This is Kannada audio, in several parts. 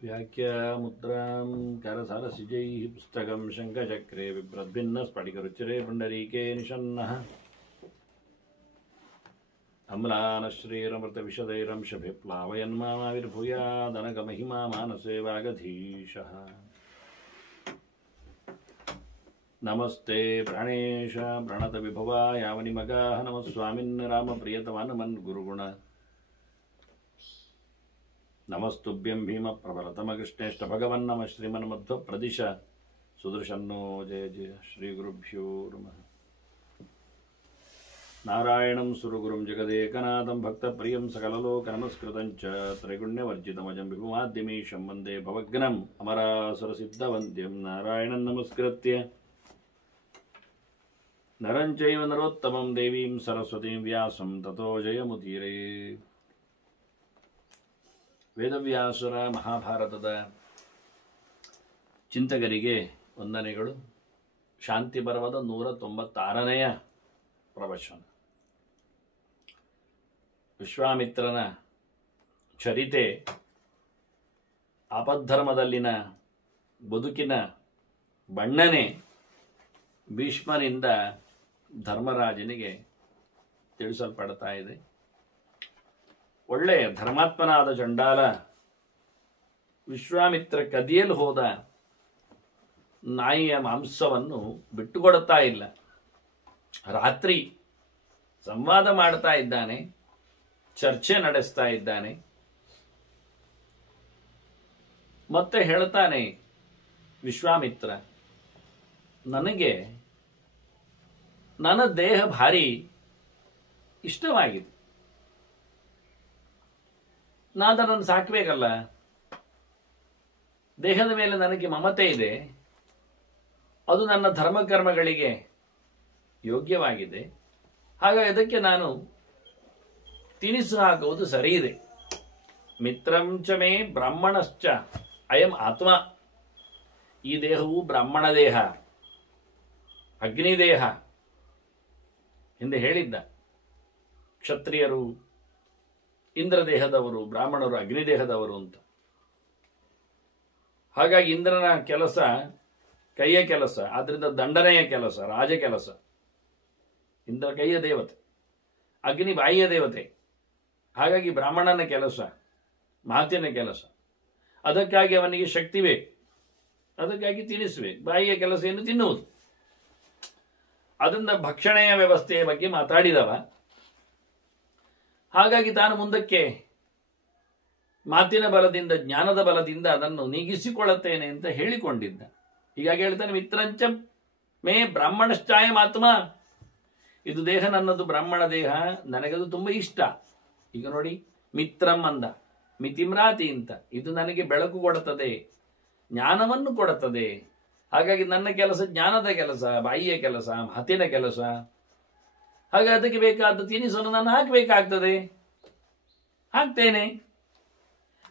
व्याख्यामुद्रां करसरसिजैः पुस्तकं शङ्खचक्रे बिभ्रद्भिन्नस्फटिकरुचिरे पुण्डरीके निषन्नः अम्लानश्रीरमृतविशदैरंशभिप्लावयन्माविर्भूयादनगमहिमा मानसे वागधीशः नमस्ते प्राणेश प्रणतविभवा यावनिमगाः नमः स्वामिन् रामप्रियतमानमन्गुरुगुण नमस्तुभ्यं भीमप्रबलतमकृष्णेष्ट भगवन्नमः श्रीमन्मध्वप्रदिश सुदर्शन्नो जय जय श्रीगुरुभ्यो नमः नारायणं सुरगुरुं जगदेकनाथं भक्तप्रियं सकललोकनमस्कृतं च त्रैगुण्यवर्जितमजं विभुमाद्यमीशं वन्दे भवग्नम् अमरासुरसिद्धवन्द्यं नारायणं नमस्कृत्य नरं चैव नरोत्तमं देवीं सरस्वतीं व्यासं ततो जयमुदीरये ವೇದವ್ಯಾಸರ ಮಹಾಭಾರತದ ಚಿಂತಕರಿಗೆ ವಂದನೆಗಳು. ಶಾಂತಿ ಪರ್ವದ 196ನೆಯ ಪ್ರವಚನ. ವಿಶ್ವಾಮಿತ್ರನ ಚರಿತೆ, ಆಪದ್ಧರ್ಮದಲ್ಲಿನ ಬದುಕಿನ ಬಣ್ಣನೆ ಭೀಷ್ಮನಿಂದ ಧರ್ಮರಾಜನಿಗೆ ತಿಳಿಸಲ್ಪಡ್ತಾ ಇದೆ. ಒಳ್ಳೆ ಧರ್ಮಾತ್ಮನಾದ ಚಂಡಾಲ ವಿಶ್ವಾಮಿತ್ರ ಕದಿಯಲು ಹೋದ ನಾಯಿಯ ಮಾಂಸವನ್ನು ಬಿಟ್ಟುಕೊಡುತ್ತಾ ಇಲ್ಲ. ರಾತ್ರಿ ಸಂವಾದ ಮಾಡ್ತಾ ಇದ್ದಾನೆ, ಚರ್ಚೆ ನಡೆಸ್ತಾ ಇದ್ದಾನೆ. ಮತ್ತೆ ಹೇಳ್ತಾನೆ ವಿಶ್ವಾಮಿತ್ರ, ನನಗೆ ನನ್ನ ದೇಹ ಭಾರಿ ಇಷ್ಟವಾಗಿದೆ, ನಾನದನ್ನು ಸಾಕಬೇಕಲ್ಲ. ದೇಹದ ಮೇಲೆ ನನಗೆ ಮಮತೆ ಇದೆ, ಅದು ನನ್ನ ಧರ್ಮಕರ್ಮಗಳಿಗೆ ಯೋಗ್ಯವಾಗಿದೆ. ಹಾಗಾಗಿ ಅದಕ್ಕೆ ನಾನು ತಿನಿಸು ಹಾಕುವುದು ಸರಿ ಇದೆ. ಮಿತ್ರಂಚ ಮೇ ಬ್ರಾಹ್ಮಣಶ್ಚ ಅಯಂ ಆತ್ಮ. ಈ ದೇಹವು ಬ್ರಾಹ್ಮಣ ದೇಹ, ಅಗ್ನಿದೇಹ. ಹಿಂದೆ ಹೇಳಿದ್ದ, ಕ್ಷತ್ರಿಯರು ಇಂದ್ರದೇಹದವರು, ಬ್ರಾಹ್ಮಣರು ಅಗ್ನಿದೇಹದವರು ಅಂತ. ಹಾಗಾಗಿ ಇಂದ್ರನ ಕೆಲಸ ಕೈಯ ಕೆಲಸ, ಆದ್ರಿಂದ ದಂಡನೆಯ ಕೆಲಸ, ರಾಜ ಕೆಲಸ. ಇಂದ್ರ ಕೈಯ ದೇವತೆ, ಅಗ್ನಿ ಬಾಯಿಯ ದೇವತೆ. ಹಾಗಾಗಿ ಬ್ರಾಹ್ಮಣನ ಕೆಲಸ ಮಾತಿನ ಕೆಲಸ. ಅದಕ್ಕಾಗಿ ಅವನಿಗೆ ಶಕ್ತಿ ಬೇಕು, ಅದಕ್ಕಾಗಿ ತಿನ್ನಿಸಬೇಕು. ಬಾಯಿಯ ಕೆಲಸ ಏನು? ತಿನ್ನುವುದು. ಅದರಿಂದ ಭಕ್ಷಣೆಯ ವ್ಯವಸ್ಥೆಯ ಬಗ್ಗೆ ಮಾತಾಡಿದವ. ಹಾಗಾಗಿ ತಾನು ಮುಂದಕ್ಕೆ ಮಾತಿನ ಬಲದಿಂದ, ಜ್ಞಾನದ ಬಲದಿಂದ ಅದನ್ನು ನೀಗಿಸಿಕೊಳ್ಳುತ್ತೇನೆ ಅಂತ ಹೇಳಿಕೊಂಡಿದ್ದ. ಹೀಗಾಗಿ ಹೇಳ್ತಾನೆ, ಮಿತ್ರಂಚ ಮೇ ಬ್ರಾಹ್ಮಣಶ್ಚಾಯಂ ಆತ್ಮ. ಇದು ದೇಹ ನನ್ನದು, ಬ್ರಾಹ್ಮಣ ದೇಹ, ನನಗದು ತುಂಬ ಇಷ್ಟ. ಈಗ ನೋಡಿ, ಮಿತ್ರಂ ಅಂದ, ಮಿತಿಮ್ರಾತಿ ಅಂತ. ಇದು ನನಗೆ ಬೆಳಕು ಕೊಡುತ್ತದೆ, ಜ್ಞಾನವನ್ನು ಕೊಡುತ್ತದೆ. ಹಾಗಾಗಿ ನನ್ನ ಕೆಲಸ ಜ್ಞಾನದ ಕೆಲಸ, ಬಾಯಿಯ ಕೆಲಸ, ಮಾತಿನ ಕೆಲಸ. ಹಾಗೆ ಅದಕ್ಕೆ ಬೇಕಾದ ತಿನಿಸನ್ನು ನಾನು ಹಾಕಬೇಕಾಗ್ತದೆ, ಹಾಕ್ತೇನೆ.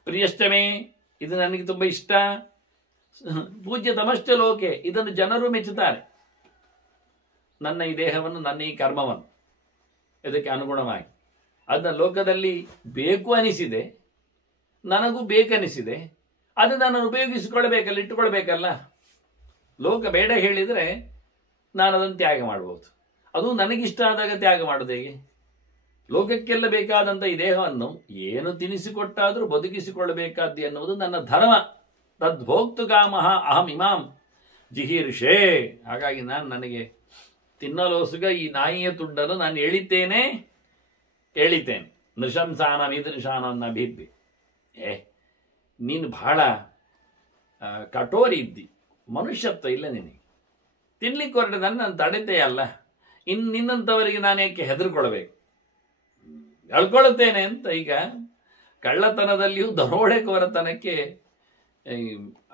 ಪ್ರಿಯಷ್ಟಮೇ, ಇದು ನನಗೆ ತುಂಬ ಇಷ್ಟ. ಪೂಜ್ಯ ತಮಶ್ಚ ಲೋಕೆ, ಇದನ್ನು ಜನರು ಮೆಚ್ಚುತ್ತಾರೆ. ನನ್ನ ಈ ದೇಹವನ್ನು, ನನ್ನ ಈ ಕರ್ಮವನ್ನು, ಇದಕ್ಕೆ ಅನುಗುಣವಾಗಿ ಅದನ್ನ ಲೋಕದಲ್ಲಿ ಬೇಕು ಅನಿಸಿದೆ, ನನಗೂ ಬೇಕನಿಸಿದೆ. ಅದು ನಾನು ಉಪಯೋಗಿಸಿಕೊಳ್ಳಬೇಕಲ್ಲ, ಇಟ್ಟುಕೊಳ್ಬೇಕಲ್ಲ. ಲೋಕ ಬೇಡ ಹೇಳಿದರೆ ನಾನು ಅದನ್ನು ತ್ಯಾಗ ಮಾಡ್ಬೋದು. ಅದು ನನಗಿಷ್ಟ ಆದಾಗ ತ್ಯಾಗ ಮಾಡೋದು ಹೇಗೆ? ಲೋಕಕ್ಕೆಲ್ಲ ಬೇಕಾದಂಥ ಈ ದೇಹವನ್ನು ಏನು ತಿನಿಸಿಕೊಟ್ಟಾದರೂ ಬದುಕಿಸಿಕೊಳ್ಳಬೇಕಾದ್ದು ಎನ್ನುವುದು ನನ್ನ ಧರ್ಮ. ತದ್ಭೋಕ್ತು ಕಾಮಃ ಅಹಂ ಇಮಾಂ ಜಿಹೀರ್ಷೇ. ಹಾಗಾಗಿ ನನಗೆ ತಿನ್ನಲೋಸುಗ ಈ ನಾಯಿಯ ತುಂಡನ್ನು ನಾನು ಎಳಿತೇನೆ. ನೃಶಂಸಾನ ಮೀದೃಶಾನನ್ನ ಭೀದ್ವಿ. ನೀನು ಬಹಳ ಕಠೋರಿ ಇದ್ದಿ, ಮನುಷ್ಯತ್ವ ಇಲ್ಲ ನಿನಗೆ. ತಿನ್ಲಿಕ್ಕೆ ಹೊರಟದನ್ನು ನಾನು ತಡೆತೇ ಅಲ್ಲ. ನಿನ್ನಂಥವರಿಗೆ ನಾನು ಯಾಕೆ ಹೆದರ್ಕೊಳ್ಬೇಕು? ಎಳ್ಕೊಳ್ತೇನೆ ಅಂತ. ಈಗ ಕಳ್ಳತನದಲ್ಲಿಯೂ ದರೋಡೆಕೋರತನಕ್ಕೆ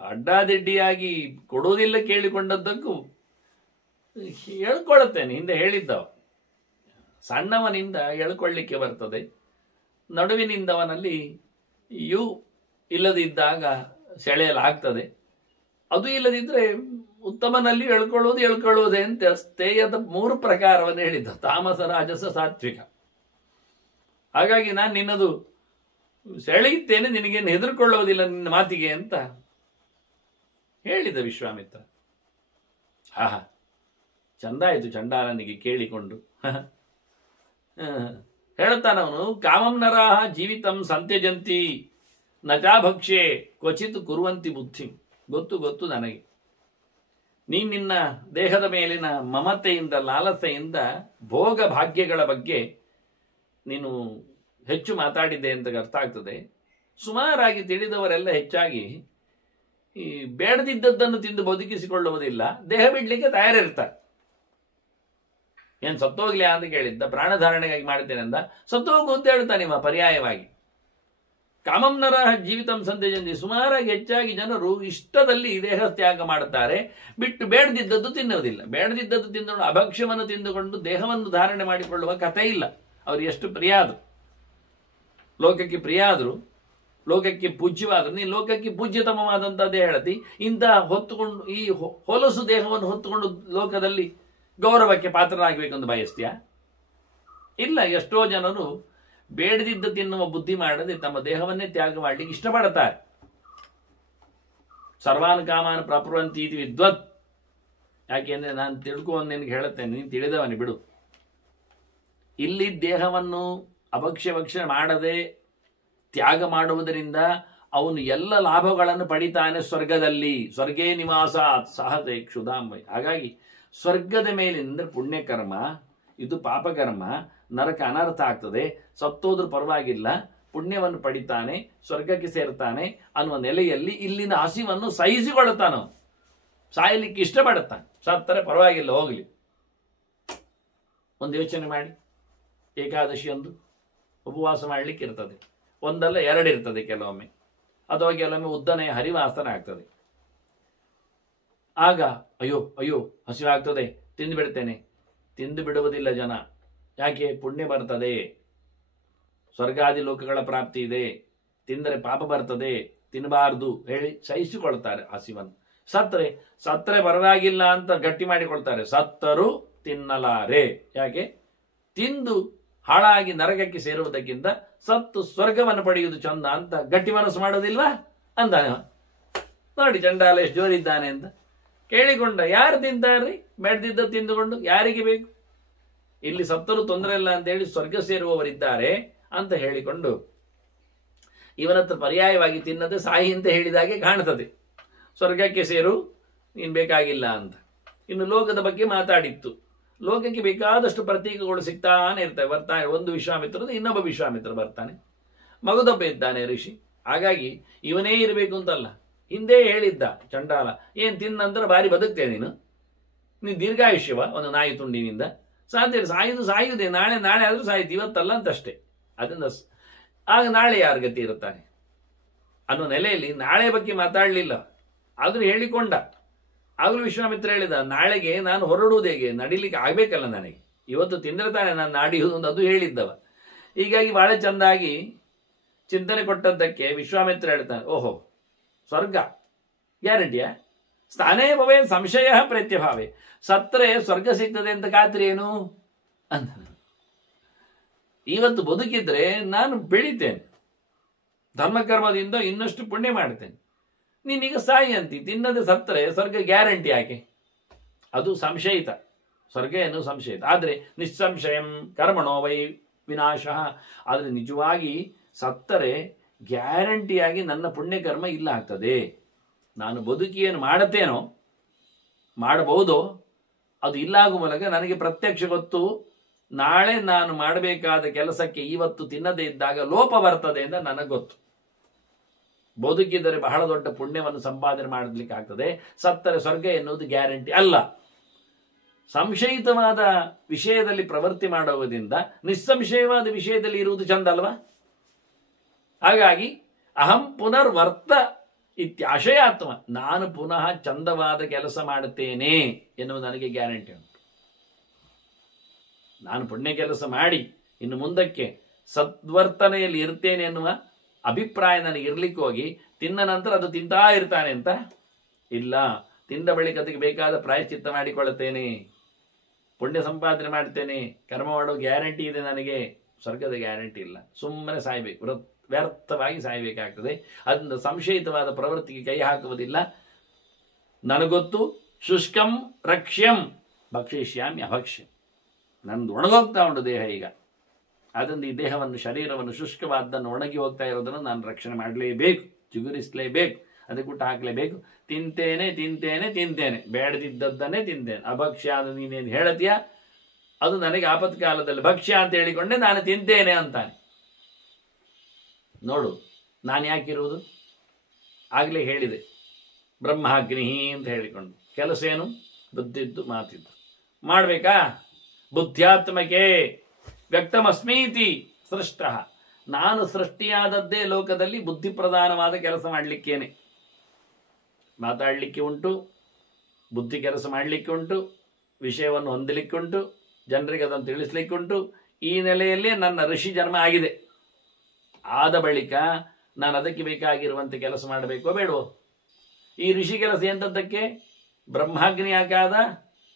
ಅಡ್ಡಾದಿಡ್ಡಿಯಾಗಿ ಕೊಡುವುದಿಲ್ಲ ಕೇಳಿಕೊಂಡದ್ದಕ್ಕೂ ಎಳ್ಕೊಳ್ಳುತ್ತೇನೆ. ಹಿಂದೆ ಹೇಳಿದ್ದವ, ಸಣ್ಣವನಿಂದ ಎಳ್ಕೊಳ್ಳಿಕ್ಕೆ ಬರ್ತದೆ, ನಡುವಿನಿಂದವನಲ್ಲಿ ಇಲ್ಲದಿದ್ದಾಗ ಸೆಳೆಯಲಾಗ್ತದೆ. ಅದು ಇಲ್ಲದಿದ್ದರೆ ಉತ್ತಮನಲ್ಲಿ ಎಳ್ಕೊಳ್ಳುವುದೇ ಅಂತ ಸ್ಥೇಯದ 3 ಪ್ರಕಾರವನ್ನು ಹೇಳಿದ್ದ. ತಾಮಸ, ರಾಜಸ, ಸಾತ್ವಿಕ. ಹಾಗಾಗಿ ನಾನು ನಿನ್ನದು ಸೆಳೆಯುತ್ತೇನೆ, ನಿನಗೇನು ಹೆದರ್ಕೊಳ್ಳುವುದಿಲ್ಲ ನಿನ್ನ ಮಾತಿಗೆ ಅಂತ ಹೇಳಿದ ವಿಶ್ವಾಮಿತ್ರ. ಆಹಾ, ಚಂದಾಯಿತು ಚಂಡಾಲನಿಗೆ ಕೇಳಿಕೊಂಡು. ಹೇಳ್ತಾನವನು, ಕಾಮಂ ನರಾಹ ಜೀವಿತಂ ಸಂತ್ಯಜಂತಿ ನಚಾಭಕ್ಷ್ಯೆ ಕ್ವಚಿತ್ ಕುರುವಂತಿ ಬುದ್ಧಿ. ಗೊತ್ತು ನನಗೆ, ನೀನು ನಿನ್ನ ದೇಹದ ಮೇಲಿನ ಮಮತೆಯಿಂದ ಲಾಲಸೆಯಿಂದ ಭೋಗ ಭಾಗ್ಯಗಳ ಬಗ್ಗೆ ನೀನು ಹೆಚ್ಚು ಮಾತಾಡಿದ್ದೆ ಅಂತ ಅರ್ಥ ಆಗ್ತದೆ. ಸುಮಾರಾಗಿ ತಿಳಿದವರೆಲ್ಲ ಹೆಚ್ಚಾಗಿ ಈ ಬೇಡದಿದ್ದದ್ದನ್ನು ತಿಂದು ಬದುಕಿಸಿಕೊಳ್ಳುವುದಿಲ್ಲ, ದೇಹ ಬಿಡ್ಲಿಕ್ಕೆ ತಯಾರಿರ್ತಾರೆ. ಏನು ಸತ್ತೋಗ್ಲಿಯಾ ಅಂತ ಕೇಳಿದ್ದ, ಪ್ರಾಣಧಾರಣೆಗಾಗಿ ಮಾಡ್ತೇನೆ ಅಂದ, ಸತ್ತೋಗು ಅಂತ ಹೇಳ್ತಾನೆ ಇವ ಪರ್ಯಾಯವಾಗಿ. ಕಾಮಂ ನರಃ ಜೀವಿತಂ ಸಂತ್ಯಜಂತಿ. ಸುಮಾರಾಗಿ ಹೆಚ್ಚಾಗಿ ಜನರು ಇಷ್ಟದಲ್ಲಿ ದೇಹ ತ್ಯಾಗ ಮಾಡುತ್ತಾರೆ, ಬಿಟ್ಟು ಬೇಡದಿದ್ದದ್ದು ತಿನ್ನುವುದಿಲ್ಲ. ಬೇಡದಿದ್ದದ್ದು ತಿಂದುಕೊಂಡು ಅಭಕ್ಷ್ಯವನ್ನು ತಿಂದುಕೊಂಡು ದೇಹವನ್ನು ಧಾರಣೆ ಮಾಡಿಕೊಳ್ಳುವ ಕಥೆ ಇಲ್ಲ. ಅವ್ರು ಎಷ್ಟು ಪ್ರಿಯ ಆದ್ರು, ಲೋಕಕ್ಕೆ ಪ್ರಿಯ ಆದ್ರು, ಲೋಕಕ್ಕೆ ಪೂಜ್ಯವಾದ್ರು. ನೀನು ಲೋಕಕ್ಕೆ ಪೂಜ್ಯತಮವಾದಂಥದ್ದೇ ಹೇಳತಿ, ಇಂಥ ಹೊತ್ತುಕೊಂಡು ಈ ಹೊಲಸು ದೇಹವನ್ನು ಹೊತ್ತುಕೊಂಡು ಲೋಕದಲ್ಲಿ ಗೌರವಕ್ಕೆ ಪಾತ್ರರಾಗಬೇಕೆಂದು ಬಯಸ್ತೀಯ? ಇಲ್ಲ. ಎಷ್ಟೋ ಜನರು ಬೇಡದಿದ್ದ ತಿನ್ನುವ ಬುದ್ಧಿ ಮಾಡದೆ ತಮ್ಮ ದೇಹವನ್ನೇ ತ್ಯಾಗ ಮಾಡಲಿಕ್ಕೆ ಇಷ್ಟಪಡುತ್ತಾರೆ. ಸರ್ವಾನ್ ಕಾಮಾನ್ ಪ್ರಾಪ್ನುವಂತಿ ಇತಿ ವಿದ್ವತ್. ಯಾಕೆಂದ್ರೆ ನಾನು ತಿಳ್ಕೊಂಡು ನಿನಗೆ ಹೇಳುತ್ತೇನೆ, ನೀನು ತಿಳಿದವನಿ ಬಿಡು. ಇಲ್ಲಿ ದೇಹವನ್ನು ಅಭಕ್ಷ್ಯ ಮಾಡದೆ ತ್ಯಾಗ ಮಾಡುವುದರಿಂದ ಅವನು ಎಲ್ಲ ಲಾಭಗಳನ್ನು ಪಡಿತಾನೆ ಸ್ವರ್ಗದಲ್ಲಿ. ಸ್ವರ್ಗೇ ನಿವಾಸ ಸಹತೆ ಕ್ಷುಧಾಂಬೈ. ಹಾಗಾಗಿ ಸ್ವರ್ಗದ ಮೇಲಿಂದ ಪುಣ್ಯಕರ್ಮ, ಇದು ಪಾಪಕರ್ಮ, ನರಕ ಅನರ್ಥ ಆಗ್ತದೆ, ಸತ್ತೋದ್ರೂ ಪರವಾಗಿಲ್ಲ, ಪುಣ್ಯವನ್ನು ಪಡಿತಾನೆ, ಸ್ವರ್ಗಕ್ಕೆ ಸೇರ್ತಾನೆ ಅನ್ನುವ ನೆಲೆಯಲ್ಲಿ ಇಲ್ಲಿನ ಹಸಿವನ್ನು ಸಹಿಸಿಕೊಳ್ಳುತ್ತಾನ. ಸಾಯಲಿಕ್ಕೆ ಇಷ್ಟಪಡುತ್ತಾನೆ, ಸತ್ತರೆ ಪರವಾಗಿಲ್ಲ ಹೋಗಲಿ. ಒಂದು ಯೋಚನೆ ಮಾಡಿ, ಏಕಾದಶಿಯೊಂದು ಉಪವಾಸ ಮಾಡಲಿಕ್ಕೆ ಇರ್ತದೆ, ಒಂದಲ್ಲ ಎರಡಿರ್ತದೆ ಕೆಲವೊಮ್ಮೆ, ಅಥವಾ ಕೆಲವೊಮ್ಮೆ ಉದ್ದನೆಯ ಹರಿವಾಸನ ಆಗ್ತದೆ. ಆಗ ಅಯ್ಯೋ ಅಯ್ಯೋ ಹಸಿವಾಗ್ತದೆ, ತಿಂದು ಬಿಡ್ತೇನೆ. ತಿಂದು ಬಿಡುವುದಿಲ್ಲ ಜನ. ಯಾಕೆ? ಪುಣ್ಯ ಬರ್ತದೆ, ಸ್ವರ್ಗಾದಿ ಲೋಕಗಳ ಪ್ರಾಪ್ತಿ ಇದೆ, ತಿಂದರೆ ಪಾಪ ಬರ್ತದೆ, ತಿನ್ನಬಾರ್ದು ಹೇಳಿ ಸಹಿಸಿಕೊಳ್ತಾರೆ ಹಸಿವನ್ನು. ಸತ್ತರೆ ಪರವಾಗಿಲ್ಲ ಅಂತ ಗಟ್ಟಿ ಮಾಡಿಕೊಳ್ತಾರೆ. ಸತ್ತರೂ ತಿನ್ನಲಾರೆ. ಯಾಕೆ? ತಿಂದು ಹಾಳಾಗಿ ನರಕಕ್ಕೆ ಸೇರುವುದಕ್ಕಿಂತ ಸತ್ತು ಸ್ವರ್ಗವನ್ನು ಪಡೆಯುವುದು ಚಂದ ಅಂತ ಗಟ್ಟಿ ಮನಸ್ಸು ಮಾಡೋದಿಲ್ವಾ ಅಂತಾನೆ. ನೋಡಿ ಚಂಡಾಲ ಎಷ್ಟು ಜೋರಿದ್ದಾನೆ ಅಂತ. ಕೇಳಿಕೊಂಡ, ಯಾರು ತಿಂತಾರ್ರಿ ಬೇಡದಿದ್ದ ತಿಂದುಕೊಂಡು? ಯಾರಿಗೆ ಬೇಕು? ಇಲ್ಲಿ ಸತ್ತರೂ ತೊಂದರೆ ಇಲ್ಲ ಅಂತ ಹೇಳಿ ಸ್ವರ್ಗ ಸೇರುವವರಿದ್ದಾರೆ ಅಂತ ಹೇಳಿಕೊಂಡು ಇವನತ್ರ ಪರ್ಯಾಯವಾಗಿ ತಿನ್ನದೆ ಸಾಯಿ ಅಂತ ಹೇಳಿದಾಗೆ ಕಾಣ್ತದೆ. ಸ್ವರ್ಗಕ್ಕೆ ಸೇರು, ನೀನು ಬೇಕಾಗಿಲ್ಲ ಅಂತ. ಇನ್ನು ಲೋಕದ ಬಗ್ಗೆ ಮಾತಾಡಿತ್ತು. ಲೋಕಕ್ಕೆ ಬೇಕಾದಷ್ಟು ಪ್ರತೀಕಗಳು ಸಿಗ್ತಾನೆ ಇರ್ತವೆ. ಬರ್ತಾನೆ ಒಂದು ವಿಶ್ವಾಮಿತ್ರದ, ಇನ್ನೊಬ್ಬ ವಿಶ್ವಾಮಿತ್ರ ಬರ್ತಾನೆ, ಮಗದೊಬ್ಬ ಇದ್ದಾನೆ ಋಷಿ. ಹಾಗಾಗಿ ಇವನೇ ಇರಬೇಕು ಅಂತಲ್ಲ. ಹಿಂದೆ ಹೇಳಿದ್ದ ಚಂಡಾಲ, ಏನು ತಿನ್ನಂತರ ಭಾರಿ ಬದುಕ್ತೇನೆ ನೀನು ದೀರ್ಘಾಯುಷ್ಯವ ಒಂದು ನಾಯಿ ತುಂಡಿನಿಂದ. ಸಾಧ್ಯ ಸಾಯುವುದೇ, ನಾಳೆ ಆದರೂ ಸಾಯ್ತು, ಇವತ್ತಲ್ಲ ಅಂತಷ್ಟೇ. ಅದರಿಂದ ಆಗ ನಾಳೆ ಯಾರ ಗತಿ ಇರುತ್ತಾನೆ ಅನ್ನೋ ನೆಲೆಯಲ್ಲಿ ನಾಳೆ ಬಗ್ಗೆ ಮಾತಾಡಲಿಲ್ಲ. ಆದರೂ ಹೇಳಿಕೊಂಡ. ಆಗಲೂ ವಿಶ್ವಾಮಿತ್ರ ಹೇಳಿದ, ನಾಳೆಗೆ ನಾನು ಹೊರಡುವುದು ಹೇಗೆ? ನಡಿಲಿಕ್ಕೆ ಆಗ್ಬೇಕಲ್ಲ ನನಗೆ. ಇವತ್ತು ತಿಂದರೆ ತಾನೆ ನಾನು ನಾಡಿಯುವುದು ಅಂತ ಅದು ಹೇಳಿದ್ದವ. ಹೀಗಾಗಿ ಬಹಳ ಚೆಂದಾಗಿ ಚಿಂತನೆ ಕೊಟ್ಟದ್ದಕ್ಕೆ ವಿಶ್ವಾಮಿತ್ರ ಹೇಳ್ತಾನೆ, ಓಹೋ ಸ್ವರ್ಗ ಗ್ಯಾರಂಟಿಯಾ? ಸ್ಥಾನೇ ಭವೇ ಸಂಶಯ ಪ್ರತ್ಯಭಾವೇ. ಸತ್ತರೆ ಸ್ವರ್ಗ ಸಿಗ್ತದೆ ಅಂತ ಖಾತ್ರಿ ಏನು ಅಂತ. ಇವತ್ತು ಬದುಕಿದ್ರೆ ನಾನು ಬೆಳಿತೇನೆ, ಧರ್ಮಕರ್ಮದಿಂದ ಇನ್ನಷ್ಟು ಪುಣ್ಯ ಮಾಡ್ತೇನೆ. ನೀನೀಗ ಸಾಯಿ ಅಂತಿ, ತಿನ್ನದೆ ಸತ್ತರೆ ಸ್ವರ್ಗ ಗ್ಯಾರಂಟಿ ಯಾಕೆ? ಅದು ಸಂಶಯಿತ. ಸ್ವರ್ಗ ಏನು ಸಂಶಯಿತ. ಆದರೆ ನಿಸ್ಸಂಶಯಂ ಕರ್ಮಣೋ ವೈ ವಿನಾಶ. ಆದರೆ ನಿಜವಾಗಿ ಸತ್ತರೆ ಗ್ಯಾರಂಟಿಯಾಗಿ ನನ್ನ ಪುಣ್ಯಕರ್ಮ ಇಲ್ಲ ಆಗ್ತದೆ. ನಾನು ಬದುಕಿ ಏನು ಮಾಡುತ್ತೇನೋ, ಮಾಡಬಹುದೋ, ಅದು ಇಲ್ಲಾಗುವ ಮೂಲಕ ನನಗೆ ಪ್ರತ್ಯಕ್ಷ ಗೊತ್ತು, ನಾಳೆ ನಾನು ಮಾಡಬೇಕಾದ ಕೆಲಸಕ್ಕೆ ಇವತ್ತು ತಿನ್ನದೇ ಇದ್ದಾಗ ಲೋಪ ಬರ್ತದೆ ಅಂತ ನನಗೆ ಗೊತ್ತು. ಬದುಕಿದರೆ ಬಹಳ ದೊಡ್ಡ ಪುಣ್ಯವನ್ನು ಸಂಪಾದನೆ ಮಾಡಲಿಕ್ಕೆ ಆಗ್ತದೆ. ಸತ್ತರೆ ಸ್ವರ್ಗ ಎನ್ನುವುದು ಗ್ಯಾರಂಟಿ ಅಲ್ಲ. ಸಂಶಯಿತವಾದ ವಿಷಯದಲ್ಲಿ ಪ್ರವೃತ್ತಿ ಮಾಡುವುದರಿಂದ ನಿಸ್ಸಂಶಯವಾದ ವಿಷಯದಲ್ಲಿ ಇರುವುದು ಚಂದ ಅಲ್ವಾ? ಹಾಗಾಗಿ ಅಹಂ ಪುನರ್ವರ್ತ ಇತ್ಯಾಶಯಾತ್ಮ, ನಾನು ಪುನಃ ಚಂದವಾದ ಕೆಲಸ ಮಾಡುತ್ತೇನೆ ಎನ್ನುವುದು ನನಗೆ ಗ್ಯಾರಂಟಿ ಉಂಟು. ನಾನು ಪುಣ್ಯ ಕೆಲಸ ಮಾಡಿ ಇನ್ನು ಮುಂದಕ್ಕೆ ಸದ್ವರ್ತನೆಯಲ್ಲಿ ಇರ್ತೇನೆ ಎನ್ನುವ ಅಭಿಪ್ರಾಯ ನನಗೆ ಇರ್ಲಿಕ್ಕೆ ಹೋಗಿ ತಿಂದ ನಂತರ ಅದು ತಿಂತಾ ಇರ್ತಾನೆ ಅಂತ ಇಲ್ಲ. ತಿಂದ ಬಳಿಕ ಅದಕ್ಕೆ ಬೇಕಾದ ಪ್ರಾಯಶ್ಚಿತ್ತ ಮಾಡಿಕೊಳ್ಳುತ್ತೇನೆ, ಪುಣ್ಯ ಸಂಪಾದನೆ ಮಾಡ್ತೇನೆ, ಕರ್ಮ ಮಾಡೋ ಗ್ಯಾರಂಟಿ ಇದೆ ನನಗೆ, ಸ್ವರ್ಗದ ಗ್ಯಾರಂಟಿ ಇಲ್ಲ. ಸುಮ್ಮನೆ ಸಾಯ್ಬೇಕು, ವ್ಯರ್ಥವಾಗಿ ಸಾಯಬೇಕಾಗ್ತದೆ. ಅದರಿಂದ ಸಂಶಯಿತವಾದ ಪ್ರವೃತ್ತಿಗೆ ಕೈ ಹಾಕುವುದಿಲ್ಲ. ನನಗೊತ್ತು ಶುಷ್ಕಂ ರಕ್ಷ್ಯಂ ಭಕ್ಷಯಿಷ್ಯಾಮಿ ಅಭಕ್ಷ್ಯಂ. ನಂದು ಒಣಗೋಗ್ತಾ ಉಂಟು ದೇಹ ಈಗ. ಅದರಿಂದ ಈ ದೇಹವನ್ನು, ಶರೀರವನ್ನು, ಶುಷ್ಕವಾದ್ದನ್ನು, ಒಣಗಿ ಹೋಗ್ತಾ ಇರೋದನ್ನು ನಾನು ರಕ್ಷಣೆ ಮಾಡಲೇಬೇಕು, ಚಿಗುರಿಸಲೇಬೇಕು, ಅದಕ್ಕೆ ಊಟ ಹಾಕಲೇಬೇಕು. ತಿಂತೇನೆ ತಿಂತೇನೆ ತಿಂತೇನೆ, ಬೇಡದಿದ್ದದ್ದನ್ನೇ ತಿಂತೇನೆ. ಅಭಕ್ಷ್ಯ ಅದು ನೀನೇನು ಹೇಳತೀಯ, ಅದು ನನಗೆ ಆಪತ್ಕಾಲದಲ್ಲಿ ಭಕ್ಷ್ಯ ಅಂತ ಹೇಳಿಕೊಂಡೆ ನಾನು ತಿಂತೇನೆ ಅಂತಾನೆ. ನೋಡು ನಾನು ಯಾಕಿರುವುದು, ಆಗಲೇ ಹೇಳಿದೆ, ಬ್ರಹ್ಮಾಗ್ನಿ ಅಂತ ಹೇಳಿಕೊಂಡು. ಕೆಲಸ ಏನು, ಬುದ್ಧಿದ್ದು ಮಾತಿದ್ದು ಮಾಡಬೇಕಾ. ಬುದ್ಧ್ಯಾತ್ಮಕೆ ವ್ಯಕ್ತಮಸ್ಮೀತಿ ಸೃಷ್ಟ. ನಾನು ಸೃಷ್ಟಿಯಾದದ್ದೇ ಲೋಕದಲ್ಲಿ ಬುದ್ಧಿ ಪ್ರಧಾನವಾದ ಕೆಲಸ ಮಾಡಲಿಕ್ಕೇನೆ. ಮಾತಾಡಲಿಕ್ಕೆ ಉಂಟು, ಬುದ್ಧಿ ಕೆಲಸ ಮಾಡಲಿಕ್ಕೆ ಉಂಟು, ವಿಷಯವನ್ನು ಹೊಂದಲಿಕ್ಕೆ ಉಂಟು, ಜನರಿಗೆ ಅದನ್ನು ತಿಳಿಸ್ಲಿಕ್ಕೆ ಉಂಟು. ಈ ನೆಲೆಯಲ್ಲಿ ನನ್ನ ಋಷಿ ಜನ್ಮ ಆಗಿದೆ. ಆದ ಬಳಿಕ ನಾನು ಅದಕ್ಕೆ ಬೇಕಾಗಿರುವಂತೆ ಕೆಲಸ ಮಾಡಬೇಕೋ ಬೇಡವೋ. ಈ ಋಷಿ ಕೆಲಸ ಎಂಥದ್ದಕ್ಕೆ, ಬ್ರಹ್ಮಾಗ್ನಿ ಆಕಾದ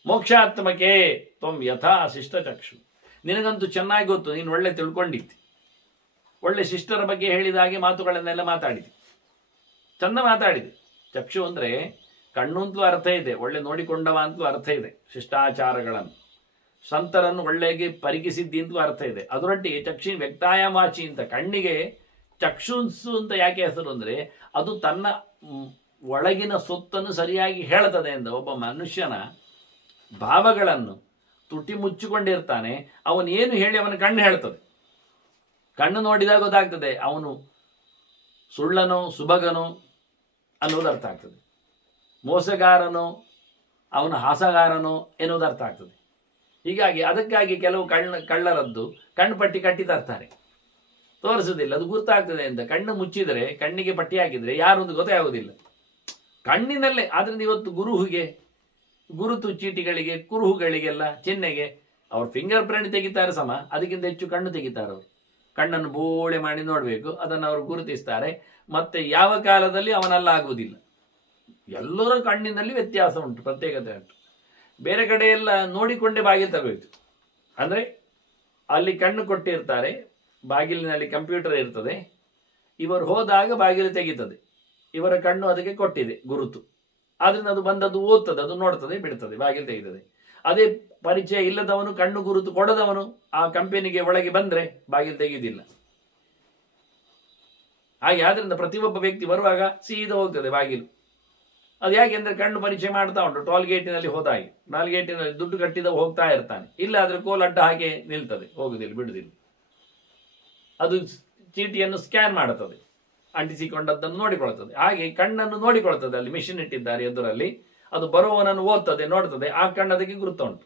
ಮೋಕ್ಷಾತ್ಮಕೆ ತ್ವಂ ಯಥಾ ಶಿಷ್ಟಚಕ್ಷು. ನಿನಗಂತೂ ಚೆನ್ನಾಗಿ ಗೊತ್ತು, ನೀನು ಒಳ್ಳೆ ತಿಳ್ಕೊಂಡಿದ್ದಿ, ಒಳ್ಳೆ ಶಿಷ್ಟರ ಬಗ್ಗೆ ಹೇಳಿದ ಹಾಗೆ ಮಾತುಗಳನ್ನೆಲ್ಲ ಮಾತಾಡಿದೆ, ಚಂದ ಮಾತಾಡಿದೆ. ಚಕ್ಷು ಅಂದರೆ ಕಣ್ಣು ಅಂತಲೂ ಅರ್ಥ ಇದೆ, ಒಳ್ಳೆ ನೋಡಿಕೊಂಡವ ಅಂತಲೂ ಅರ್ಥ ಇದೆ. ಶಿಷ್ಟಾಚಾರಗಳನ್ನು, ಸಂತರನ್ನು ಒಳ್ಳೆಗೆ ಪರಿಗಿಸಿದ್ದಿ ಅಂತಲೂ ಅರ್ಥ ಇದೆ. ಅದರೊಟ್ಟಿಗೆ ಚಕ್ಷಿ ವ್ಯಕ್ತಾಯಮಾಚಿ ಅಂತ, ಕಣ್ಣಿಗೆ ಚಕ್ಷುನ್ಸು ಅಂತ ಯಾಕೆ ಹೆಸರು ಅಂದರೆ ಅದು ತನ್ನ ಒಳಗಿನ ಸೊತ್ತನ್ನು ಸರಿಯಾಗಿ ಹೇಳ್ತದೆ ಅಂತ. ಒಬ್ಬ ಮನುಷ್ಯನ ಭಾವಗಳನ್ನು ತುಟಿ ಮುಚ್ಚಿಕೊಂಡಿರ್ತಾನೆ, ಅವನು ಏನು ಹೇಳಿ ಅವನ ಕಣ್ಣು ಹೇಳ್ತದೆ. ಕಣ್ಣು ನೋಡಿದಾಗ ಗೊತ್ತಾಗ್ತದೆ ಅವನು ಸುಳ್ಳನೋ ಸುಬಗನೋ ಅನ್ನೋದು ಅರ್ಥ ಆಗ್ತದೆ, ಮೋಸಗಾರನೋ ಅವನು ಹಾಸಗಾರನೋ ಎನ್ನುವುದು ಅರ್ಥ ಆಗ್ತದೆ. ಹೀಗಾಗಿ ಅದಕ್ಕಾಗಿ ಕೆಲವು ಕಳ್ಳರದ್ದು ಕಣ್ಣು ಪಟ್ಟಿ ಕಟ್ಟಿ ತರ್ತಾರೆ, ತೋರಿಸೋದಿಲ್ಲ, ಅದು ಗುರ್ತಾಗ್ತದೆ ಅಂತ. ಕಣ್ಣು ಮುಚ್ಚಿದರೆ, ಕಣ್ಣಿಗೆ ಪಟ್ಟಿ ಹಾಕಿದರೆ ಯಾರೊಂದು ಗೊತ್ತೇ ಆಗೋದಿಲ್ಲ, ಕಣ್ಣಿನಲ್ಲೇ. ಆದ್ರಿಂದ ಇವತ್ತು ಗುರುತು ಚೀಟಿಗಳಿಗೆ, ಕುರುಹುಗಳಿಗೆಲ್ಲ, ಚಿಹ್ನೆಗೆ ಅವ್ರು ಫಿಂಗರ್ ಪ್ರಿಂಟ್ ತೆಗಿತಾರೆ ಸಮ, ಅದಕ್ಕಿಂತ ಹೆಚ್ಚು ಕಣ್ಣು ತೆಗಿತಾರೆ. ಅವರು ಕಣ್ಣನ್ನು ಬೋಳೆ ಮಾಡಿ ನೋಡಬೇಕು, ಅದನ್ನು ಅವರು ಗುರುತಿಸ್ತಾರೆ. ಮತ್ತೆ ಯಾವ ಕಾಲದಲ್ಲಿ ಅವನೆಲ್ಲ ಆಗುವುದಿಲ್ಲ. ಎಲ್ಲರ ಕಣ್ಣಿನಲ್ಲಿ ವ್ಯತ್ಯಾಸ ಉಂಟು, ಪ್ರತ್ಯೇಕತೆ ಉಂಟು. ಬೇರೆ ಕಡೆ ಎಲ್ಲ ನೋಡಿಕೊಂಡೇ ಬಾಗಿಲು ತಗೋಯ್ತು. ಅಂದರೆ ಅಲ್ಲಿ ಕಣ್ಣು ಕೊಟ್ಟಿರ್ತಾರೆ, ಬಾಗಿಲಿನಲ್ಲಿ ಕಂಪ್ಯೂಟರ್ ಇರ್ತದೆ, ಇವರು ಹೋದಾಗ ಬಾಗಿಲು ತೆಗೀತದೆ, ಇವರ ಕಣ್ಣು ಅದಕ್ಕೆ ಕೊಟ್ಟಿದೆ ಗುರುತು. ಆದ್ರಿಂದ ಅದು ಬಂದದ್ದು ಓದ್ತದೆ, ಅದು ನೋಡ್ತದೆ, ಬಿಡ್ತದೆ, ಬಾಗಿಲು ತೆಗೀತದೆ. ಅದೇ ಪರಿಚಯ ಇಲ್ಲದವನು, ಕಣ್ಣು ಗುರುತು ಕೊಡದವನು ಆ ಕಂಪನಿಗೆ ಒಳಗೆ ಬಂದ್ರೆ ಬಾಗಿಲು ತೆಗೆಯುವುದಿಲ್ಲ. ಹಾಗೆ ಆದ್ರಿಂದ ಪ್ರತಿಯೊಬ್ಬ ವ್ಯಕ್ತಿ ಬರುವಾಗ ಸೀದಾ ಹೋಗ್ತದೆ ಬಾಗಿಲು. ಅದು ಯಾಕೆಂದ್ರೆ ಕಣ್ಣು ಪರಿಚಯ ಮಾಡ್ತಾ ಉಂಟು. ಟೋಲ್ ಗೇಟಿನಲ್ಲಿ ಹೋದಾಗಿ, ಟೋಲ್ ಗೇಟಿನಲ್ಲಿ ದುಡ್ಡು ಕಟ್ಟಿದ ಹೋಗ್ತಾ ಇರ್ತಾನೆ, ಇಲ್ಲ ಆದ್ರೆ ಕೋಲಡ್ಡ ಹಾಗೆ ನಿಲ್ತದೆ, ಹೋಗುದಿಲ್ಲ, ಬಿಡುದಿಲ್ಲ. ಅದು ಚೀಟಿಯನ್ನು ಸ್ಕ್ಯಾನ್ ಮಾಡುತ್ತದೆ, ಅಂಟಿಸಿಕೊಂಡದ್ದನ್ನು ನೋಡಿಕೊಳ್ತದೆ. ಹಾಗೆ ಕಣ್ಣನ್ನು ನೋಡಿಕೊಳ್ತದೆ, ಅಲ್ಲಿ ಮಿಷಿನ್ ಇಟ್ಟಿದ್ದಾರೆ ಎದುರಲ್ಲಿ, ಅದು ಬರುವವನನ್ನು ಓದ್ತದೆ, ನೋಡ್ತದೆ, ಆ ಕಣ್ಣದಕ್ಕೆ ಗುರುತ ಉಂಟು.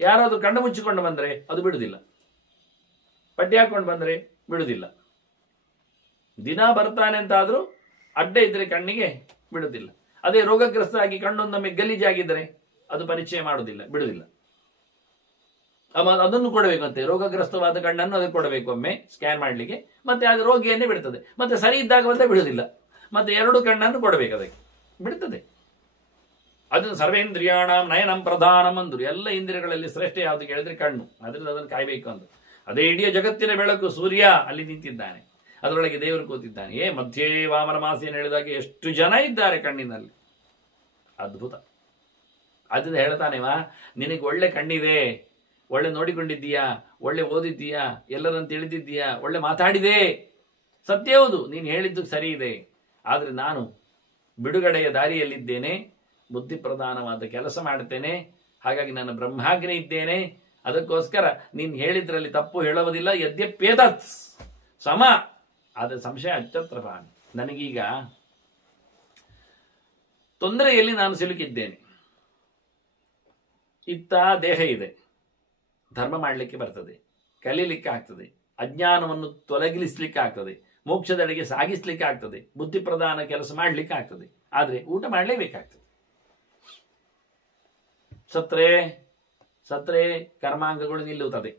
ಯಾರಾದ್ರೂ ಕಣ್ಣು ಮುಚ್ಚಿಕೊಂಡು ಬಂದ್ರೆ ಅದು ಬಿಡುದಿಲ್ಲ, ಪಟ್ಟಿ ಹಾಕೊಂಡು ಬಂದ್ರೆ ಬಿಡುದಿಲ್ಲ. ದಿನ ಬರ್ತಾನೆ ಅಂತಾದ್ರೂ ಅಡ್ಡ ಇದ್ರೆ ಕಣ್ಣಿಗೆ ಬಿಡುದಿಲ್ಲ. ಅದೇ ರೋಗಗ್ರಸ್ತ ಆಗಿ ಕಣ್ಣೊಂದೊಮ್ಮೆ ಗಲೀಜಾಗಿದ್ರೆ ಅದು ಪರಿಚಯ ಮಾಡುವುದಿಲ್ಲ, ಬಿಡುದಿಲ್ಲ. ಅದನ್ನು ಕೊಡಬೇಕಂತೆ, ರೋಗಗ್ರಸ್ತವಾದ ಕಣ್ಣನ್ನು ಅದಕ್ಕೆ ಕೊಡಬೇಕು ಒಮ್ಮೆ ಸ್ಕ್ಯಾನ್ ಮಾಡಲಿಕ್ಕೆ. ಮತ್ತೆ ಅದು ರೋಗಿಯನ್ನೇ ಬಿಡ್ತದೆ. ಮತ್ತೆ ಸರಿ ಇದ್ದಾಗ ಮತ್ತೆ ಬಿಡುದಿಲ್ಲ, ಮತ್ತೆ ಎರಡು ಕಣ್ಣನ್ನು ಕೊಡಬೇಕು, ಅದಕ್ಕೆ ಬಿಡ್ತದೆ. ಅದನ್ನು ಸರ್ವೇಂದ್ರಿಯಾಣಂ ನಯನಂ ಪ್ರಧಾನಂ ಅಂದ್ರು. ಎಲ್ಲ ಇಂದ್ರಿಯಗಳಲ್ಲಿ ಶ್ರೇಷ್ಠ ಯಾವುದು ಕೇಳಿದ್ರೆ ಕಣ್ಣು. ಅದರಿಂದ ಅದನ್ನು ಕಾಯ್ಬೇಕು ಅಂದ್ರು. ಅದೇ ಇಡೀ ಜಗತ್ತಿನ ಬೆಳಕು ಸೂರ್ಯ ಅಲ್ಲಿ ನಿಂತಿದ್ದಾನೆ, ಅದರೊಳಗೆ ದೇವರು ಕೂತಿದ್ದಾನೆ. ಮಧ್ಯೆ ವಾಮನ ಮಾಸಿಯನ್ನು ಹೇಳಿದಾಗ ಎಷ್ಟು ಜನ ಇದ್ದಾರೆ ಕಣ್ಣಿನಲ್ಲಿ, ಅದ್ಭುತ. ಅದರಿಂದ ಹೇಳ್ತಾನೆವಾ, ನಿನಗೆ ಒಳ್ಳೆ ಕಣ್ಣಿದೆ, ಒಳ್ಳೆ ನೋಡಿಕೊಂಡಿದ್ದೀಯಾ, ಒಳ್ಳೆ ಓದಿದ್ದೀಯಾ, ಎಲ್ಲರನ್ನು ತಿಳಿದಿದ್ದೀಯಾ, ಒಳ್ಳೆ ಮಾತಾಡಿದೆ, ಸತ್ಯ ಹೌದು, ನೀನು ಹೇಳಿದ್ದು ಸರಿ ಇದೆ. ಆದರೆ ನಾನು ಬಿಡುಗಡೆಯ ದಾರಿಯಲ್ಲಿದ್ದೇನೆ, ಬುದ್ಧಿ ಪ್ರಧಾನವಾದ ಕೆಲಸ ಮಾಡ್ತೇನೆ, ಹಾಗಾಗಿ ನಾನು ಬ್ರಹ್ಮಾಗ್ನಿ ಇದ್ದೇನೆ. ಅದಕ್ಕೋಸ್ಕರ ನೀನು ಹೇಳಿದ್ರಲ್ಲಿ ತಪ್ಪು ಹೇಳುವುದಿಲ್ಲ. ಯದ್ಯಪೇತತ್ ಸಮ, ಆದರೆ ಸಂಶಯ ಅಚ್ಚತ್ರಪ. ನನಗೀಗ ತೊಂದರೆಯಲ್ಲಿ ನಾನು ಸಿಲುಕಿದ್ದೇನೆ. ಇತ್ತ ದೇಹ ಇದೆ, ಧರ್ಮ ಮಾಡಲಿಕ್ಕೆ ಬರ್ತದೆ, ಕಲೀಲಿಕ್ಕೆ ಆಗ್ತದೆ, ಅಜ್ಞಾನವನ್ನು ತೊಲಗಿಸಲಿಕ್ಕೆ ಆಗ್ತದೆ, ಮೋಕ್ಷದೆಡೆಗೆ ಸಾಗಿಸ್ಲಿಕ್ಕೆ ಆಗ್ತದೆ, ಬುದ್ಧಿ ಪ್ರಧಾನ ಕೆಲಸ ಮಾಡಲಿಕ್ಕೆ ಆಗ್ತದೆ. ಆದರೆ ಊಟ ಮಾಡಲೇಬೇಕಾಗ್ತದೆ. ಸತ್ರೆ ಕರ್ಮಾಂಗಗಳು ನಿಲ್ಲುತ್ತದೆ,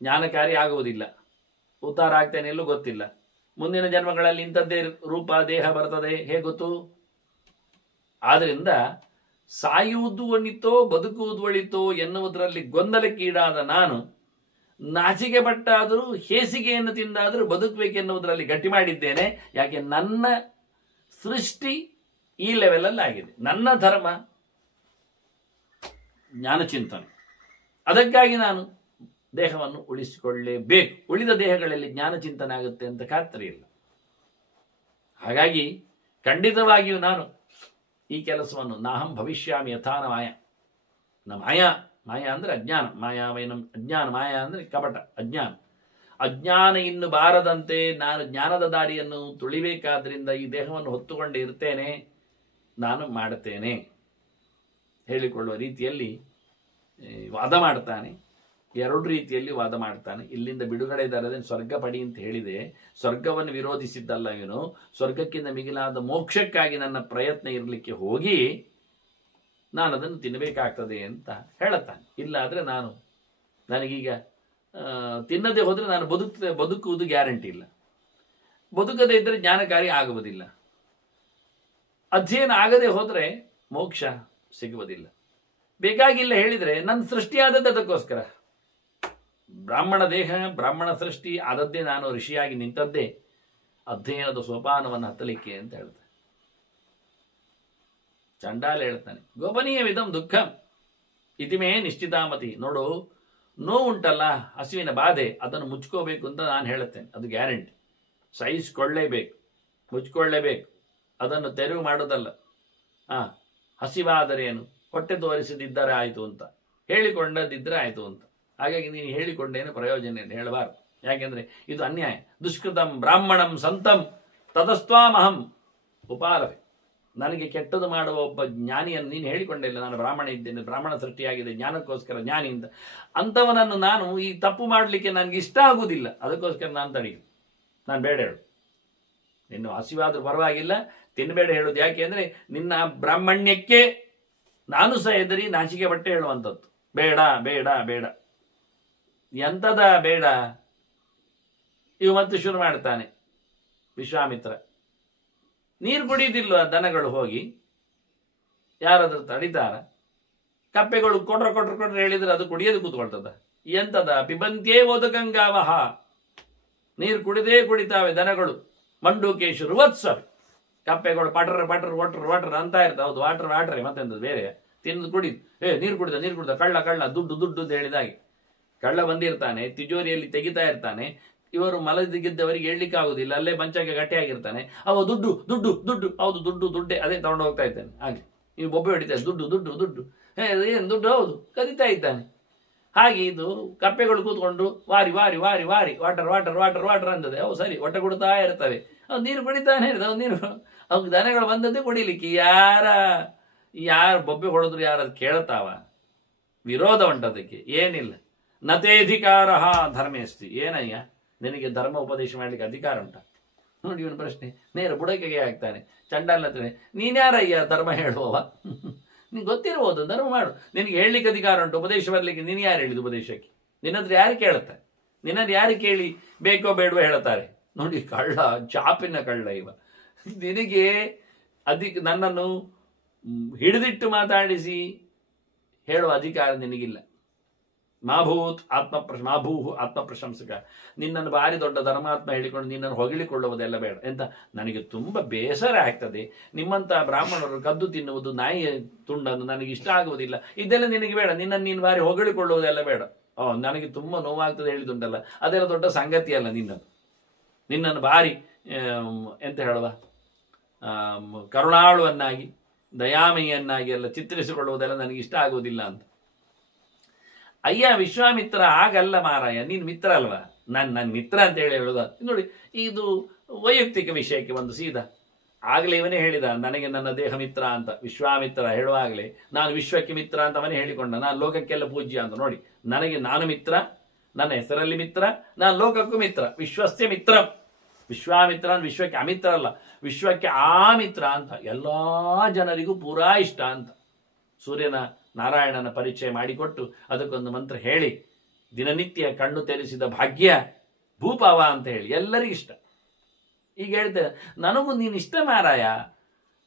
ಜ್ಞಾನಕಾರಿ ಆಗುವುದಿಲ್ಲ, ಉದ್ಧಾರ ಆಗ್ತೇನೆ ಎಲ್ಲೂ ಗೊತ್ತಿಲ್ಲ. ಮುಂದಿನ ಜನ್ಮಗಳಲ್ಲಿ ಇಂಥದ್ದೇ ರೂಪ ದೇಹ ಬರ್ತದೆ, ಹೇಗೆ ಗೊತ್ತು? ಆದ್ರಿಂದ ಸಾಯುವುದು ಒಳಿತೋ ಬದುಕುವುದು ಒಳಿತೋ ಎನ್ನುವುದರಲ್ಲಿ ಗೊಂದಲಕ್ಕೀಡಾದ ನಾನು ನಾಚಿಕೆ ಪಟ್ಟಾದರೂ ಹೇಸಿಗೆಯನ್ನು ತಿಂದಾದರೂ ಬದುಕಬೇಕೆನ್ನುವುದರಲ್ಲಿ ಗಟ್ಟಿ ಮಾಡಿದ್ದೇನೆ. ಯಾಕೆ ನನ್ನ ಸೃಷ್ಟಿ ಈ ಲೆವೆಲಲ್ಲಿ ಆಗಿದೆ. ನನ್ನ ಧರ್ಮ ಜ್ಞಾನಚಿಂತನೆ. ಅದಕ್ಕಾಗಿ ನಾನು ದೇಹವನ್ನು ಉಳಿಸಿಕೊಳ್ಳಲೇಬೇಕು. ಉಳಿದ ದೇಹಗಳಲ್ಲಿ ಜ್ಞಾನಚಿಂತನೆ ಆಗುತ್ತೆ ಅಂತ ಖಾತ್ರಿ ಇಲ್ಲ. ಹಾಗಾಗಿ ಖಂಡಿತವಾಗಿಯೂ ನಾನು ಈ ಕೆಲಸವನ್ನು ನಾಹಂ ಭವಿಷ್ಯಾಮಿ ಯಥಾನ ಮಾಯಾ ಮಾಯಾ ಅಂದರೆ ಅಜ್ಞಾನ, ಮಾಯಾವೇನಂ ಅಜ್ಞಾನ, ಮಾಯಾ ಅಂದರೆ ಕಪಟ, ಅಜ್ಞಾನ ಇನ್ನು ಬಾರದಂತೆ ನಾನು ಜ್ಞಾನದ ದಾರಿಯನ್ನು ತುಳಿಬೇಕಾದ್ರಿಂದ ಈ ದೇಹವನ್ನು ಹೊತ್ತುಕೊಂಡು ಇರ್ತೇನೆ, ನಾನು ಮಾಡುತ್ತೇನೆ ಹೇಳಿಕೊಳ್ಳುವ ರೀತಿಯಲ್ಲಿ ವಾದ ಮಾಡ್ತಾನೆ. ಎರಡು ರೀತಿಯಲ್ಲಿ ವಾದ ಮಾಡ್ತಾನೆ. ಇಲ್ಲಿಂದ ಬಿಡುಗಡೆ ದರದೆ ಸ್ವರ್ಗ ಪಡಿ ಅಂತ ಹೇಳಿದೆ. ಸ್ವರ್ಗವನ್ನು ವಿರೋಧಿಸಿದ್ದಲ್ಲ ಇವನು. ಸ್ವರ್ಗಕ್ಕಿಂತ ಮಿಗಿಲಾದ ಮೋಕ್ಷಕ್ಕಾಗಿ ನನ್ನ ಪ್ರಯತ್ನ ಇರಲಿಕ್ಕೆ ಹೋಗಿ ನಾನು ಅದನ್ನು ತಿನ್ನಬೇಕಾಗ್ತದೆ ಅಂತ ಹೇಳುತ್ತಾನೆ. ಇಲ್ಲಾದರೆ ನನಗೀಗ ತಿನ್ನದೆ ಹೋದರೆ ನಾನು ಬದುಕುವುದು ಗ್ಯಾರಂಟಿ ಇಲ್ಲ. ಬದುಕದೇ ಇದ್ದರೆ ಜ್ಞಾನಕಾರಿ ಆಗುವುದಿಲ್ಲ. ಅಧ್ಯಯನ ಆಗದೆ ಹೋದರೆ ಮೋಕ್ಷ ಸಿಗುವುದಿಲ್ಲ. ಬೇಕಾಗಿಲ್ಲ ಹೇಳಿದರೆ ನನ್ನ ಸೃಷ್ಟಿಯಾದದ್ದು ಅದಕ್ಕೋಸ್ಕರ. ಬ್ರಾಹ್ಮಣ ದೇಹ, ಬ್ರಾಹ್ಮಣ ಸೃಷ್ಟಿ ಆದದ್ದೇ, ನಾನು ಋಷಿಯಾಗಿ ನಿಂತದ್ದೇ ಅಧ್ಯಯನದ ಸೋಪಾನವನ್ನು ಹತ್ತಲಿಕ್ಕೆ ಅಂತ ಹೇಳ್ತಾನೆ. ಚಂಡಾಲ ಹೇಳ್ತಾನೆ, ಗೋಪನೀಯವಿದಂ ದುಃಖಂ ಇತಿಮೇ ನಿಶ್ಚಿತಾಮತಿ. ನೋಡು, ನೋವುಂಟಲ್ಲ, ಹಸುವಿನ ಬಾಧೆ, ಅದನ್ನು ಮುಚ್ಕೋಬೇಕು ಅಂತ ನಾನು ಹೇಳುತ್ತೇನೆ. ಅದು ಗ್ಯಾರಂಟಿ. ಸಹಿಸಿಕೊಳ್ಳೇಬೇಕು, ಮುಚ್ಕೊಳ್ಳೇಬೇಕು. ಅದನ್ನು ತೆರವು ಮಾಡೋದಲ್ಲ. ಹಸಿವಾದರೇನು, ಹೊಟ್ಟೆ ತೋರಿಸದಿದ್ದರೆ ಆಯಿತು ಅಂತ, ಹೇಳಿಕೊಂಡದಿದ್ದರೆ ಆಯಿತು ಅಂತ. ಹಾಗಾಗಿ ನೀನು ಹೇಳಿಕೊಂಡೇನು ಪ್ರಯೋಜನ ಇಲ್ಲ, ಹೇಳಬಾರ್ದು. ಯಾಕೆಂದರೆ ಇದು ಅನ್ಯಾಯ. ದುಷ್ಕೃತಂ ಬ್ರಾಹ್ಮಣಂ ಸಂತಂ ತದಸ್ತ್ವಾಮಹಂ ಉಪಾಲವೆ. ನನಗೆ ಕೆಟ್ಟದು ಮಾಡುವ ಒಬ್ಬ ಜ್ಞಾನಿಯನ್ನು ನೀನು ಹೇಳಿಕೊಂಡಿಲ್ಲ, ನಾನು ಬ್ರಾಹ್ಮಣ ಇದ್ದೇನೆ, ಬ್ರಾಹ್ಮಣ ಸೃಷ್ಟಿಯಾಗಿದೆ, ಜ್ಞಾನಕ್ಕೋಸ್ಕರ ಜ್ಞಾನಿ ಅಂತ. ಅಂಥವನನ್ನು ನಾನು ಈ ತಪ್ಪು ಮಾಡಲಿಕ್ಕೆ ನನಗೆ ಇಷ್ಟ ಆಗುವುದಿಲ್ಲ. ಅದಕ್ಕೋಸ್ಕರ ನಾನು ತಡೆಯುದು, ನಾನು ಬೇಡ ಹೇಳು. ನಿನ್ನ ಹಸಿವಾದರೂ ಪರವಾಗಿಲ್ಲ, ತಿನ್ನಬೇಡ ಹೇಳೋದು. ಯಾಕೆ ಅಂದರೆ ನಿನ್ನ ಬ್ರಾಹ್ಮಣ್ಯಕ್ಕೆ ನಾನು ಸಹ ಹೆದರಿ ನಾಚಿಕೆ ಬಟ್ಟೆ ಹೇಳುವಂಥದ್ದು. ಬೇಡ ಬೇಡ ಬೇಡ, ಎಂಥದ ಬೇಡ. ಇವು ಮತ್ತೆ ಶುರು ಮಾಡ್ತಾನೆ ವಿಶ್ವಾಮಿತ್ರ. ನೀರು ಕುಡಿಯುವುದಿಲ್ವ ದನಗಳು ಹೋಗಿ? ಯಾರಾದ್ರೂ ತಡಿತಾರ? ಕಪ್ಪೆಗಳು ಕೊಟ್ರೆ ಹೇಳಿದ್ರೆ ಅದು ಕುಡಿಯೋದು ಕೂತ್ಕೊಳ್ತದ? ಎಂತದ ಪಿಬಂತ್ಯೇ ಓದಗಂಗಾವಹ. ನೀರು ಕುಡಿತಾವೆ ದನಗಳು. ಮಂಡೂಕೇಶ್ವರು ವತ್ಸವೆ. ಕಪ್ಪೆಗಳು ಪಟರ್ ಪಟರ್ ಒಟ್ರ್ ವಾಟರ್ ಅಂತ ಇರ್ತಾವೆ. ಹೌದು, ವಾಟರ್ ಮತ್ತೆಂತದ್ದು ಬೇರೆ. ತಿನ್ನೋದು ಕುಡಿದು ನೀರು ಕುಡಿದ ಕಳ್ಳ ದುಡ್ಡು ಅಂತ ಹೇಳಿದಾಗೆ. ಕಳ್ಳ ಬಂದಿರ್ತಾನೆ, ತಿಜೋರಿಯಲ್ಲಿ ತೆಗಿತಾ ಇರ್ತಾನೆ. ಇವರು ಮಲಗಿದ್ದವರಿಗೆ ಹೇಳಲಿಕ್ಕೆ ಆಗುದಿಲ್ಲ, ಅಲ್ಲೇ ಮಂಚಕ್ಕೆ ಗಟ್ಟಿಯಾಗಿರ್ತಾನೆ. ದುಡ್ಡು ದುಡ್ಡು ದುಡ್ಡು, ಹೌದು ದುಡ್ಡೇ, ಅದೇ ತಗೊಂಡು ಹೋಗ್ತಾ ಇದ್ದಾನೆ. ಹಾಗೆ ನೀವು ಬೊಬ್ಬೆ ಹೊಡಿತಾರೆ, ದುಡ್ಡು ದುಡ್ಡು ದುಡ್ಡು, ಏನು ದುಡ್ಡು, ಹೌದು ಕದೀತಾ ಇದ್ದಾನೆ. ಹಾಗೆ ಇದು ಕಪ್ಪೆಗಳು ಕೂತ್ಕೊಂಡು ವಾರಿ ವಾರಿ ವಾರಿ ವಾರಿ ವಾಟರ್ ವಾಟರ್ ವಾಟರ್ ವಾಟರ್ ಅಂತದೆ. ಅವು ಸರಿ ಹೊಟ್ಟೆ ಕೊಡ್ತಾ ಇರ್ತವೆ. ಅವು ನೀರು ಕುಡಿತಾನೆ ಇರ್ತವೆ. ನೀರು ಅವು ದನಗಳು ಬಂದದ್ದೇ ಕುಡಿಲಿಕ್ಕೆ. ಯಾರು ಬೊಬ್ಬೆ ಹೊಡೆದ್ರು ಯಾರು ಅದು ಕೇಳ್ತಾವ? ವಿರೋಧ ಉಂಟದಕ್ಕೆ, ಏನಿಲ್ಲ. ನತೇಧಿಕಾರ ಧರ್ಮೇಸ್ತಿ. ಏನಯ್ಯ, ನಿನಗೆ ಧರ್ಮ ಉಪದೇಶ ಮಾಡಲಿಕ್ಕೆ ಅಧಿಕಾರ ಉಂಟ? ನೋಡಿ ಇವನು ಪ್ರಶ್ನೆ ನೇರ ಬುಡಕೆಗೆ ಆಗ್ತಾನೆ. ಚಂಡಾಲ ಹತ್ರ, ನೀನ್ಯಾರಯ್ಯ ಧರ್ಮ ಹೇಳುವವ? ನಿನ್ಗೆ ಗೊತ್ತಿರ್ಬೋದು, ಧರ್ಮ ಮಾಡು. ನಿನಗೆ ಹೇಳಲಿಕ್ಕೆ ಅಧಿಕಾರ ಉಂಟು, ಉಪದೇಶ ಬರಲಿಕ್ಕೆ ನೀನು ಯಾರು ಹೇಳಿದ್ದು ಉಪದೇಶಕ್ಕೆ? ನಿನ್ನತ್ರ ಯಾರು ಕೇಳುತ್ತಾರೆ? ನಿನ್ನನ್ನು ಯಾರು ಕೇಳಿ ಬೇಕೋ ಬೇಡವೋ ಹೇಳ್ತಾರೆ? ನೋಡಿ ಕಳ್ಳ, ಚಾಪಿನ ಕಳ್ಳ ಇವ. ನಿನಗೆ ನನ್ನನ್ನು ಹಿಡಿದಿಟ್ಟು ಮಾತಾಡಿಸಿ ಹೇಳುವ ಅಧಿಕಾರ ನಿನಗಿಲ್ಲ. ಮಾಭೂಹು ಆತ್ಮ ಪ್ರಶಂಸಕ. ನಿನ್ನನ್ನು ಭಾರಿ ದೊಡ್ಡ ಧರ್ಮಾತ್ಮ ಹೇಳಿಕೊಂಡು ನಿನ್ನನ್ನು ಹೊಗಳಿಕೊಳ್ಳುವುದೆಲ್ಲ ಬೇಡ. ಎಂತ, ನನಗೆ ತುಂಬ ಬೇಸರ ಆಗ್ತದೆ. ನಿಮ್ಮಂಥ ಬ್ರಾಹ್ಮಣರು ಕದ್ದು ತಿನ್ನುವುದು, ನಾಯಿ ತುಂಡನ್ನು ನನಗೆ ಇಷ್ಟ ಆಗುವುದಿಲ್ಲ. ಇದೆಲ್ಲ ನಿನಗೆ ಬೇಡ. ನಿನ್ನನ್ನು ನೀನು ಭಾರಿ ಹೊಗಳಿಕೊಳ್ಳುವುದೆಲ್ಲ ಬೇಡ. ನನಗೆ ತುಂಬ ನೋವಾಗ್ತದೆ ಹೇಳಿದುಂಟಲ್ಲ, ಅದೆಲ್ಲ ದೊಡ್ಡ ಸಂಗತಿ ಅಲ್ಲ. ನಿನ್ನನ್ನು ಭಾರಿ ಎಂತ ಹೇಳುವ, ಕರುಣಾಳುವನ್ನಾಗಿ ದಯಾಮಯಿಯನ್ನಾಗಿ ಎಲ್ಲ ಚಿತ್ರಿಸಿಕೊಳ್ಳುವುದೆಲ್ಲ ನನಗೆ ಇಷ್ಟ ಆಗುವುದಿಲ್ಲ ಅಂತ. ಅಯ್ಯ ವಿಶ್ವಾಮಿತ್ರ, ಹಾಗಲ್ಲ ಮಾರಾಯ, ನೀನು ಮಿತ್ರ ಅಲ್ವಾ? ನನ್ನ ಮಿತ್ರ ಅಂತ ಹೇಳೋದ? ನೋಡಿ, ಇದು ವೈಯಕ್ತಿಕ ವಿಷಯಕ್ಕೆ ಒಂದು ಸೀದಾ. ಆಗಲೇ ಇವನೇ ಹೇಳಿದ, ನನಗೆ ನನ್ನ ದೇಹ ಮಿತ್ರ ಅಂತ. ವಿಶ್ವಾಮಿತ್ರ ಹೇಳುವಾಗಲೇ ನಾನು ವಿಶ್ವಕ್ಕೆ ಮಿತ್ರ ಅಂತ ಅವನೇ ಹೇಳಿಕೊಂಡ. ನಾನು ಲೋಕಕ್ಕೆಲ್ಲ ಪೂಜ್ಯ ಅಂತ. ನೋಡಿ, ನಾನು ಮಿತ್ರ, ನನ್ನ ಹೆಸರಲ್ಲಿ ಮಿತ್ರ, ನಾನು ಲೋಕಕ್ಕೂ ಮಿತ್ರ. ವಿಶ್ವಸ್ಯ ಮಿತ್ರ. ವಿಶ್ವಾಮಿತ್ರ ಅಂದ್ರೆ ವಿಶ್ವಕ್ಕೆ ಅಮಿತ್ರ ಅಲ್ಲ, ವಿಶ್ವಕ್ಕೆ ಆಮಿತ್ರ ಅಂತ. ಎಲ್ಲ ಜನರಿಗೂ ಪೂರಾ ಇಷ್ಟ ಅಂತ. ಸೂರ್ಯನ ನಾರಾಯಣನ ಪರಿಚಯ ಮಾಡಿಕೊಟ್ಟು ಅದಕ್ಕೊಂದು ಮಂತ್ರ ಹೇಳಿ ದಿನನಿತ್ಯ ಕಣ್ಣು ತೆರೆಸಿದ ಭಾಗ್ಯ ಭೂಪಾವ ಅಂತ ಹೇಳಿ ಎಲ್ಲರಿಗಿಷ್ಟ. ಈಗ ಹೇಳ್ತೇನೆ, ನನಗೂ ನೀನು ಇಷ್ಟ ಮಾರಾಯ.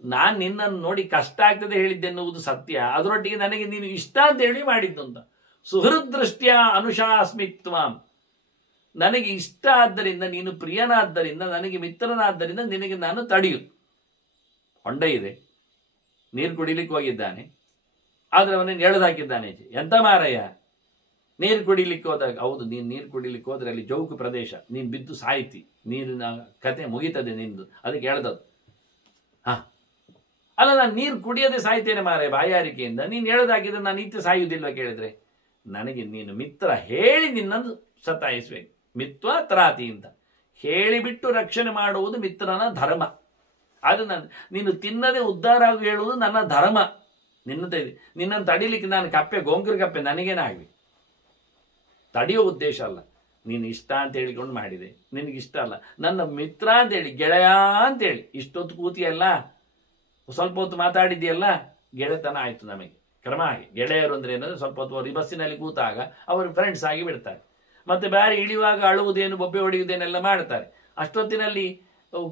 ನಾನು ನಿನ್ನನ್ನು ನೋಡಿ ಕಷ್ಟ ಆಗ್ತದೆ ಹೇಳಿದ್ದೆನ್ನುವುದು ಸತ್ಯ. ಅದರೊಟ್ಟಿಗೆ ನನಗೆ ನೀನು ಇಷ್ಟ ಅಂತ ಹೇಳಿ ಮಾಡಿದ್ದು ಅಂತ. ಸುಹೃದೃಷ್ಟ್ಯ ಅನುಶಾಸ್ಮಿತ್ವಾಂ. ನನಗೆ ಇಷ್ಟ ಆದ್ದರಿಂದ, ನೀನು ಪ್ರಿಯನಾದ್ದರಿಂದ, ನನಗೆ ಮಿತ್ರನಾದ್ದರಿಂದ ನಿನಗೆ ನಾನು ತಡೆಯು. ಹೊಂಡ ಇದೆ, ನೀರು ಕುಡಿಲಿಕ್ಕೆ ಹೋಗಿದ್ದಾನೆ, ಆದ್ರೆ ಅವನನ್ನು ಎಳೆದಾಕಿದ್ದಾನೆ. ಎಂತ ಮಾರಯ್ಯ, ನೀರು ಕುಡಿಲಿಕ್ಕೆ ಹೋದಾಗ, ಹೌದು ನೀನು ನೀರು ಕುಡಿಲಿಕ್ಕೆ ಹೋದ್ರೆ ಅಲ್ಲಿ ಜೌಕು ಪ್ರದೇಶ, ನೀನು ಬಿದ್ದು ಸಾಯ್ತಿ, ನೀರಿನ ಕತೆ ಮುಗಿತದೆ ನಿಂದು, ಅದಕ್ಕೆ ಎಳೆದದ್ದು. ಅಲ್ಲ, ನಾನು ನೀರು ಕುಡಿಯದೆ ಸಾಯ್ತೇನೆ ಮಾರಯ್ಯ ಬಾಯಾರಿಕೆಯಿಂದ, ನೀನು ಎಳೆದಾಕಿದ್ರೆ ನಾನು ನಿತ್ಯ ಸಾಯುವುದಿಲ್ವ ಕೇಳಿದ್ರೆ? ನನಗೆ ನೀನು ಮಿತ್ರ ಹೇಳಿ ನಿನ್ನನ್ನು ಸತಾಯಿಸ್ಬೇಕು. ಮಿತ್ವ ತ್ರಾತಿ ಅಂತ ಹೇಳಿಬಿಟ್ಟು ರಕ್ಷಣೆ ಮಾಡುವುದು ಮಿತ್ರನ ಧರ್ಮ. ಅದು ನೀನು ತಿನ್ನದೆ ಉದ್ಧಾರ ಆಗಿ ಹೇಳುವುದು ನನ್ನ ಧರ್ಮ. ನಿನ್ನನ್ನು ತಡಿಲಿಕ್ಕೆ ನಾನು ಕಪ್ಪೆ, ಗೋಂಕುರ ಕಪ್ಪೆ, ನನಗೇನಾಗಲಿ? ತಡೆಯೋ ಉದ್ದೇಶ ಅಲ್ಲ. ನೀನು ಇಷ್ಟ ಅಂತ ಹೇಳಿಕೊಂಡು ಮಾಡಿದೆ, ನಿನಗಿಷ್ಟ ಅಲ್ಲ, ನನ್ನ ಮಿತ್ರ ಅಂತೇಳಿ, ಗೆಳೆಯ ಅಂತೇಳಿ ಇಷ್ಟೊತ್ತು ಕೂತಿಯಲ್ಲ, ಸ್ವಲ್ಪ ಹೊತ್ತು ಮಾತಾಡಿದ್ಯಲ್ಲ, ಗೆಳೆತನ ಆಯ್ತು ನಮಗೆ. ಕ್ರಮ ಆಗಿ ಗೆಳೆಯರು ಅಂದ್ರೆ ಏನಂದ್ರೆ ಸ್ವಲ್ಪ ಹೊತ್ತು ಬಸ್ಸಿನಲ್ಲಿ ಕೂತಾಗ ಅವರು ಫ್ರೆಂಡ್ಸ್ ಆಗಿ ಬಿಡ್ತಾರೆ. ಮತ್ತೆ ಬೇರೆ ಇಳಿಯುವಾಗ ಅಳುವುದೇನು, ಬೊಬ್ಬೆ ಹೊಡೆಯುವುದೇನೆಲ್ಲ ಮಾಡ್ತಾರೆ. ಅಷ್ಟೊತ್ತಿನಲ್ಲಿ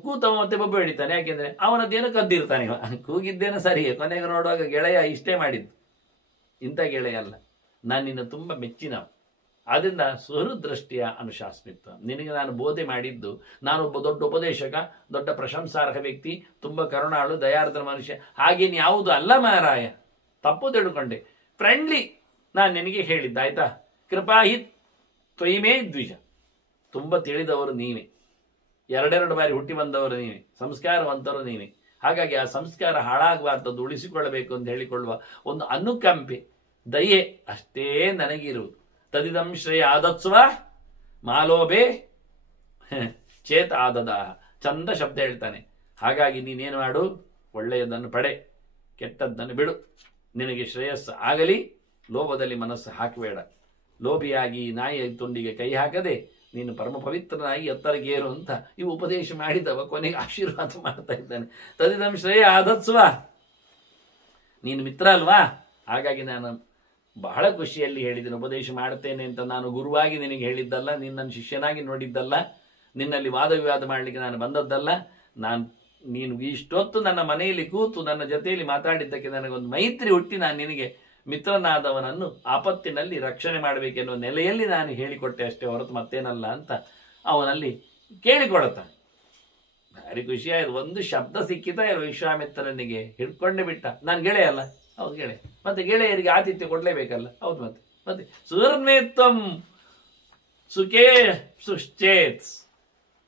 ಕೂತವ ಮತ್ತೆ ಬೊಬ್ಬೆ ಹೊಡಿತಾನೆ, ಯಾಕೆಂದ್ರೆ ಅವನದ್ದೇನೋ ಕದ್ದಿರ್ತಾನೆ. ಕೂಗಿದ್ದೇನೋ ಸರಿಯೇ, ಕೊನೆಗೆ ನೋಡುವಾಗ ಗೆಳೆಯ ಇಷ್ಟೇ ಮಾಡಿದ್ದು, ಇಂಥ ಗೆಳೆಯ ಅಲ್ಲ, ನಾನು ನಿನ್ನ ತುಂಬ ಮೆಚ್ಚಿನವ. ಆದ್ದರಿಂದ ಸುಹೃದೃಷ್ಟಿಯ ಅನುಶಾಸ್ಮಿತ್ವ. ನಿನಗೆ ನಾನು ಬೋಧೆ ಮಾಡಿದ್ದು, ನಾನೊಬ್ಬ ದೊಡ್ಡ ಉಪದೇಶಕ, ದೊಡ್ಡ ಪ್ರಶಂಸಾರ್ಹ ವ್ಯಕ್ತಿ, ತುಂಬ ಕರುಣಾಳು, ದಯಾರ್ದ್ರ ಮನುಷ್ಯ, ಹಾಗೇನು ಯಾವುದು ಅಲ್ಲ ಮಾರಾಯ. ತಪ್ಪು ತಿಳ್ಕೊಂಡೆ. ಫ್ರೆಂಡ್ಲಿ ನಾನು ನಿನಗೆ ಹೇಳಿದ್ದ, ಆಯ್ತಾ? ಕೃಪಾಹಿತ್ ತ್ವಯಿಮೇ ದ್ವಿಜ. ತುಂಬ ತಿಳಿದವರು ನೀವೇ, ಎರಡೆರಡು ಬಾರಿ ಹುಟ್ಟಿ ಬಂದವರು ನೀವೇ, ಸಂಸ್ಕಾರವಂತರು ನೀವೇ. ಹಾಗಾಗಿ ಆ ಸಂಸ್ಕಾರ ಹಾಳಾಗಬಾರ್ದದ್ದು ಉಳಿಸಿಕೊಳ್ಳಬೇಕು ಅಂತ ಹೇಳಿಕೊಳ್ಳುವ ಒಂದು ಅನುಕಂಪೆ, ದಯೆ ಅಷ್ಟೇ ನನಗಿರುವುದು. ತದಿದಂ ಶ್ರೇಯ ಆದತ್ಸ್ವ ಮಾಲೋಭೆ ಚೇತ್ ಆದದಾಹ. ಚಂದ ಶಬ್ದ ಹೇಳ್ತಾನೆ. ಹಾಗಾಗಿ ನೀನೇನು ಮಾಡು, ಒಳ್ಳೆಯದನ್ನು ಪಡೆ, ಕೆಟ್ಟದ್ದನ್ನು ಬಿಡು. ನಿನಗೆ ಶ್ರೇಯಸ್ಸು ಆಗಲಿ, ಲೋಭದಲ್ಲಿ ಮನಸ್ಸು ಹಾಕಬೇಡ. ಲೋಭಿಯಾಗಿ ನಾಯಿಯ ತುಂಡಿಗೆ ಕೈ ಹಾಕದೆ ನೀನು ಪರಮ ಪವಿತ್ರನಾಗಿ ಎತ್ತರಗೇರು ಅಂತ ಇವು ಉಪದೇಶ ಮಾಡಿದವ ಕೊನೆಗೆ ಆಶೀರ್ವಾದ ಮಾಡ್ತಾ ಇದ್ದಾನೆ. ತದಿದಂ ಶ್ರೇಯ ಆದತ್ಸ್ವ. ನೀನು ಮಿತ್ರ ಅಲ್ವಾ, ಹಾಗಾಗಿ ನಾನು ಬಹಳ ಖುಷಿಯಲ್ಲಿ ಹೇಳಿದ್ದೇನೆ. ಉಪದೇಶ ಮಾಡ್ತೇನೆ ಅಂತ ನಾನು ಗುರುವಾಗಿ ನಿನಗೆ ಹೇಳಿದ್ದಲ್ಲ, ನಿನ್ನನ್ನು ಶಿಷ್ಯನಾಗಿ ನೋಡಿದ್ದಲ್ಲ, ನಿನ್ನಲ್ಲಿ ವಾದ ವಿವಾದ ಮಾಡಲಿಕ್ಕೆ ನಾನು ಬಂದದ್ದಲ್ಲ. ನೀನು ಇಷ್ಟೊತ್ತು ನನ್ನ ಮನೆಯಲ್ಲಿ ಕೂತು ನನ್ನ ಜೊತೆಯಲ್ಲಿ ಮಾತಾಡಿದ್ದಕ್ಕೆ ನನಗೊಂದು ಮೈತ್ರಿ ಹುಟ್ಟಿ ನಾನು ನಿನಗೆ ಮಿತ್ರನಾದವನನ್ನು ಆಪತ್ತಿನಲ್ಲಿ ರಕ್ಷಣೆ ಮಾಡಬೇಕೆನ್ನುವ ನೆಲೆಯಲ್ಲಿ ನಾನು ಹೇಳಿಕೊಟ್ಟೆ ಅಷ್ಟೇ ಹೊರತು ಮತ್ತೇನಲ್ಲ ಅಂತ ಅವನಲ್ಲಿ ಕೇಳಿಕೊಳ್ಳುತ್ತಾನೆ. ಭಾರಿ ಖುಷಿಯಾಯಿತು. ಒಂದು ಶಬ್ದ ಸಿಕ್ಕಿತ ವಿಶ್ವಾಮಿತ್ರನಿಗೆ ಹಿಡ್ಕೊಂಡೇ ಬಿಟ್ಟ. ನಾನು ಗೆಳೆಯ ಅಲ್ಲ, ಹೌದು ಗೆಳೆಯ, ಮತ್ತೆ ಗೆಳೆಯರಿಗೆ ಆತಿಥ್ಯ ಕೊಡ್ಲೇಬೇಕಲ್ಲ, ಹೌದು. ಮತ್ತೆ ಸುರ್ಮೇತ್ವಂ ಸುಖೇ ಸುಶ್ಚೇತ್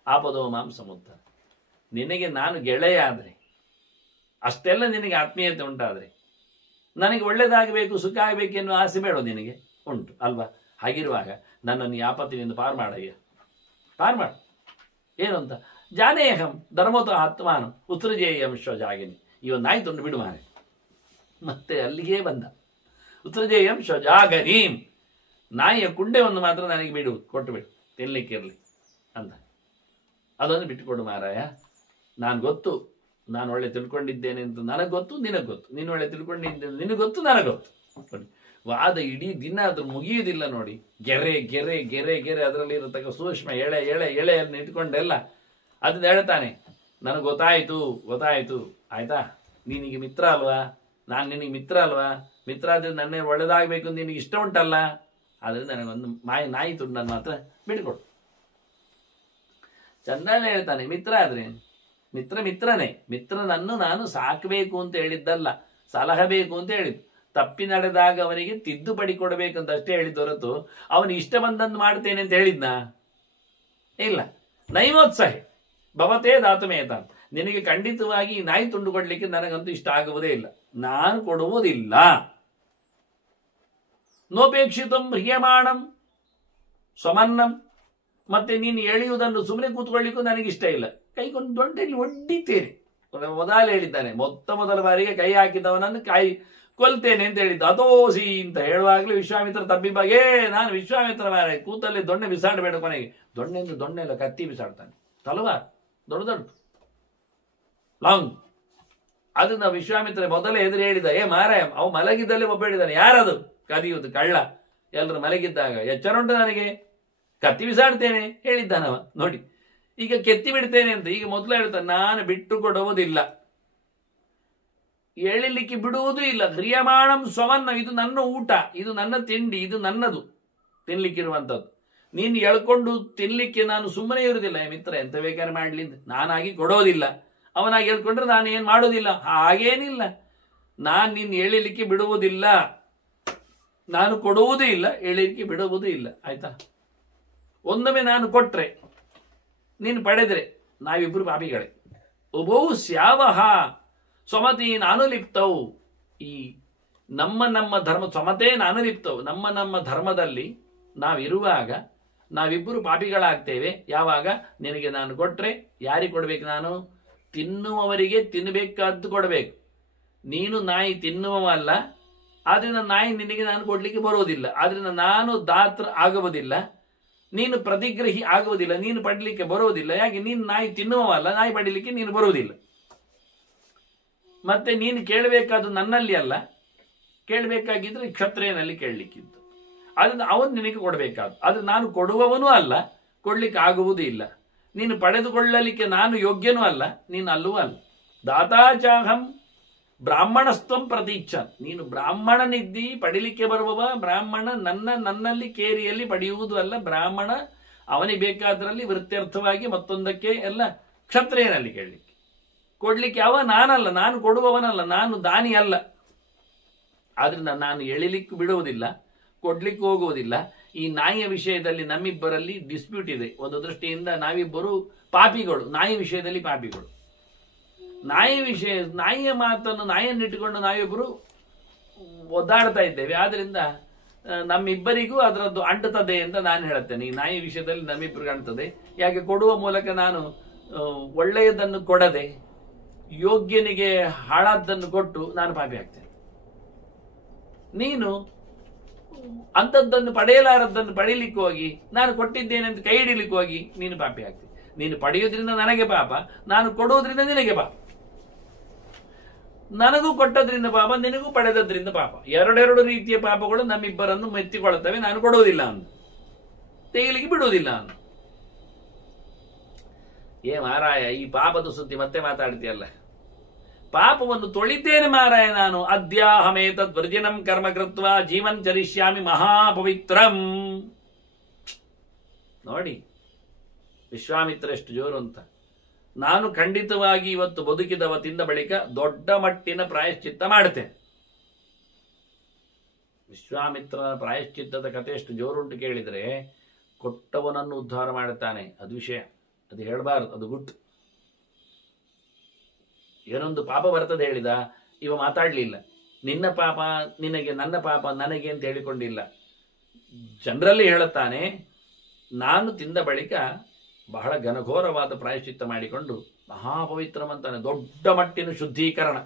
ಆಪದೋ ಮಾಂ ಸಮುದ್ರ. ನಿನಗೆ ನಾನು ಗೆಳೆಯ ಆದರೆ, ಅಷ್ಟೆಲ್ಲ ನಿನಗೆ ಆತ್ಮೀಯತೆ ಉಂಟಾದರೆ, ನನಗೆ ಒಳ್ಳೇದಾಗಬೇಕು, ಸುಖ ಆಗಬೇಕು ಎನ್ನುವ ಆಸೆ ಬೇಡ ನಿನಗೆ, ಉಂಟು ಅಲ್ವಾ? ಹಾಗಿರುವಾಗ ನನ್ನನ್ನು ಈ ಆಪತ್ತಿನಿಂದ ಪಾರು ಮಾಡಯ್ಯ, ಪಾರು ಮಾಡು. ಏನು ಅಂತ ಜಾನೇಹಂ ಧರ್ಮತಃ ಆತ್ಮಾನಂ ಉತ್ಸೃಜೇಯಂ ಶ್ವಜಾಗಿನಿ. ನಾಯಿ ತುಂಡು ಬಿಡು ಮಾರೆ. ಮತ್ತೆ ಅಲ್ಲಿಗೆ ಬಂದ. ಉತ್ಸೃಜೇಯಂ ಶ್ವಜಾಗನೀಂ, ನಾಯಿಯ ಕುಂಡೆಯನ್ನು ಮಾತ್ರ ನನಗೆ ಬಿಡು, ಕೊಟ್ಟು ಬಿಡು, ತಿನ್ಲಿಕ್ಕಿರಲಿ ಅಂತ. ಅದನ್ನು ಬಿಟ್ಟುಕೊಡು ಮಾರಾಯ. ನಾನು ಗೊತ್ತು, ನಾನು ಒಳ್ಳೆ ತಿಳ್ಕೊಂಡಿದ್ದೇನೆ ಅಂತ ನನಗೆ ಗೊತ್ತು, ನಿನಗೆ ಗೊತ್ತು. ನೀನು ಒಳ್ಳೆ ತಿಳ್ಕೊಂಡಿದ್ದೇನೆ, ನಿನಗೆ ಗೊತ್ತು, ನನಗೆ ಗೊತ್ತು. ವಾದ ಇಡೀ ದಿನ ಅದ್ರ ಮುಗಿಯುವುದಿಲ್ಲ ನೋಡಿ. ಗೆರೆ ಗೆರೆ ಗೆರೆ ಗೆರೆ ಅದರಲ್ಲಿ ಇರತಕ್ಕ ಸೂಕ್ಷ್ಮ ಎಳೆ ಎಳೆ ಎಳೆಯನ್ನು ಇಟ್ಕೊಂಡೆಲ್ಲ ಅದನ್ನ ಹೇಳ್ತಾನೆ. ನನಗೆ ಗೊತ್ತಾಯಿತು, ಗೊತ್ತಾಯಿತು, ಆಯ್ತಾ? ನೀನಿಗೆ ಮಿತ್ರ ಅಲ್ವಾ, ನಾನು ನಿನಗೆ ಮಿತ್ರ ಅಲ್ವಾ? ಮಿತ್ರ ಆದರೆ ನನ್ನ ಒಳ್ಳೇದಾಗಬೇಕು ಅಂತ ನಿನಗೆ ಇಷ್ಟ ಉಂಟಲ್ಲ, ಆದರೆ ನನಗೊಂದು ನಾಯಿ ತುಂಡನ್ನು ಮಾತ್ರ ಬಿಟ್ಕೊಡು. ಚಂದನೇ ಹೇಳ್ತಾನೆ. ಮಿತ್ರ ಆದ್ರೆ ಮಿತ್ರನೇ. ಮಿತ್ರನನ್ನು ನಾನು ಸಾಕಬೇಕು ಅಂತ ಹೇಳಿದ್ದಲ್ಲ, ಸಲಹಬೇಕು ಅಂತ ಹೇಳಿದ್ದು. ತಪ್ಪಿ ನಡೆದಾಗ ಅವನಿಗೆ ತಿದ್ದುಪಡಿ ಕೊಡಬೇಕಂತ ಅಷ್ಟೇ ಹೇಳಿದ್ದು ಹೊರತು ಅವನಿಗೆ ಇಷ್ಟ ಬಂದಂದು ಮಾಡ್ತೇನೆ ಅಂತ ಹೇಳಿದ್ನಾ? ಇಲ್ಲ. ನೈವೋತ್ಸಾಹಿ ಭವತೇ ದಾತುಮೇತ. ನಿನಗೆ ಖಂಡಿತವಾಗಿ ನಾಯಿ ತುಂಡು ಕೊಡ್ಲಿಕ್ಕೆ ನನಗಂತೂ ಇಷ್ಟ ಆಗುವುದೇ ಇಲ್ಲ, ನಾನು ಕೊಡುವುದಿಲ್ಲ. ನೋಪೇಕ್ಷಿತಂ ಹ್ರಿಯಮಾಣಂ ಸ್ವಮನ್ನಂ. ಮತ್ತೆ ನೀನು ಎಳೆಯುವುದನ್ನು ಸುಮ್ಮನೆ ಕೂತ್ಕೊಳ್ಳಿಕ್ಕೂ ನನಗಿಷ್ಟ ಇಲ್ಲ. ಕೈಗೊಂಡು ದೊಡ್ಡಲ್ಲಿ ಒಡ್ಡಿತೇನೆ. ಮೊದಲು ಹೇಳಿದ್ದಾನೆ, ಮೊದಲ ಬಾರಿಗೆ ಕೈ ಹಾಕಿದವನನ್ನು ಕೊಲ್ತೇನೆ ಅಂತ ಹೇಳಿದ್ದು. ಅದೋಸಿ ಅಂತ ಹೇಳುವಾಗಲೇ ವಿಶ್ವಾಮಿತ್ರ ತಬ್ಬಿಬಾಗೆ, ನಾನು ವಿಶ್ವಾಮಿತ್ರ ಮಾರ, ಕೂತಲ್ಲಿ ದೊಣ್ಣೆ ಬಿಸಾಡಬೇಡ. ಕೊನೆಗೆ ದೊಣ್ಣೆ ಎಲ್ಲ ಕತ್ತಿ ಬಿಸಾಡ್ತಾನೆ. ತಲವಾರ್ ದೊಡ್ಡ ಲಾಂಗ್. ಅದನ್ನ ವಿಶ್ವಾಮಿತ್ರ ಮೊದಲೇ ಎದುರು ಹೇಳಿದ, ಮಾರಾಯ ಅವು ಮಲಗಿದ್ದಲ್ಲೇ ಒಬ್ಬ ಹೇಳಿದ್ದಾನೆ, ಯಾರದು ಕದಿಯುವುದು ಕಳ್ಳ, ಎಲ್ಲರೂ ಮಲಗಿದ್ದಾಗ ಎಚ್ಚರುಂಟು ನನಗೆ, ಕತ್ತಿ ಬಿಸಾಡ್ತೇನೆ ಹೇಳಿದ್ದಾನವ. ನೋಡಿ, ಈಗ ಕೆತ್ತಿ ಬಿಡ್ತೇನೆ ಅಂತ ಈಗ ಮೊದಲು ಹೇಳ್ತಾನೆ, ನಾನು ಬಿಟ್ಟು ಕೊಡುವುದಿಲ್ಲ. ಎಳಿಲಿಕ್ಕೆ ಬಿಡುವುದೂ ಇಲ್ಲ. ಕ್ರಿಯಮಾಣಂ ಸ್ವವನ್ನ, ಇದು ನನ್ನ ಊಟ, ಇದು ನನ್ನ ತಿಂಡಿ, ಇದು ನನ್ನದು ತಿನ್ಲಿಕ್ಕಿರುವಂಥದ್ದು. ನೀನು ಎಳ್ಕೊಂಡು ತಿನ್ಲಿಕ್ಕೆ ನಾನು ಸುಮ್ಮನೆ ಇರುವುದಿಲ್ಲ ಮಿತ್ರ, ಎಂತ ಬೇಕಾದ್ರೆ ಮಾಡಲಿ, ನಾನಾಗಿ ಕೊಡೋದಿಲ್ಲ. ಅವನಾಗಿ ಹೇಳ್ಕೊಂಡ್ರೆ ನಾನು ಏನು ಮಾಡೋದಿಲ್ಲ. ಹಾಗೇನಿಲ್ಲ, ನಾನು ನಿನ್ನ ಎಳಿಲಿಕ್ಕೆ ಬಿಡುವುದಿಲ್ಲ, ನಾನು ಕೊಡುವುದೂ ಇಲ್ಲ, ಎಳಿಲಿಕ್ಕೆ ಬಿಡುವುದೂ ಇಲ್ಲ. ಆಯ್ತಾ? ಒಂದೊಮ್ಮೆ ನಾನು ಕೊಟ್ರೆ ನೀನು ಪಡೆದ್ರೆ ನಾವಿಬ್ರು ಪಾಪಿಗಳೇ. ಉಭೌ ಸ್ಯಾವಹ ಸ್ವಮತಿ ನಾನುಲಿಪ್ತವು. ಈ ನಮ್ಮ ಧರ್ಮ ಸ್ವಮತೇ ನಾನುಲಿಪ್ತವು. ನಮ್ಮ ಧರ್ಮದಲ್ಲಿ ನಾವಿರುವಾಗ ನಾವಿಬ್ಬರು ಪಾಪಿಗಳಾಗ್ತೇವೆ. ಯಾವಾಗ? ನಿನಗೆ ನಾನು ಕೊಟ್ರೆ ಯಾರಿಗೆ ಕೊಡ್ಬೇಕು? ನಾನು ತಿನ್ನುವವರಿಗೆ ತಿನ್ನಬೇಕಾದ್ದು ಕೊಡಬೇಕು. ನೀನು ನಾಯಿ ತಿನ್ನುವವಲ್ಲ, ಆದ್ರಿಂದ ನಾಯಿ ನಿನಗೆ ನಾನು ಕೊಡ್ಲಿಕ್ಕೆ ಬರುವುದಿಲ್ಲ. ಆದ್ರಿಂದ ನಾನು ದಾತ್ರ ಆಗುವುದಿಲ್ಲ, ನೀನು ಪ್ರತಿಗ್ರಹಿ ಆಗುವುದಿಲ್ಲ, ನೀನು ಪಡಲಿಕ್ಕೆ ಬರುವುದಿಲ್ಲ. ಯಾಕೆ? ನೀನು ನಾಯಿ ತಿನ್ನುವವಲ್ಲ, ನಾಯಿ ಪಡಲಿಕ್ಕೆ ನೀನು ಬರುವುದಿಲ್ಲ. ಮತ್ತೆ ನೀನು ಕೇಳಬೇಕಾದ್ದು ನನ್ನಲ್ಲಿ ಅಲ್ಲ, ಕೇಳಬೇಕಾಗಿದ್ರೆ ಕ್ಷತ್ರಿಯನಲ್ಲಿ ಕೇಳಲಿಕ್ಕಿತ್ತು. ಅದರಿಂದ ಅವನು ನಿನಗೆ ಕೊಡಬೇಕಾದ್ದು. ಆದ್ರೆ ನಾನು ಕೊಡುವವನೂ ಅಲ್ಲ, ಕೊಡ್ಲಿಕ್ಕೆ ಆಗುವುದೂ ಇಲ್ಲ. ನೀನು ಪಡೆದುಕೊಳ್ಳಲಿಕ್ಕೆ ನಾನು ಯೋಗ್ಯನೂ ಅಲ್ಲ, ನೀನು ಅಲ್ಲೂ ಅಲ್ಲ. ದಾತಾಚಾಹಂ ಬ್ರಾಹ್ಮಣಸ್ತ್ವಂ ಪ್ರತೀಚ್ಛನ್. ನೀನು ಬ್ರಾಹ್ಮಣನಿದ್ದಿ, ಪಡಿಲಿಕ್ಕೆ ಬರುವವ ಬ್ರಾಹ್ಮಣ. ನನ್ನಲ್ಲಿ ಕೇರಿಯಲ್ಲಿ ಪಡೆಯುವುದು ಅಲ್ಲ. ಬ್ರಾಹ್ಮಣ ಅವನಿಗೆ ಬೇಕಾದ್ರಲ್ಲಿ ವೃತ್ಯರ್ಥವಾಗಿ ಮತ್ತೊಂದಕ್ಕೆ ಎಲ್ಲ ಕ್ಷತ್ರಿಯನಲ್ಲಿ ಕೇಳಲಿಕ್ಕೆ ಕೊಡ್ಲಿಕ್ಕೆ ಯಾವ ನಾನಲ್ಲ, ನಾನು ಕೊಡುವವನಲ್ಲ, ನಾನು ದಾನಿ ಅಲ್ಲ. ಆದ್ರಿಂದ ನಾನು ಎಳಿಲಿಕ್ಕೂ ಬಿಡುವುದಿಲ್ಲ, ಕೊಡ್ಲಿಕ್ಕೆ ಹೋಗುವುದಿಲ್ಲ. ಈ ನಾಯಿಯ ವಿಷಯದಲ್ಲಿ ನಮ್ಮಿಬ್ಬರಲ್ಲಿ ಡಿಸ್ಪ್ಯೂಟ್ ಇದೆ. ಒಂದು ದೃಷ್ಟಿಯಿಂದ ನಾವಿಬ್ಬರು ಪಾಪಿಗಳು, ನಾಯಿ ವಿಷಯದಲ್ಲಿ ಪಾಪಿಗಳು. ನಾಯಿಯ ಮಾತನ್ನು, ನಾಯಿಯನ್ನಿಟ್ಟುಕೊಂಡು ನಾವಿಬ್ಬರು ಒದ್ದಾಡ್ತಾ ಇದ್ದೇವೆ. ಆದ್ರಿಂದ ನಮ್ಮಿಬ್ಬರಿಗೂ ಅದರದ್ದು ಅಂಟುತ್ತದೆ ಅಂತ ನಾನು ಹೇಳುತ್ತೇನೆ. ಈ ನಾಯಿ ವಿಷಯದಲ್ಲಿ ನಮ್ಮಿಬ್ಬರಿಗೆ ಅಂಟುತ್ತದೆ. ಯಾಕೆ? ಕೊಡುವ ಮೂಲಕ ನಾನು ಒಳ್ಳೆಯದನ್ನು ಕೊಡದೆ ಯೋಗ್ಯನಿಗೆ ಹಾಳಾದ್ದನ್ನು ಕೊಟ್ಟು ನಾನು ಪಾಪಿ ಆಗ್ತೇನೆ. ನೀನು ಅಂಥದ್ದನ್ನು ಪಡೆಯಲಾರದ್ದನ್ನು ಪಡೀಲಿಕ್ಕೆ ಹೋಗಿ ನಾನು ಕೊಟ್ಟಿದ್ದೇನೆ ಅಂತ ಕೈ ಹಿಡಿಲಿಕ್ಕೆ ಹೋಗಿ ನೀನು ಪಾಪಿ ಆಗ್ತೀನಿ. ನೀನು ಪಡೆಯೋದ್ರಿಂದ ನನಗೆ ಪಾಪ, ನಾನು ಕೊಡುವುದರಿಂದ ನಿನಗೆ ಪಾಪ. ನನಗೂ ಕೊಟ್ಟದ್ರಿಂದ ಪಾಪ, ನಿನಗೂ ಪಡೆದದ್ರಿಂದ ಪಾಪ. ಎರಡೆರಡು ರೀತಿಯ ಪಾಪಗಳು ನಮ್ಮಿಬ್ಬರನ್ನು ಮೆತ್ತಿಕೊಳ್ಳುತ್ತವೆ. ನಾನು ಕೊಡುವುದಿಲ್ಲ ಅಂತ, ತೆಗಿಲಿಕ್ಕೆ ಬಿಡುವುದಿಲ್ಲ ಅಂತ. ಮಾರಾಯ, ಈ ಪಾಪದ ಸುದ್ದಿ ಮತ್ತೆ ಮಾತಾಡ್ತೀಯಲ್ಲ. ಪಾಪವನ್ನು ತೊಳಿತೇನೆ ಮಾರಾಯ ನಾನು. ಅದ್ಯಾಹಮೇತದ್ ವರ್ಜಿನಂ ಕರ್ಮ ಕೃತ್ವ ಜೀವನ್ ಚರಿಷ್ಯಾಮಿ ಮಹಾಪವಿತ್ರಂ. ನೋಡಿ ವಿಶ್ವಾಮಿತ್ರ ಎಷ್ಟು ಜೋರು ಅಂತ. ನಾನು ಖಂಡಿತವಾಗಿ ಇವತ್ತು ಬದುಕಿದವ ತಿಂದ ಬಳಿಕ ದೊಡ್ಡ ಮಟ್ಟಿನ ಪ್ರಾಯಶ್ಚಿತ್ತ ಮಾಡ್ತೇನೆ. ವಿಶ್ವಾಮಿತ್ರನ ಪ್ರಾಯಶ್ಚಿತ್ತದ ಕಥೆ ಎಷ್ಟು ಜೋರುಂಟು ಕೇಳಿದರೆ, ಕೊಟ್ಟವನನ್ನು ಉದ್ಧಾರ ಮಾಡುತ್ತಾನೆ. ಅದು ವಿಷಯ, ಅದು ಹೇಳಬಾರದು, ಅದು ಗುಟ್ಟು. ಏನೊಂದು ಪಾಪ ಬರ್ತದೆ ಹೇಳಿದ, ಇವ ಮಾತಾಡಲಿಲ್ಲ. ನಿನ್ನ ಪಾಪ ನಿನಗೆ, ನನ್ನ ಪಾಪ ನನಗೆ ಅಂತ ಹೇಳಿಕೊಂಡಿಲ್ಲ. ಜನರಲ್ಲಿ ಹೇಳುತ್ತಾನೆ, ನಾನು ತಿಂದ ಬಳಿಕ ಬಹಳ ಘನಘೋರವಾದ ಪ್ರಾಯಶ್ಚಿತ್ತ ಮಾಡಿಕೊಂಡು ಮಹಾಪವಿತ್ರಂ ಅಂತಾನೆ. ದೊಡ್ಡ ಮಟ್ಟಿನ ಶುದ್ಧೀಕರಣ.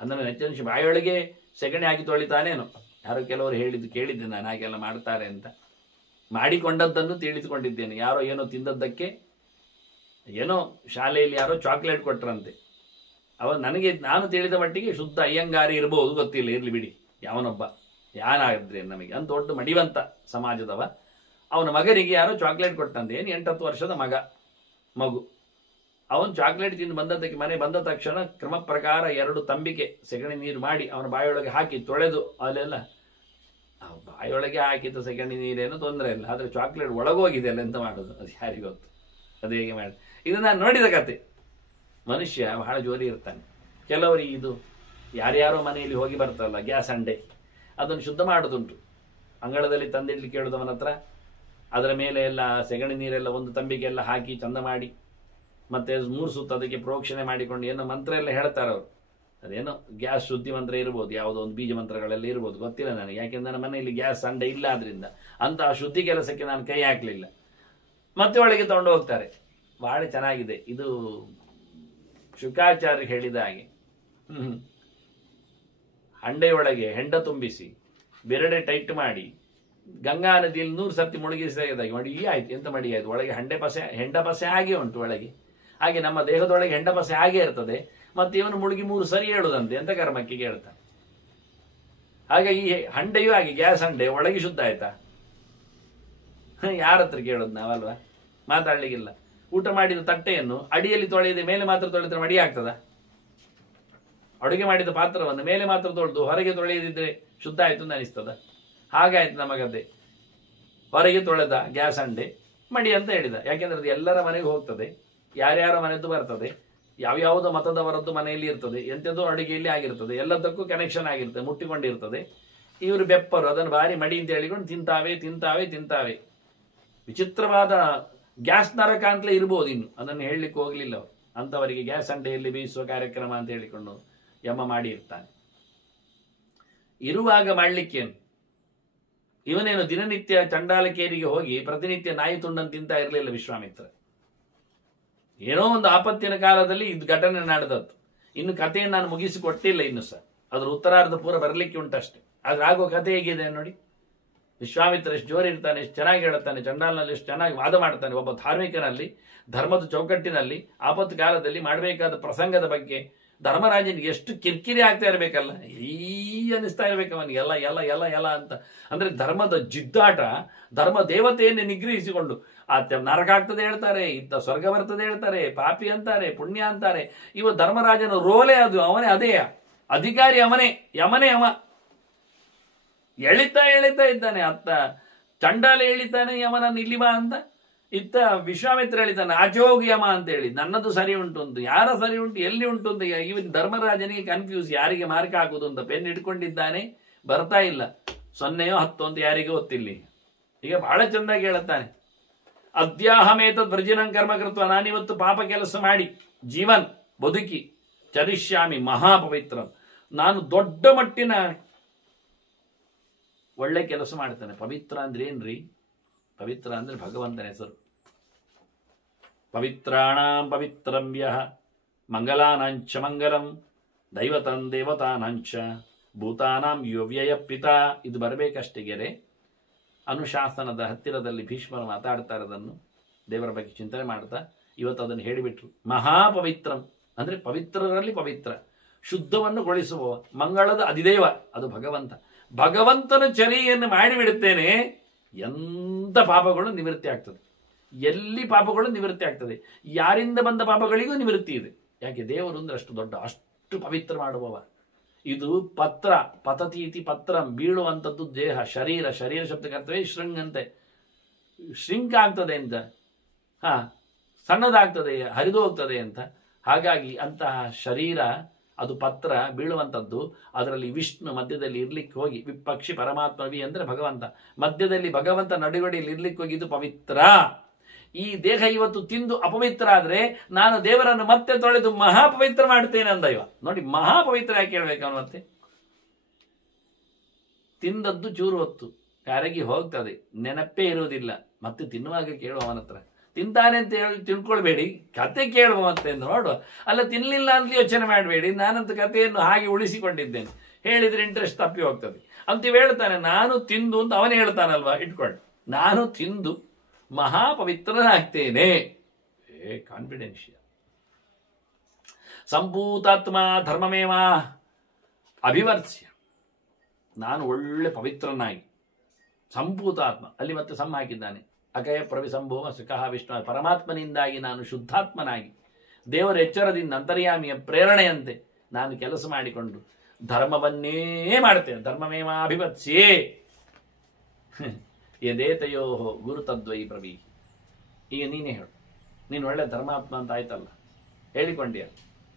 ಅಂದರೆ ನೆಚ್ಚನಿಸಿ ಬಾಯೊಳಗೆ ಸೆಗಣಿ ಹಾಕಿ ತೊಳಿತಾನೇನು. ಯಾರೋ ಕೆಲವರು ಕೇಳಿದ್ದೆ ನಾನು, ಹಾಗೆಲ್ಲ ಮಾಡ್ತಾರೆ ಅಂತ. ಮಾಡಿಕೊಂಡದ್ದನ್ನು ತಿಳಿದುಕೊಂಡಿದ್ದೇನೆ. ಯಾರೋ ಏನೋ ತಿಂದದ್ದಕ್ಕೆ, ಏನೋ ಶಾಲೆಯಲ್ಲಿ ಯಾರೋ ಚಾಕ್ಲೇಟ್ ಕೊಟ್ರಂತೆ. ನಾನು ತಿಳಿದ ಮಟ್ಟಿಗೆ ಶುದ್ಧ ಅಯ್ಯಂಗಾರಿ ಇರಬಹುದು, ಗೊತ್ತಿಲ್ಲ, ಇರಲಿ ಬಿಡಿ. ಯಾವನೊಬ್ಬ ಯಾನಾಗಿದ್ರೆ ನಮಗೆ ಅಂತ ದೊಡ್ಡ ಮಡಿವಂತ ಸಮಾಜದವ. ಅವನ ಮಗನಿಗೆ ಯಾರೋ ಚಾಕ್ಲೇಟ್ ಕೊಟ್ಟಂತೆ. ಏನು 8-10 ವರ್ಷದ ಮಗು. ಅವನು ಚಾಕ್ಲೇಟ್ ತಿಂದು ಬಂದದ್ದಕ್ಕೆ ಮನೆ ಬಂದ ತಕ್ಷಣ ಕ್ರಮ ಪ್ರಕಾರ 2 ತಂಬಿಕೆ ಸೆಗಣಿ ನೀರು ಮಾಡಿ ಅವನ ಬಾಯೊಳಗೆ ಹಾಕಿ ತೊಳೆದು, ಅಲ್ಲೆಲ್ಲ ಬಾಯೊಳಗೆ ಹಾಕಿದ್ದು ಸೆಗಣಿ ನೀರೇನು ತೊಂದರೆ ಇಲ್ಲ. ಆದರೆ ಚಾಕ್ಲೇಟ್ ಒಳಗೋಗಿದೆ ಅಲ್ಲ, ಎಂತ ಮಾಡೋದು ಅದು ಯಾರಿಗೊತ್ತು, ಅದು ಹೇಗೆ ಮಾಡಿ. ಇದು ನಾನು ನೋಡಿದ ಕತೆ. ಮನುಷ್ಯ ಬಹಳ ಜೋರಿ ಇರ್ತಾನೆ. ಕೆಲವರು ಇದು ಯಾರ್ಯಾರೋ ಮನೆಯಲ್ಲಿ ಹೋಗಿ ಬರ್ತಾರಲ್ಲ ಗ್ಯಾಸ್ ಅಂಡೆ, ಅದನ್ನು ಶುದ್ಧ ಮಾಡೋದುಂಟು. ಅಂಗಳದಲ್ಲಿ ತಂದಿಡ್ಲಿಕ್ಕೆ ಕೇಳೋದವನ ಹತ್ರ ಅದರ ಮೇಲೆ ಎಲ್ಲ ಸೆಗಣಿ ನೀರೆಲ್ಲ ಒಂದು ತಂಬಿಗೆಲ್ಲ ಹಾಕಿ ಚಂದ ಮಾಡಿ, ಮತ್ತೆ 3 ಸುತ್ತ ಅದಕ್ಕೆ ಪ್ರೋಕ್ಷಣೆ ಮಾಡಿಕೊಂಡು ಏನೋ ಮಂತ್ರ ಎಲ್ಲ ಹೇಳ್ತಾರೆ ಅವರು. ಅದೇನೋ ಗ್ಯಾಸ್ ಶುದ್ಧಿ ಮಂತ್ರ ಇರ್ಬೋದು, ಯಾವುದೋ ಒಂದು ಬೀಜ ಮಂತ್ರಗಳೆಲ್ಲ ಇರ್ಬೋದು, ಗೊತ್ತಿಲ್ಲ ನನಗೆ. ಯಾಕೆಂದ್ರೆ ನನ್ನ ಮನೆಯಲ್ಲಿ ಗ್ಯಾಸ್ ಅಂಡೆ ಇಲ್ಲ, ಆದ್ರಿಂದ ಅಂತಹ ಶುದ್ಧಿ ಕೆಲಸಕ್ಕೆ ನಾನು ಕೈ ಹಾಕಲಿಲ್ಲ. ಮತ್ತೆ ಒಳಗೆ ತಗೊಂಡು ಹೋಗ್ತಾರೆ. ಬಹಳ ಚೆನ್ನಾಗಿದೆ ಇದು. ಶುಕಾಚಾರ್ಯ ಹೇಳಿದ ಹಾಗೆ ಹಂಡೆಯೊಳಗೆ ಹೆಂಡ ತುಂಬಿಸಿ ಬೆರಡೆ ಟೈಟ್ ಮಾಡಿ ಗಂಗಾ ನದಿಯಲ್ಲಿ 100 ಸರ್ತಿ ಮುಳುಗಿಸಿದಾಗಿ ಮಡಿ ಆಯ್ತು. ಎಂತ ಮಡಿ ಆಯ್ತು? ಒಳಗೆ ಹೆಂಡ ಪಸೆ ಹಾಗೆ ಉಂಟು ಒಳಗೆ. ಹಾಗೆ ನಮ್ಮ ದೇಹದೊಳಗೆ ಹೆಂಡ ಪಸೆ ಹಾಗೆ ಇರ್ತದೆ. ಮತ್ತೆ ಇವನು ಮುಳುಗಿ 3 ಸರಿ ಹೇಳುದಂತೆ. ಎಂತ ಕರ್ಮಕ್ಕೆ ಕೇಳ್ತಾನೆ. ಹಾಗೆ ಈ ಹಂಡೆಯೂ ಹಾಗೆ, ಗ್ಯಾಸ್ ಹಂಡೆ ಒಳಗೆ ಶುದ್ಧ ಆಯ್ತಾ? ಯಾರ ಹತ್ರ ಕೇಳೋದು ನಾವಲ್ವಾ? ಮಾತಾಡ್ಲಿಕ್ಕಿಲ್ಲ. ಊಟ ಮಾಡಿದ ತಟ್ಟೆಯನ್ನು ಅಡಿಯಲ್ಲಿ ತೊಳೆಯದೆ ಮೇಲೆ ಮಾತ್ರ ತೊಳೆದ್ರೆ ಮಡಿ ಆಗ್ತದ? ಅಡುಗೆ ಮಾಡಿದ ಪಾತ್ರವನ್ನು ಮೇಲೆ ಮಾತ್ರ ತೊಳೆದು ಹೊರಗೆ ತೊಳೆಯದಿದ್ರೆ ಶುದ್ಧ ಆಯಿತು ಅಂತ ಅನಿಸ್ತದ? ಹಾಗಾಯ್ತು ನಮಗದೆ. ಹೊರಗೆ ತೊಳೆದ ಗ್ಯಾಸ್ ಅಂಡೆ ಮಡಿ ಅಂತ ಹೇಳಿದ. ಯಾಕೆಂದ್ರೆ ಅದು ಎಲ್ಲರ ಮನೆಗೆ ಹೋಗ್ತದೆ, ಯಾರ್ಯಾರ ಮನೆದ್ದು ಬರ್ತದೆ, ಯಾವ್ಯಾವುದೋ ಮತದವರದ್ದು ಮನೆಯಲ್ಲಿ ಇರ್ತದೆ, ಎಂಥದ್ದು ಅಡುಗೆಯಲ್ಲಿ ಆಗಿರ್ತದೆ, ಎಲ್ಲದಕ್ಕೂ ಕನೆಕ್ಷನ್ ಆಗಿರ್ತದೆ, ಮುಟ್ಟಿಕೊಂಡಿರ್ತದೆ. ಇವರು ಬೆಪ್ಪರು ಅದನ್ನು ಭಾರಿ ಮಡಿ ಅಂತ ಹೇಳಿಕೊಂಡು ತಿಂತಾವೆ. ವಿಚಿತ್ರವಾದ ಗ್ಯಾಸ್ ನರಕ ಅಂತಲೇ ಇರ್ಬೋದು. ಇನ್ನು ಅದನ್ನು ಹೇಳಲಿಕ್ಕೆ ಹೋಗ್ಲಿಲ್ಲ ಅವರು. ಅಂಥವರಿಗೆ ಗ್ಯಾಸ್ ಅಂಡೆಯಲ್ಲಿ ಬೇಯಿಸುವ ಕಾರ್ಯಕ್ರಮ ಅಂತ ಹೇಳಿಕೊಂಡು ಯಮ ಮಾಡಿ ಇರ್ತಾನೆ. ಇರುವಾಗ ಮಾಡಲಿಕ್ಕೇನು? ಇವನೇನು ದಿನನಿತ್ಯ ಚಂಡಾಲಕೇರಿಗೆ ಹೋಗಿ ಪ್ರತಿನಿತ್ಯ ನಾಯಿ ತುಂಡನ್ನು ತಿಂತಾ ಇರಲಿಲ್ಲ ವಿಶ್ವಾಮಿತ್ರ. ಏನೋ ಒಂದು ಆಪತ್ತಿನ ಕಾಲದಲ್ಲಿ ಇದು ಘಟನೆ ನಡೆದದ್ದು. ಇನ್ನು ಕಥೆಯನ್ನು ನಾನು ಮುಗಿಸಿಕೊಟ್ಟಿಲ್ಲ ಇನ್ನು ಸಹ. ಅದ್ರ ಉತ್ತರಾರ್ಧ ಪೂರ ಬರಲಿಕ್ಕೆ ಉಂಟಷ್ಟೇ. ಆದ್ರೆ ಆಗೋ ಕಥೆ ಹೇಗಿದೆ ನೋಡಿ. ವಿಶ್ವಾಮಿತ್ರ ಎಷ್ಟು ಜೋರು ಇರ್ತಾನೆ, ಎಷ್ಟು ಚೆನ್ನಾಗಿ ಹೇಳುತ್ತಾನೆ, ಚಂಡಾಲನಲ್ಲಿ ಎಷ್ಟು ಚೆನ್ನಾಗಿ ವಾದ ಮಾಡ್ತಾನೆ. ಒಬ್ಬ ಧಾರ್ಮಿಕನಲ್ಲಿ ಧರ್ಮದ ಚೌಕಟ್ಟಿನಲ್ಲಿ ಆಪತ್ತು ಕಾಲದಲ್ಲಿ ಮಾಡಬೇಕಾದ ಪ್ರಸಂಗದ ಬಗ್ಗೆ ಧರ್ಮರಾಜನಿಗೆ ಎಷ್ಟು ಕಿರಿಕಿರಿ ಆಗ್ತಾ ಇರಬೇಕಲ್ಲ, ಈ ಅನಿಸ್ತಾ ಇರ್ಬೇಕು ಅವನಿಗೆ ಎಲ್ಲ ಎಲ್ಲ ಎಲ್ಲ ಎಲ್ಲ ಅಂತ. ಅಂದ್ರೆ ಧರ್ಮದ ಜಿದ್ದಾಟ, ಧರ್ಮ ದೇವತೆಯನ್ನೇ ನಿಗ್ರಹಿಸಿಕೊಂಡು ನರಕ ಆಗ್ತದೆ ಹೇಳ್ತಾರೆ, ಇತ್ತ ಸ್ವರ್ಗ ಬರ್ತದೆ ಹೇಳ್ತಾರೆ, ಪಾಪಿ ಅಂತಾರೆ, ಪುಣ್ಯ ಅಂತಾರೆ. ಇವ ಧರ್ಮರಾಜನ ರೋಲೆ ಅದು, ಅವನೇ ಅದೇ ಅಧಿಕಾರಿ, ಅವನೇ ಯಮನೇ. ಅವ ಎಳಿತಾ ಇದ್ದಾನೆ. ಅತ್ತ ಚಂಡಾಲ ಎಳಿತಾನೆ ಯಮನನ್ನು ಇಲ್ಲಿ ಬಾ ಅಂತ, ಇತ್ತ ವಿಶ್ವಾಮಿತ್ರ ಹೇಳಿದ್ದಾನೆ ಆಚೋಗಿ ಯಮ ಅಂತ ಹೇಳಿ. ನನ್ನದು ಸರಿ ಉಂಟು ಅಂತ, ಯಾರ ಸರಿ ಉಂಟು, ಎಲ್ಲಿ ಉಂಟು ಅಂತ ಇವನ್ ಧರ್ಮರಾಜನಿಗೆ ಕನ್ಫ್ಯೂಸ್, ಯಾರಿಗೆ ಮಾರ್ಕ್ ಹಾಕುದು ಅಂತ. ಪೆನ್ ಇಟ್ಕೊಂಡಿದ್ದಾನೆ, ಬರ್ತಾ ಇಲ್ಲ. 0 10 ಅಂತ ಯಾರಿಗೆ ಗೊತ್ತಿಲ್ಲ. ಈಗ ಬಹಳ ಚಂದಾಗಿ ಹೇಳುತ್ತಾನೆ, ಅದ್ಯಾಹಮೇತದ್ ವೃಜಿನಂ ಕರ್ಮ ಕೃತ್ವ, ನಾನಿವತ್ತು ಪಾಪ ಕೆಲಸ ಮಾಡಿ ಜೀವನ್ ಬದುಕಿ ಚರಿಷ್ಯಾಮಿ ಮಹಾಪವಿತ್ರ, ನಾನು ದೊಡ್ಡ ಮಟ್ಟಿನ ಒಳ್ಳೆ ಕೆಲಸ ಮಾಡ್ತಾನೆ. ಪವಿತ್ರ ಅಂದ್ರೆ ಏನ್ರಿ? ಪವಿತ್ರ ಅಂದ್ರೆ ಭಗವಂತನ ಹೆಸರು. ಪವಿತ್ರಾಣಾಂ ಪವಿತ್ರಮ್ಯಃ ಮಂಗಲಾನಾಂಚ ಮಂಗಲಂ ದೈವತಂ ದೇವತಾನಾಂಚ ಭೂತಾನಾಂ ಯೋವ್ಯಯ ಪಿತಾ. ಇದು ಬರಬೇಕಷ್ಟೇ ಗೆರೆ. ಅನುಶಾಸನದ ಹತ್ತಿರದಲ್ಲಿ ಭೀಷ್ಮರು ಮಾತಾಡ್ತಾ ಇರೋದನ್ನು ದೇವರ ಬಗ್ಗೆ ಚಿಂತನೆ ಮಾಡ್ತಾ ಇವತ್ತು ಅದನ್ನು ಹೇಳಿಬಿಟ್ರು. ಮಹಾಪವಿತ್ರಂ ಅಂದ್ರೆ ಪವಿತ್ರರಲ್ಲಿ ಪವಿತ್ರ, ಶುದ್ಧವನ್ನು ಗೊಳಿಸುವ, ಮಂಗಳದ ಅಧಿದೇವ ಅದು ಭಗವಂತ. ಭಗವಂತನ ಚರ್ಯೆಯನ್ನು ಮಾಡಿಬಿಡುತ್ತೇನೆ, ಎಂಥ ಪಾಪಗಳು ನಿವೃತ್ತಿ ಆಗ್ತದೆ. ಎಲ್ಲಿ ಪಾಪಗಳು ನಿವೃತ್ತಿ ಆಗ್ತದೆ, ಯಾರಿಂದ ಬಂದ ಪಾಪಗಳಿಗೂ ನಿವೃತ್ತಿ ಇದೆ. ಯಾಕೆ? ದೇವರು ಅಂದ್ರೆ ಅಷ್ಟು ದೊಡ್ಡ, ಅಷ್ಟು ಪವಿತ್ರ ಮಾಡುವವ. ಇದು ಪತ್ರ ಪತತೀತಿ ಪತ್ರಂ, ಬೀಳುವಂಥದ್ದು ದೇಹ, ಶರೀರ. ಶರೀರ ಶಬ್ದಕ್ಕರ್ಥವೇ ಶೃಂಗ್ ಅಂತೆ, ಶ್ರಿಂಕ್ ಆಗ್ತದೆ ಅಂತ, ಸಣ್ಣದಾಗ್ತದೆ, ಹರಿದು ಹೋಗ್ತದೆ ಅಂತ. ಹಾಗಾಗಿ ಅಂತಹ ಶರೀರ ಅದು ಪತ್ರ, ಬೀಳುವಂಥದ್ದು. ಅದರಲ್ಲಿ ವಿಷ್ಣು ಮಧ್ಯದಲ್ಲಿ ಇರ್ಲಿಕ್ಕೆ ಹೋಗಿ, ವಿಪಕ್ಷಿ ಪರಮಾತ್ಮವಿ ಅಂದ್ರೆ ಭಗವಂತ, ಮಧ್ಯದಲ್ಲಿ ಭಗವಂತ ನಡುಗಡೆಯಲ್ಲಿ ಇರ್ಲಿಕ್ಕೆ ಹೋಗಿ, ಇದು ಪವಿತ್ರ. ಈ ದೇಹ ಇವತ್ತು ತಿಂದು ಅಪವಿತ್ರ ಆದ್ರೆ ನಾನು ದೇವರನ್ನು ಮತ್ತೆ ತೊಳೆದು ಮಹಾಪವಿತ್ರ ಮಾಡ್ತೇನೆ ಅಂದ ಇವ. ನೋಡಿ, ಮಹಾಪವಿತ್ರ ಯಾಕೆ ಹೇಳ್ಬೇಕು ಅವನು? ಮತ್ತೆ ತಿಂದದ್ದು ಚೂರು ಹೊತ್ತು ಕರಗಿ ಹೋಗ್ತದೆ, ನೆನಪೇ ಇರುವುದಿಲ್ಲ. ಮತ್ತೆ ತಿನ್ನುವಾಗ ಕೇಳುವ ಅವನ ಹತ್ರ, ತಿಂತಾನೆ ಅಂತ ಹೇಳಿ ತಿಳ್ಕೊಳ್ಬೇಡಿ, ಕತೆ ಕೇಳುವ ಮತ್ತೆ ನೋಡುವ. ಅಲ್ಲ, ತಿನ್ನಲಿಲ್ಲ ಅಂತ ಯೋಚನೆ ಮಾಡಬೇಡಿ. ನಾನಂತ ಕಥೆಯನ್ನು ಹಾಗೆ ಉಳಿಸಿಕೊಂಡಿದ್ದೇನೆ, ಹೇಳಿದ್ರೆ ಇಂಟ್ರೆಸ್ಟ್ ತಪ್ಪಿ ಹೋಗ್ತದೆ ಅಂತ ಹೇಳ್ತಾನೆ. ನಾನು ತಿಂದು ಅಂತ ಅವನೇ ಹೇಳ್ತಾನಲ್ವಾ, ಇಟ್ಕೊಂಡು ನಾನು ತಿಂದು ಮಹಾಪವಿತ್ರನಾಗ್ತೇನೆ. ಕಾನ್ಫಿಡೆನ್ಷಿಯಲ್. ಸಂಭೂತಾತ್ಮ ಧರ್ಮಮೇವ ಅಭಿವರ್ತ್ಸ್ಯ, ನಾನು ಒಳ್ಳೆ ಪವಿತ್ರನಾಗಿ, ಸಂಭೂತಾತ್ಮ ಅಲ್ಲಿ ಮತ್ತೆ ಸಮ ಹಾಕಿದ್ದಾನೆ. ಅಕಯ ಪ್ರವಿಸಂಭೋಮ ಸುಖಃ ವಿಷ್ಣು, ಪರಮಾತ್ಮನಿಂದಾಗಿ ನಾನು ಶುದ್ಧಾತ್ಮನಾಗಿ, ದೇವರ ಎಚ್ಚರದಿಂದ ಅಂತರ್ಯಾಮಿಯ ಪ್ರೇರಣೆಯಂತೆ ನಾನು ಕೆಲಸ ಮಾಡಿಕೊಂಡು ಧರ್ಮವನ್ನೇ ಮಾಡ್ತೇನೆ. ಧರ್ಮಮೇವ ಅಭಿವತ್ಸ್ಯೇ ಯದೇತಯೋ ಗುರು ತದ್ವೈ ಪ್ರವೀ. ಈಗ ನೀನೇ ಹೇಳು, ನೀನು ಒಳ್ಳೆ ಧರ್ಮಾತ್ಮ ಅಂತ ಆಯ್ತಲ್ಲ, ಹೇಳಿಕೊಂಡಿಯ,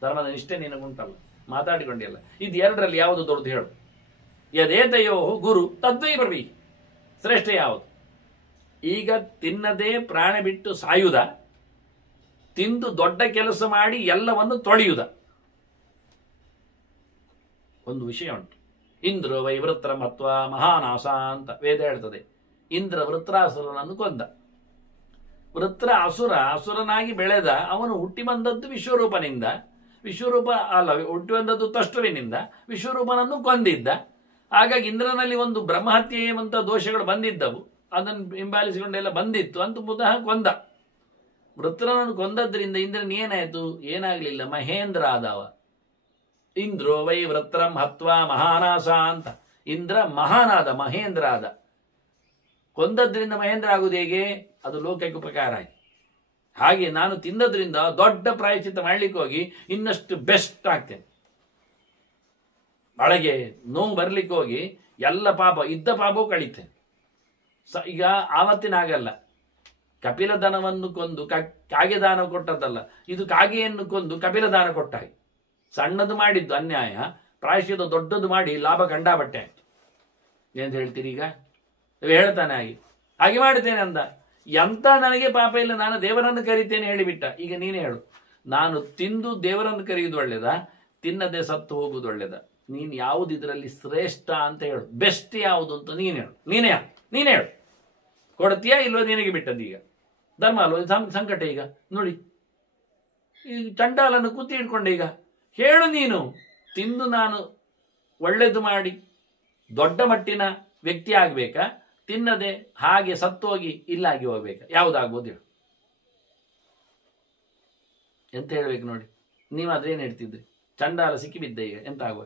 ಧರ್ಮದ ನಿಷ್ಠೆ ನಿನಗುಂಟಲ್ಲ, ಮಾತಾಡಿಕೊಂಡಿಯಲ್ಲ. ಇದು ಎರಡರಲ್ಲಿ ಯಾವುದು ದೊಡ್ಡದು ಹೇಳು? ಯದೇತಯೋ ಗುರು ತದ್ವೈ ಪ್ರವೀ, ಶ್ರೇಷ್ಠ ಯಾವುದು? ಈಗ ತಿನ್ನದೇ ಪ್ರಾಣ ಬಿಟ್ಟು ಸಾಯುವುದ, ತಿಂದು ದೊಡ್ಡ ಕೆಲಸ ಮಾಡಿ ಎಲ್ಲವನ್ನು ತೊಳೆಯುವುದ? ಒಂದು ವಿಷಯ ಉಂಟು. ಇಂದ್ರ ವೈ ವೃತ್ರ ಮಹತ್ವ ಮಹಾನಾಸ ಅಂತ ವೇದ ಹೇಳ್ತದೆ. ಇಂದ್ರ ವೃತ್ರಾಸುರನನ್ನು ಕೊಂದ. ವೃತ್ರ ಅಸುರನಾಗಿ ಬೆಳೆದ ಅವನು ಹುಟ್ಟಿ ಬಂದದ್ದು ವಿಶ್ವರೂಪನಿಂದ. ವಿಶ್ವರೂಪ ಅಲ್ಲ, ಹುಟ್ಟಿ ಬಂದದ್ದು ತ್ವಷ್ಟೃವಿನಿಂದ. ವಿಶ್ವರೂಪನನ್ನು ಕೊಂದಿದ್ದ. ಹಾಗಾಗಿ ಇಂದ್ರನಲ್ಲಿ ಒಂದು ಬ್ರಹ್ಮಹತ್ಯೆ ಎಂಬಂತ ದೋಷಗಳು ಬಂದಿದ್ದವು, ಅದನ್ನು ಹಿಂಬಾಲಿಸಿಕೊಂಡೆಲ್ಲ ಬಂದಿತ್ತು ಅಂತ ಪುನಃ ಕೊಂದ. ವೃತ್ರನನ್ನು ಕೊಂದದ್ರಿಂದ ಇಂದ್ರನ್ ಏನಾಯ್ತು? ಏನಾಗ್ಲಿಲ್ಲ, ಮಹೇಂದ್ರ ಆದವ. ಇಂದ್ರೋ ವೈ ವೃತ್ರಂ ಹತ್ವಾ ಮಹಾನಾಸ ಅಂತ. ಇಂದ್ರ ಮಹಾನಾದ, ಮಹೇಂದ್ರ ಆದ. ಕೊಂದದ್ರಿಂದ ಮಹೇಂದ್ರ ಆಗುವುದು ಹೇಗೆ? ಅದು ಲೋಕಕ್ಕೆ ಉಪಕಾರ ಆಗಿ. ಹಾಗೆ ನಾನು ತಿಂದದ್ರಿಂದ ದೊಡ್ಡ ಪ್ರಾಯಶ್ಚಿತ್ತ ಮಾಡ್ಲಿಕ್ಕೆ ಹೋಗಿ ಇನ್ನಷ್ಟು ಬೆಸ್ಟ್ ಆಗ್ತೇನೆ. ಒಳಗೆ ನೋವು ಬರ್ಲಿಕ್ಕೆ ಹೋಗಿ ಎಲ್ಲ ಪಾಪ ಇದ್ದ ಪಾಪವೂ ಕಳೀತೇನೆ. ಈಗ ಆವತ್ತಿನ ಆಗಲ್ಲ. ಕಪಿಲ ದನವನ್ನು ಕೊಂದು ಕಾಗೆ ದಾನ ಕೊಟ್ಟದ್ದಲ್ಲ, ಇದು ಕಾಗೆಯನ್ನು ಕೊಂದು ಕಪಿಲ ದಾನ ಕೊಟ್ಟ ಹಾಗೆ. ಸಣ್ಣದು ಮಾಡಿದ್ದು ಅನ್ಯಾಯ, ಪ್ರಾಯಶ್ಚಿತ ದೊಡ್ಡದು ಮಾಡಿ ಲಾಭ ಕಂಡಾಬಟ್ಟೆ ಆಯ್ತು. ಏನು ಹೇಳ್ತೀರಿ ಈಗ? ಹೇಳ್ತಾನೆ ಹಾಗೆ ಮಾಡ್ತೇನೆ ಅಂದ. ಎಂತ ನನಗೆ ಪಾಪ ಇಲ್ಲ, ನಾನು ದೇವರನ್ನು ಕರೀತೇನೆ ಹೇಳಿಬಿಟ್ಟ. ಈಗ ನೀನೇ ಹೇಳು, ನಾನು ತಿಂದು ದೇವರನ್ನು ಕರೆಯುವುದು ಒಳ್ಳೇದ, ತಿನ್ನದೆ ಸತ್ತು ಹೋಗುವುದು ಒಳ್ಳೇದ? ನೀನು ಯಾವುದು ಇದರಲ್ಲಿ ಶ್ರೇಷ್ಠ ಅಂತ ಹೇಳು, ಬೆಸ್ಟ್ ಯಾವುದು ಅಂತ ನೀನು ಹೇಳು. ನೀನೇ ಹೇಳು. ಕೊಡ್ತೀಯಾ ಇಲ್ವೋ ನಿನಗೆ ಬಿಟ್ಟದ್ದು. ಈಗ ಧರ್ಮ ಅಲ್ವ, ಸಂಕಟ. ಈಗ ನೋಡಿ, ಈ ಚಂಡಾಲನ್ನು ಕೂತಿ ಇಟ್ಕೊಂಡೆ. ಈಗ ಹೇಳು ನೀನು, ತಿಂದು ನಾನು ಒಳ್ಳೇದು ಮಾಡಿ ದೊಡ್ಡ ಮಟ್ಟಿನ ವ್ಯಕ್ತಿ ಆಗ್ಬೇಕಾ, ತಿನ್ನದೆ ಹಾಗೆ ಸತ್ತೋಗಿ ಇಲ್ಲಾಗಿ ಹೋಗ್ಬೇಕಾ? ಯಾವುದಾಗ್ಬೋದು ಹೇಳು. ಎಂತ ಹೇಳ್ಬೇಕು ನೋಡಿ. ನೀವು ಅದೇನು ಹೇಳ್ತಿದ್ರಿ? ಚಂಡಾಲ ಸಿಕ್ಕಿಬಿದ್ದ, ಈಗ ಎಂತ ಆಗುವ?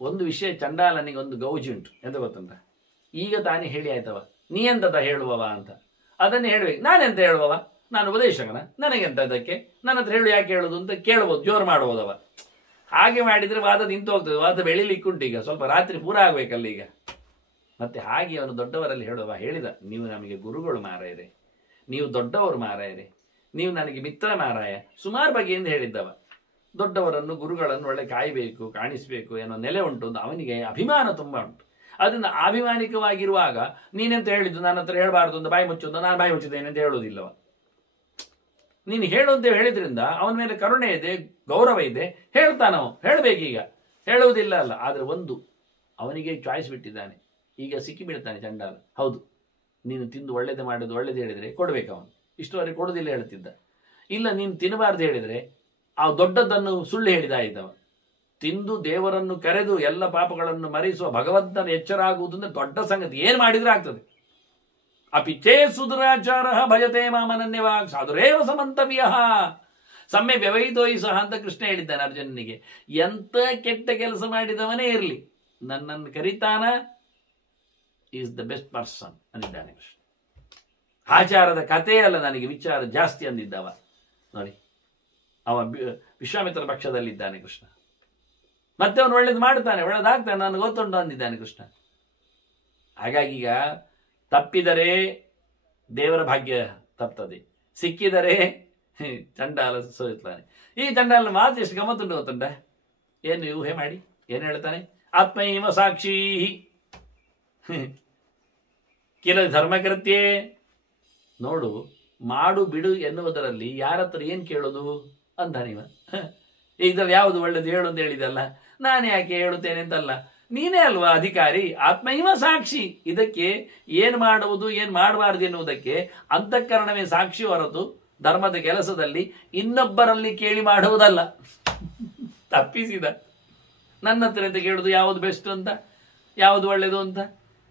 ಒಂದು ವಿಷಯ, ಚಂಡಾಲನಿಗೆ ಒಂದು ಗೌಜಿ ಉಂಟು, ಎಂತ ಗೊತ್ತಂತ? ಈಗ ತಾನೇ ಹೇಳಿ ಆಯ್ತವ, ನೀ ಎಂತದ ಹೇಳುವವ ಅಂತ. ಅದನ್ನೇ ಹೇಳ್ಬೇಕು. ನಾನೆಂತ ಹೇಳುವವ? ನಾನು ಉಪದೇಶಕನ, ನನಗೆಂತ ಅದಕ್ಕೆ? ನನ್ನ ಹತ್ರ ಹೇಳು, ಯಾಕೆ ಹೇಳುದು ಅಂತ ಕೇಳ್ಬೋದು, ಜೋರು ಮಾಡ್ಬೋದವ. ಹಾಗೆ ಮಾಡಿದ್ರೆ ವಾದ ನಿಂತು ಹೋಗ್ತದೆ. ವಾದ ಬೆಳಿಲಿಕ್ಕುಂಟು. ಈಗ ಸ್ವಲ್ಪ ರಾತ್ರಿ ಪೂರ ಆಗ್ಬೇಕಲ್ಲ ಈಗ. ಮತ್ತೆ ಹಾಗೆ ಅವನು ದೊಡ್ಡವರಲ್ಲಿ ಹೇಳುವ ಹೇಳಿದ, ನೀವು ನಮಗೆ ಗುರುಗಳು ಮಾರಾಯರೆ, ನೀವು ದೊಡ್ಡವರು ಮಾರಾಯರೆ, ನೀವು ನನಗೆ ಮಿತ್ರ ಮಾರಾಯ, ಸುಮಾರು ಬಗೆಯಿಂದ ಹೇಳಿದ್ದವ. ದೊಡ್ಡವರನ್ನು ಗುರುಗಳನ್ನು ಒಳ್ಳೆ ಕಾಯಬೇಕು, ಕಾಣಿಸ್ಬೇಕು ಏನೋ ನೆಲೆ ಉಂಟು ಅಂತ ಅವನಿಗೆ ಅಭಿಮಾನ ತುಂಬ ಉಂಟು. ಅದನ್ನು ಅಭಿಮಾನಿಕವಾಗಿರುವಾಗ ನೀನೆಂತ ಹೇಳಿದ್ದು, ನನ್ನ ಹತ್ರ ಹೇಳಬಾರ್ದು ಅಂತ ಬಾಯಿ ಮುಚ್ಚೋದು, ನಾನು ಬಾಯಿ ಮುಚ್ಚಿದ್ದೇನೆ ಅಂತ ಹೇಳೋದಿಲ್ಲವ. ನೀನು ಹೇಳು ಅಂತ ಹೇಳಿದ್ರಿಂದ ಅವನ ಮೇಲೆ ಕರುಣೆ ಇದೆ, ಗೌರವ ಇದೆ, ಹೇಳ್ತಾನವ. ಹೇಳಬೇಕೀಗ, ಹೇಳುವುದಿಲ್ಲ ಅಲ್ಲ. ಆದರೆ ಒಂದು ಅವನಿಗೆ ಚಾಯ್ಸ್ ಬಿಟ್ಟಿದ್ದಾನೆ. ಈಗ ಸಿಕ್ಕಿಬಿಡ್ತಾನೆ ಚಂಡಾಲ. ಹೌದು, ನೀನು ತಿಂದು ಒಳ್ಳೇದು ಮಾಡೋದು ಒಳ್ಳೇದು ಹೇಳಿದರೆ ಕೊಡ್ಬೇಕು. ಅವನು ಇಷ್ಟುವರೆಗೆ ಕೊಡೋದಿಲ್ಲ ಹೇಳ್ತಿದ್ದ. ಇಲ್ಲ, ನೀನು ತಿನ್ನಬಾರ್ದು ಹೇಳಿದರೆ ಆ ದೊಡ್ಡದನ್ನು ಸುಳ್ಳು ಹೇಳಿದಾಯಿತವ. ತಿಂದು ದೇವರನ್ನು ಕರೆದು ಎಲ್ಲ ಪಾಪಗಳನ್ನು ಮರೆಸುವ ಭಗವಂತನ ಎಚ್ಚರ ಆಗುವುದನ್ನು ದೊಡ್ಡ ಸಂಗತಿ. ಏನು ಮಾಡಿದ್ರೆ ಆಗ್ತದೆ. ಅಪಿಚೇ ಸುದುರಾಚಾರ ಭಜತೆ ಮಾಮನನ್ಯವಾಗ ಸಾಧುರೇವ ಸಮಂತವ್ಯ ಸಮ್ಯ ವ್ಯವಹಿತೋಯಿ ಸಹ ಅಂತ ಕೃಷ್ಣ ಹೇಳಿದ್ದಾನೆ ಅರ್ಜುನನಿಗೆ. ಎಂತ ಕೆಟ್ಟ ಕೆಲಸ ಮಾಡಿದವನೇ ಇರಲಿ, ನನ್ನನ್ನು ಕರೀತಾನ, ಈಸ್ ದ ಬೆಸ್ಟ್ ಪರ್ಸನ್ ಅಂದಿದ್ದಾನೆ ಕೃಷ್ಣ. ಆಚಾರದ ಕಥೆ ಅಲ್ಲ ನನಗೆ ವಿಚಾರ ಜಾಸ್ತಿ ಅಂದಿದ್ದವ ನೋಡಿ. ಅವ ವಿಶ್ವಾಮಿತ್ರ ಪಕ್ಷದಲ್ಲಿದ್ದಾನೆ ಕೃಷ್ಣ. ಮತ್ತೆ ಅವನು ಒಳ್ಳೇದು ಮಾಡ್ತಾನೆ, ಒಳ್ಳೇದಾಗ್ತಾನೆ, ನನಗೆ ಗೊತ್ತುಂಟು ಅಂದಿದ್ದಾನೆ ಕೃಷ್ಣ. ಹಾಗಾಗಿ ಈಗ ತಪ್ಪಿದರೆ ದೇವರ ಭಾಗ್ಯ ತಪ್ತದೆ, ಸಿಕ್ಕಿದರೆ ಚಂಡಾಲ ಸೋತಾನೆ. ಈ ಚಂಡಾಲ ಮಾತು ಎಷ್ಟು ಗಮ್ಮತ್ತುಂಟು ಗೊತ್ತುಂಟ? ಏನು ಊಹೆ ಮಾಡಿ ಏನು ಹೇಳ್ತಾನೆ? ಆತ್ಮೈವ ಸಾಕ್ಷಿ ಕಿಲ ಧರ್ಮಕೃತ್ಯೇ. ನೋಡು, ಮಾಡು ಬಿಡು ಎನ್ನುವುದರಲ್ಲಿ ಯಾರ ಹತ್ರ ಏನು ಕೇಳೋದು ಅಂದ ನೀವ. ಇದ್ರಲ್ಲಿ ಯಾವುದು ಒಳ್ಳೇದು ಹೇಳು ಅಂತ ಹೇಳಿದಲ್ಲ, ನಾನು ಯಾಕೆ ಹೇಳುತ್ತೇನೆ ಅಂತಲ್ಲ, ನೀನೇ ಅಲ್ವಾ ಅಧಿಕಾರಿ. ಆತ್ಮೈವ ಸಾಕ್ಷಿ. ಇದಕ್ಕೆ ಏನು ಮಾಡುವುದು ಏನು ಮಾಡಬಾರ್ದು ಎನ್ನುವುದಕ್ಕೆ ಅಂತಃಕರಣವೇ ಸಾಕ್ಷಿ ಹೊರತು ಧರ್ಮದ ಕೆಲಸದಲ್ಲಿ ಇನ್ನೊಬ್ಬರಲ್ಲಿ ಕೇಳಿ ಮಾಡುವುದಲ್ಲ. ತಪ್ಪಿಸಿದ ನನ್ನ ಹತ್ರ ಅಂತ ಕೇಳುದು ಯಾವುದು ಬೆಸ್ಟ್ ಅಂತ, ಯಾವುದು ಒಳ್ಳೆಯದು ಅಂತ.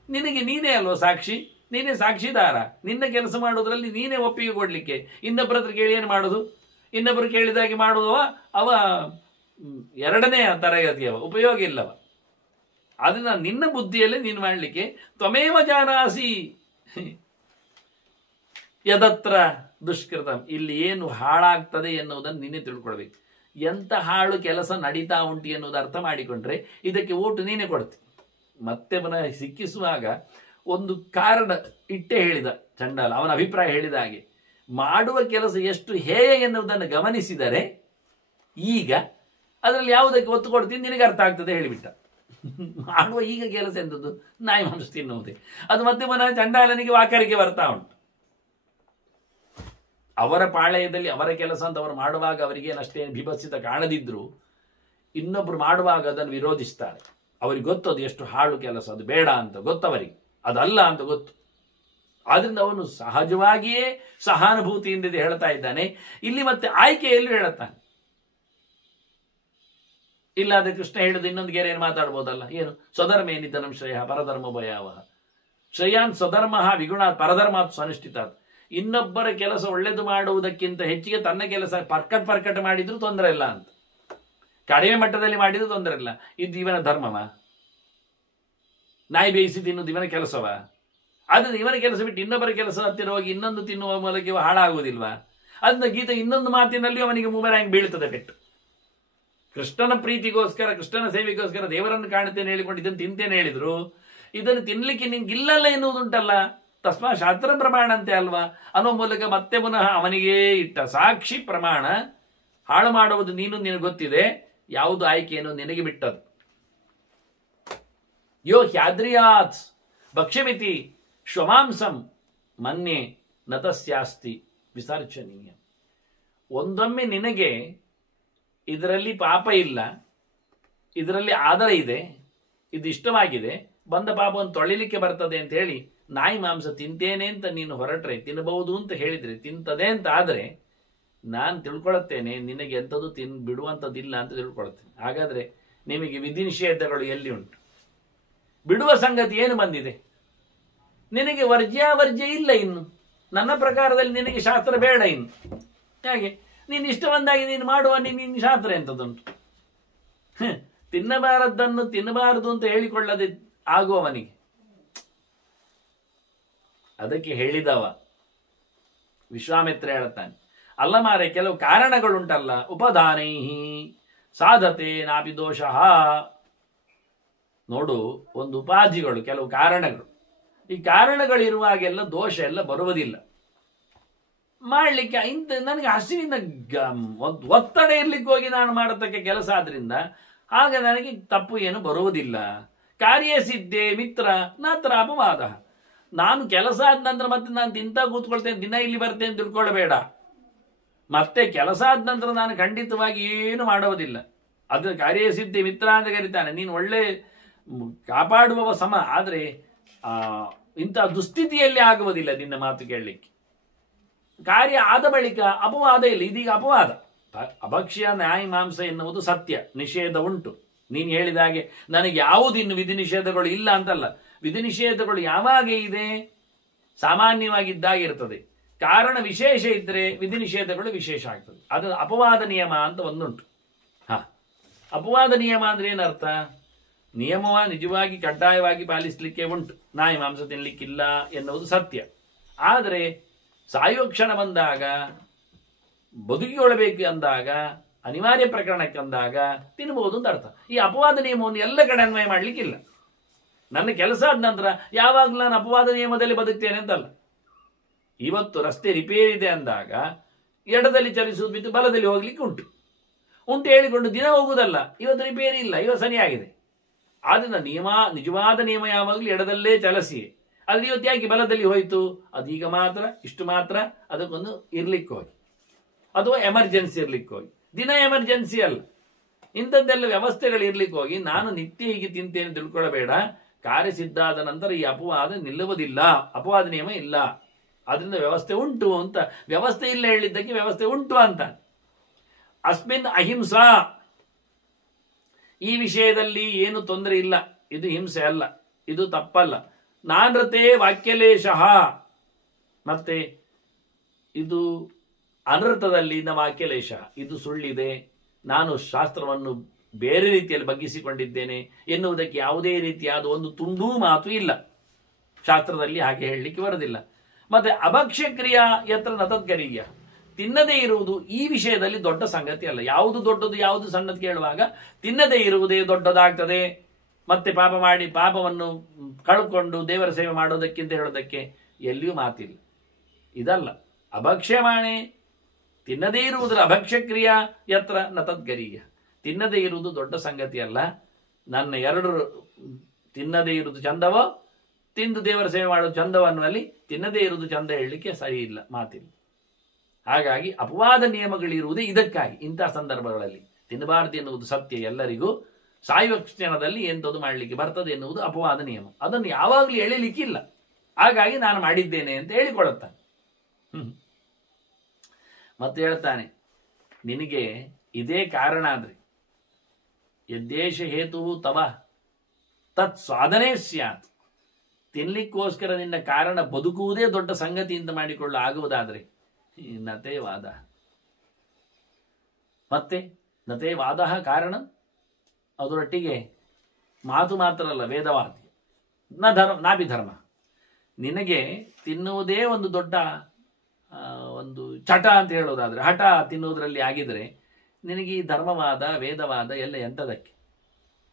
ನಿನಗೆ ನೀನೇ ಅಲ್ವಾ ಸಾಕ್ಷಿ, ನೀನೇ ಸಾಕ್ಷಿದಾರ. ನಿನ್ನ ಕೆಲಸ ಮಾಡೋದ್ರಲ್ಲಿ ನೀನೇ ಒಪ್ಪಿಗೆ ಕೊಡ್ಲಿಕ್ಕೆ ಇನ್ನೊಬ್ಬರ ಹತ್ರ ಕೇಳಿ ಏನು ಮಾಡೋದು? ಇನ್ನೊಬ್ಬರು ಕೇಳಿದಾಗೆ ಮಾಡುವ ಅವ ಎರಡನೇ ತರಗತಿಯವ, ಉಪಯೋಗ ಇಲ್ಲವ. ಅದನ್ನ ನಿನ್ನ ಬುದ್ಧಿಯಲ್ಲೇ ನೀನು ಮಾಡಲಿಕ್ಕೆ ತ್ವಮೇವ ಜಾನಾಸಿ ಯದತ್ರ ದುಷ್ಕೃತಂ. ಇಲ್ಲಿ ಏನು ಹಾಳಾಗ್ತದೆ ಎನ್ನುವುದನ್ನು ನೀನೇ ತಿಳ್ಕೊಳ್ಬೇಕು. ಎಂತ ಹಾಳು ಕೆಲಸ ನಡೀತಾ ಉಂಟು ಎನ್ನುವುದು ಅರ್ಥ ಮಾಡಿಕೊಂಡ್ರೆ ಇದಕ್ಕೆ ಓಟು ನೀನೇ ಕೊಡ್ತಿ. ಮತ್ತೆ ಪುನಃ ಸಿಕ್ಕಿಸುವಾಗ ಒಂದು ಕಾರಣ ಇಟ್ಟೇ ಹೇಳಿದ ಚಂಡಾಲ. ಅವನ ಅಭಿಪ್ರಾಯ ಹೇಳಿದ ಹಾಗೆ ಮಾಡುವ ಕೆಲಸ ಎಷ್ಟು ಹೇಯ ಎನ್ನುವುದನ್ನು ಗಮನಿಸಿದರೆ ಈಗ ಅದರಲ್ಲಿ ಯಾವುದಕ್ಕೆ ಒತ್ತು ಕೊಡ್ತೀನಿ ನಿನಗೆ ಅರ್ಥ ಆಗ್ತದೆ ಹೇಳಿಬಿಟ್ಟ. ಮಾಡುವ ಈಗ ಕೆಲಸ ಎಂಥದ್ದು? ನಾಯಿ ಮಾಂಸ ತಿನ್ನುವುದೇ. ಅದು ಮತ್ತೆ ಪುನಃ ಚಂಡಾಲನಿಗೆ ವಾಕರಿಕೆ ಬರ್ತಾ ಉಂಟು. ಅವರ ಪಾಳೆಯದಲ್ಲಿ ಅವರ ಕೆಲಸ ಅಂತ ಅವರು ಮಾಡುವಾಗ ಅವರಿಗೇನಷ್ಟೇ ಬಿಭತ್ಸಿತ ಕಾಣದಿದ್ರು ಇನ್ನೊಬ್ರು ಮಾಡುವಾಗ ಅದನ್ನು ವಿರೋಧಿಸ್ತಾರೆ. ಅವ್ರಿಗೆ ಗೊತ್ತದು ಎಷ್ಟು ಹಾಳು ಕೆಲಸ, ಅದು ಬೇಡ ಅಂತ ಗೊತ್ತವರಿಗೆ, ಅದಲ್ಲ ಅಂತ ಗೊತ್ತು. ಆದ್ರಿಂದ ಅವನು ಸಹಜವಾಗಿಯೇ ಸಹಾನುಭೂತಿಯಿಂದ ಹೇಳ್ತಾ ಇದ್ದಾನೆ. ಇಲ್ಲಿ ಮತ್ತೆ ಆಯ್ಕೆಯಲ್ಲೂ ಹೇಳುತ್ತಾನೆ. ಇಲ್ಲಾದ ಕೃಷ್ಣ ಹೇಳಿದ ಇನ್ನೊಂದು ಗೆರೆ ಏನು ಮಾತಾಡ್ಬೋದಲ್ಲ, ಏನು? ಸ್ವಧರ್ಮೇ ನಿಧನಂ ಶ್ರೇಯ ಪರಧರ್ಮ ಭಯಾವಹ. ಶ್ರೇಯಾನ್ ಸ್ವಧರ್ಮ ವಿಗುಣಾತ್ ಪರಧರ್ಮಾತ್ ಸ್ವನುಷ್ಠಿತಾತ್. ಇನ್ನೊಬ್ಬರ ಕೆಲಸ ಒಳ್ಳೇದು ಮಾಡುವುದಕ್ಕಿಂತ ಹೆಚ್ಚಿಗೆ ತನ್ನ ಕೆಲಸ ಪರ್ಕಟ್ ಮಾಡಿದ್ರು ತೊಂದರೆ ಇಲ್ಲ ಅಂತ, ಕಡಿಮೆ ಮಟ್ಟದಲ್ಲಿ ಮಾಡಿದ್ರು ತೊಂದರೆ ಇಲ್ಲ. ಇದು ಇವನ ಧರ್ಮವ? ನಾಯಿ ಬೇಯಿಸಿ ತಿನ್ನುವುದು ಇವನ ಕೆಲಸವ? ಆದ್ರೆ ಇವನ ಕೆಲಸ ಬಿಟ್ಟು ಇನ್ನೊಬ್ಬರ ಕೆಲಸ ಹತ್ತಿರ ಹೋಗಿ ಇನ್ನೊಂದು ತಿನ್ನುವ ಮೂಲಕ ಹಾಳಾಗುವುದಿಲ್ವಾ? ಅದನ್ನ ಗೀತೆ ಇನ್ನೊಂದು ಮಾತಿನಲ್ಲಿ ಅವನಿಗೆ ಮೂಮೆರಾಂಗ್ ಬೀಳ್ತದೆ ಪೆಟ್ಟು. ಕೃಷ್ಣನ ಪ್ರೀತಿಗೋಸ್ಕರ, ಕೃಷ್ಣನ ಸೇವೆಗೋಸ್ಕರ ದೇವರನ್ನು ಕಾಣುತ್ತೇನೆ ಹೇಳಿಕೊಂಡು ಇದನ್ನು ತಿಂತೇನೆ ಹೇಳಿದ್ರು, ಇದನ್ನು ತಿನ್ಲಿಕ್ಕೆ ನಿಂಗಿಲ್ಲಲ್ಲ ಎನ್ನುವುದುಂಟಲ್ಲ, ತಸ್ಮಾ ಶಾಸ್ತ್ರ ಪ್ರಮಾಣ ಅಂತೆ ಅಲ್ವಾ ಅನ್ನೋ ಮೂಲಕ ಮತ್ತೆ ಪುನಃ ಅವನಿಗೇ ಇಟ್ಟ ಸಾಕ್ಷಿ ಪ್ರಮಾಣ. ಹಾಳು ಮಾಡುವುದು ನೀನು, ನಿನಗೆ ಗೊತ್ತಿದೆ ಯಾವುದು ಆಯ್ಕೆಯನ್ನು ನಿನಗೆ ಬಿಟ್ಟದ್ದು. ಯೋ ಹ್ಯಾದ್ರಿಯಾತ್ ಭಕ್ಷ್ಯಮಿತಿ ಶ್ವಮಾಂಸಂ ಮನ್ಯೆ ನತಸ್ಯಾಸ್ತಿ ವಿಸರ್ಜನೀಯ. ಒಂದೊಮ್ಮೆ ನಿನಗೆ ಇದರಲ್ಲಿ ಪಾಪ ಇಲ್ಲ, ಇದರಲ್ಲಿ ಆದರ ಇದೆ, ಇದು ಇಷ್ಟವಾಗಿದೆ, ಬಂದ ಪಾಪವನ್ನು ತೊಳಿಲಿಕ್ಕೆ ಬರ್ತದೆ ಅಂತ ಹೇಳಿ ನಾಯಿ ಮಾಂಸ ತಿಂತೇನೆ ಅಂತ ನೀನು ಹೊರಟ್ರೆ, ತಿನ್ನಬಹುದು ಅಂತ ಹೇಳಿದ್ರೆ, ತಿಂತದೆ ಅಂತ ಆದರೆ ನಾನು ತಿಳ್ಕೊಳುತ್ತೇನೆ ನಿನಗೆ ಎಂಥದ್ದು ಬಿಡುವಂಥದ್ದಿಲ್ಲ ಅಂತ ತಿಳ್ಕೊಳ್ತೇನೆ. ಹಾಗಾದ್ರೆ ನಿಮಗೆ ವಿಧಿ ನಿಷೇಧಗಳು ಎಲ್ಲಿ ಉಂಟು? ಬಿಡುವ ಸಂಗತಿ ಏನು ಬಂದಿದೆ? ನಿನಗೆ ವರ್ಜ್ಯ ಇಲ್ಲ ಇನ್ನು. ನನ್ನ ಪ್ರಕಾರದಲ್ಲಿ ನಿನಗೆ ಶಾಸ್ತ್ರ ಬೇಡ ಇನ್ನು. ಹಾಗೆ ನೀನು ಇಷ್ಟ ಬಂದಾಗಿ ನೀನು ಮಾಡುವ ನಿನ್ನ ಶಾಸ್ತ್ರ ಎಂಥದ್ದುಂಟು? ತಿನ್ನಬಾರದನ್ನು ತಿನ್ನಬಾರದು ಅಂತ ಹೇಳಿಕೊಳ್ಳದೆ ಆಗುವವನಿಗೆ ಅದಕ್ಕೆ ಹೇಳಿದವ ವಿಶ್ವಾಮಿತ್ರ ಹೇಳುತ್ತಾನೆ, ಅಲ್ಲ ಮಾರೆ, ಕೆಲವು ಕಾರಣಗಳುಂಟಲ್ಲ, ಉಪದಾನೈಹಿ ಸಾಧತೆ ನಾಪಿ ದೋಷಃ. ನೋಡು, ಒಂದು ಉಪಾಧಿಗಳು, ಕೆಲವು ಕಾರಣಗಳು, ಈ ಕಾರಣಗಳಿರುವಾಗೆಲ್ಲ ದೋಷ ಎಲ್ಲ ಬರುವುದಿಲ್ಲ. ಮಾಡಲಿಕ್ಕೆ ಇಂಥ ನನಗೆ ಹಸಿವಿನ ಒತ್ತಡ ಇರ್ಲಿಕ್ಕೆ ಹೋಗಿ ನಾನು ಮಾಡತಕ್ಕ ಕೆಲಸ ಆದ್ರಿಂದ ಆಗ ನನಗೆ ತಪ್ಪು ಏನು ಬರುವುದಿಲ್ಲ. ಕಾರ್ಯ ಸಿದ್ಧೆ ಮಿತ್ರ ನಾತ್ರ ಅಪವಾದ. ನಾನು ಕೆಲಸ ಆದ ನಂತರ ಮತ್ತೆ ನಾನು ತಿಂತ ಕೂತ್ಕೊಳ್ತೇನೆ, ದಿನ ಇಲ್ಲಿ ಬರ್ತೇನೆ ಅಂತ ತಿಳ್ಕೊಳ್ಬೇಡ. ಮತ್ತೆ ಕೆಲಸ ಆದ ನಂತರ ನಾನು ಖಂಡಿತವಾಗಿ ಏನು ಮಾಡುವುದಿಲ್ಲ. ಅದು ಕಾರ್ಯಸಿದ್ಧಿ ಮಿತ್ರ ಅಂತ ಕರೀತಾನೆ. ನೀನು ಒಳ್ಳೆ ಕಾಪಾಡುವವ ಸಮ, ಆದರೆ ಇಂಥ ದುಸ್ಥಿತಿಯಲ್ಲಿ ಆಗುವುದಿಲ್ಲ ನಿನ್ನ ಮಾತು ಕೇಳಲಿಕ್ಕೆ. ಕಾರ್ಯ ಆದ ಬಳಿಕ ಅಪವಾದ ಇಲ್ಲ. ಇದೀಗ ಅಪವಾದ. ಅಭಕ್ಷ್ಯ ನ್ಯಾಯ ಮಾಂಸ ಎನ್ನುವುದು ಸತ್ಯ, ನಿಷೇಧ ಉಂಟು. ನೀನು ಹೇಳಿದ ಹಾಗೆ ನನಗೆ ಯಾವುದು ಇನ್ನು ವಿಧಿ ನಿಷೇಧಗಳು ಇಲ್ಲ ಅಂತಲ್ಲ. ವಿಧಿ ನಿಷೇಧಗಳು ಯಾವಾಗ ಇದೆ? ಸಾಮಾನ್ಯವಾಗಿದ್ದಾಗಿರ್ತದೆ. ಕಾರಣ ವಿಶೇಷ ಇದ್ದರೆ ವಿಧಿ ನಿಷೇಧಗಳು ವಿಶೇಷ ಆಗ್ತದೆ. ಅದು ಅಪವಾದ ನಿಯಮ ಅಂತ ಒಂದುಂಟು. ಅಪವಾದ ನಿಯಮ ಅಂದ್ರೆ ಏನರ್ಥ? ನಿಯಮವ ನಿಜವಾಗಿ ಕಡ್ಡಾಯವಾಗಿ ಪಾಲಿಸಲಿಕ್ಕೆ ಉಂಟು. ನಾಯಿ ಮಾಂಸ ತಿನ್ನಲಿಕ್ಕಿಲ್ಲ ಎನ್ನುವುದು ಸತ್ಯ. ಆದರೆ ಸಾಯುವ ಕ್ಷಣ ಬಂದಾಗ, ಬದುಕಿಗೊಳ್ಳಬೇಕು ಅಂದಾಗ, ಅನಿವಾರ್ಯ ಪ್ರಕರಣಕ್ಕೆ ಅಂದಾಗ ತಿನ್ನಬಹುದು ಅಂತ ಅರ್ಥ. ಈ ಅಪವಾದ ನಿಯಮವನ್ನು ಎಲ್ಲ ಕಡೆ ಅನ್ವಯ ಮಾಡಲಿಕ್ಕಿಲ್ಲ. ನನ್ನ ಕೆಲಸ ಆದ ನಂತರ ಯಾವಾಗಲೂ ನಾನು ಅಪವಾದ ನಿಯಮದಲ್ಲಿ ಬದುಕ್ತೇನೆ ಅಂತಲ್ಲ. ಇವತ್ತು ರಸ್ತೆ ರಿಪೇರಿ ಇದೆ ಅಂದಾಗ ಎಡದಲ್ಲಿ ಚಲಿಸುವುದು ಬಿಟ್ಟು ಬಲದಲ್ಲಿ ಹೋಗ್ಲಿಕ್ಕೆ ಉಂಟು ಹೇಳಿಕೊಂಡು ದಿನ ಹೋಗುವುದಲ್ಲ. ಇವತ್ತು ರಿಪೇರಿ ಇಲ್ಲ, ಇವತ್ತು ಸರಿಯಾಗಿದೆ. ಆದ್ರಿಂದ ನಿಜವಾದ ನಿಯಮ ಯಾವಾಗಲೂ ಎಡದಲ್ಲೇ ಚಲಿಸಿ. ಆದ್ರೆ ಇವತ್ತು ಯಾಕೆ ಬಲದಲ್ಲಿ ಹೋಯಿತು? ಅದೀಗ ಮಾತ್ರ, ಇಷ್ಟು ಮಾತ್ರ, ಅದಕ್ಕೊಂದು ಇರ್ಲಿಕ್ಕೆ ಹೋಗಿ, ಅಥವಾ ಎಮರ್ಜೆನ್ಸಿ ಇರ್ಲಿಕ್ಕೆ ಹೋಗಿ. ದಿನ ಎಮರ್ಜೆನ್ಸಿ ಅಲ್ಲ, ಇಂಥದ್ದೆಲ್ಲ ವ್ಯವಸ್ಥೆಗಳು ಇರ್ಲಿಕ್ಕೆ ಹೋಗಿ ನಾನು ನಿತ್ಯ ಹೀಗೆ ತಿಂತೇನೆ ತಿಳ್ಕೊಳ್ಳಬೇಡ. ಕಾರ್ಯಸಿದ್ಧ ಆದ ನಂತರ ಈ ಅಪವಾದ ನಿಲ್ಲುವುದಿಲ್ಲ, ಅಪವಾದ ನಿಯಮ ಇಲ್ಲ. ಅದರಿಂದ ವ್ಯವಸ್ಥೆ ಉಂಟು ಅಂತ. ವ್ಯವಸ್ಥೆ ಇಲ್ಲ ಹೇಳಿದ್ದಕ್ಕೆ ವ್ಯವಸ್ಥೆ ಉಂಟು ಅಂತ. ಅಸ್ಮಿನ್ ಅಹಿಂಸಾ, ಈ ವಿಷಯದಲ್ಲಿ ಏನು ತೊಂದರೆ ಇಲ್ಲ, ಇದು ಹಿಂಸೆ ಅಲ್ಲ, ಇದು ತಪ್ಪಲ್ಲ. ನಾನೃತೆ ವಾಕ್ಯಲೇಶಃ, ಮತ್ತೆ ಇದು ಅನೃತದಲ್ಲಿ ವಾಕ್ಯಲೇಶ, ಇದು ಸುಳ್ಳಿದೆ, ನಾನು ಶಾಸ್ತ್ರವನ್ನು ಬೇರೆ ರೀತಿಯಲ್ಲಿ ಬಗ್ಗಿಸಿಕೊಂಡಿದ್ದೇನೆ ಎನ್ನುವುದಕ್ಕೆ ಯಾವುದೇ ರೀತಿಯಾದ ಒಂದು ತುಂಡೂ ಮಾತು ಇಲ್ಲ. ಶಾಸ್ತ್ರದಲ್ಲಿ ಹಾಗೆ ಹೇಳಲಿಕ್ಕೆ ಬರೋದಿಲ್ಲ. ಮತ್ತೆ ಅಭಕ್ಷ್ಯ ಕ್ರಿಯಾ ಯತ್ರ ನತದ್ಗರೀಯ, ತಿನ್ನದೇ ಇರುವುದು ಈ ವಿಷಯದಲ್ಲಿ ದೊಡ್ಡ ಸಂಗತಿ ಅಲ್ಲ. ಯಾವುದು ದೊಡ್ಡದು ಯಾವುದು ಸಣ್ಣದು ಕೇಳುವಾಗ ತಿನ್ನದೇ ಇರುವುದೇ ದೊಡ್ಡದಾಗ್ತದೆ. ಮತ್ತೆ ಪಾಪ ಮಾಡಿ ಪಾಪವನ್ನು ಕಳ್ಕೊಂಡು ದೇವರ ಸೇವೆ ಮಾಡೋದಕ್ಕಿಂತ ಹೇಳೋದಕ್ಕೆ ಎಲ್ಲಿಯೂ ಮಾತಿಲ್ಲ. ಇದಲ್ಲ ಅಭಕ್ಷ್ಯಮಾಣೆ, ತಿನ್ನದೇ ಇರುವುದರ ಅಭಕ್ಷ್ಯ ಕ್ರಿಯಾ ಯತ್ರ ನತದ್ಗರೀಯ. ತಿನ್ನದೇ ಇರುವುದು ದೊಡ್ಡ ಸಂಗತಿ ಅಲ್ಲ. ನನ್ನ ಎರಡು ತಿನ್ನದೇ ಇರುವುದು ಚಂದವೋ, ತಿಂದು ದೇವರ ಸೇವೆ ಮಾಡೋದು ಚಂದವೋ ಅನ್ನುವಲ್ಲಿ ತಿನ್ನದೇ ಇರುವುದು ಚಂದ ಹೇಳಲಿಕ್ಕೆ ಸರಿ ಇಲ್ಲ, ಮಾತಿಲ್ಲ. ಹಾಗಾಗಿ ಅಪವಾದ ನಿಯಮಗಳಿರುವುದು ಇದಕ್ಕಾಗಿ. ಇಂತಹ ಸಂದರ್ಭಗಳಲ್ಲಿ ತಿನ್ನಬಾರದು ಎನ್ನುವುದು ಸತ್ಯ ಎಲ್ಲರಿಗೂ. ಸಾಯುವ ಕ್ಷಣದಲ್ಲಿ ಎಂಥದ್ದು ಮಾಡಲಿಕ್ಕೆ ಬರ್ತದೆ ಎನ್ನುವುದು ಅಪವಾದ ನಿಯಮ. ಅದನ್ನು ಯಾವಾಗಲೂ ಎಳಿಲಿಕ್ಕಿಲ್ಲ. ಹಾಗಾಗಿ ನಾನು ಮಾಡಿದ್ದೇನೆ ಅಂತ ಹೇಳಿಕೊಳ್ಳುತ್ತಾನೆ. ಮತ್ತೆ ಹೇಳ್ತಾನೆ, ನಿನಗೆ ಇದೇ ಕಾರಣ ಆದ್ರೆ ಯದ್ದೇಶ ಹೇತು ತವ ತತ್ ಸಾಧನೆ ಸ್ಯಾತ್. ತಿನ್ಲಿಕ್ಕೋಸ್ಕರ ನಿನ್ನ ಕಾರಣ ಬದುಕುವುದೇ ದೊಡ್ಡ ಸಂಗತಿ ಅಂತ ಮಾಡಿಕೊಳ್ಳಲು ಆಗುವುದಾದ್ರೆ ನತೇ ವಾದ. ಮತ್ತೆ ನತೇ ವಾದ ಕಾರಣ, ಅದರೊಟ್ಟಿಗೆ ಮಾತು ಮಾತ್ರ ಅಲ್ಲ, ವೇದವಾದಿ ನಾಭಿ ಧರ್ಮ. ನಿನಗೆ ತಿನ್ನುವುದೇ ಒಂದು ದೊಡ್ಡ ಒಂದು ಚಟ ಅಂತ ಹೇಳೋದಾದ್ರೆ, ಹಠ ತಿನ್ನುವುದರಲ್ಲಿ ಆಗಿದ್ರೆ ನಿನಗೆ ಈ ಧರ್ಮವಾದ ವೇದವಾದ ಎಲ್ಲ ಎಂಥದಕ್ಕೆ?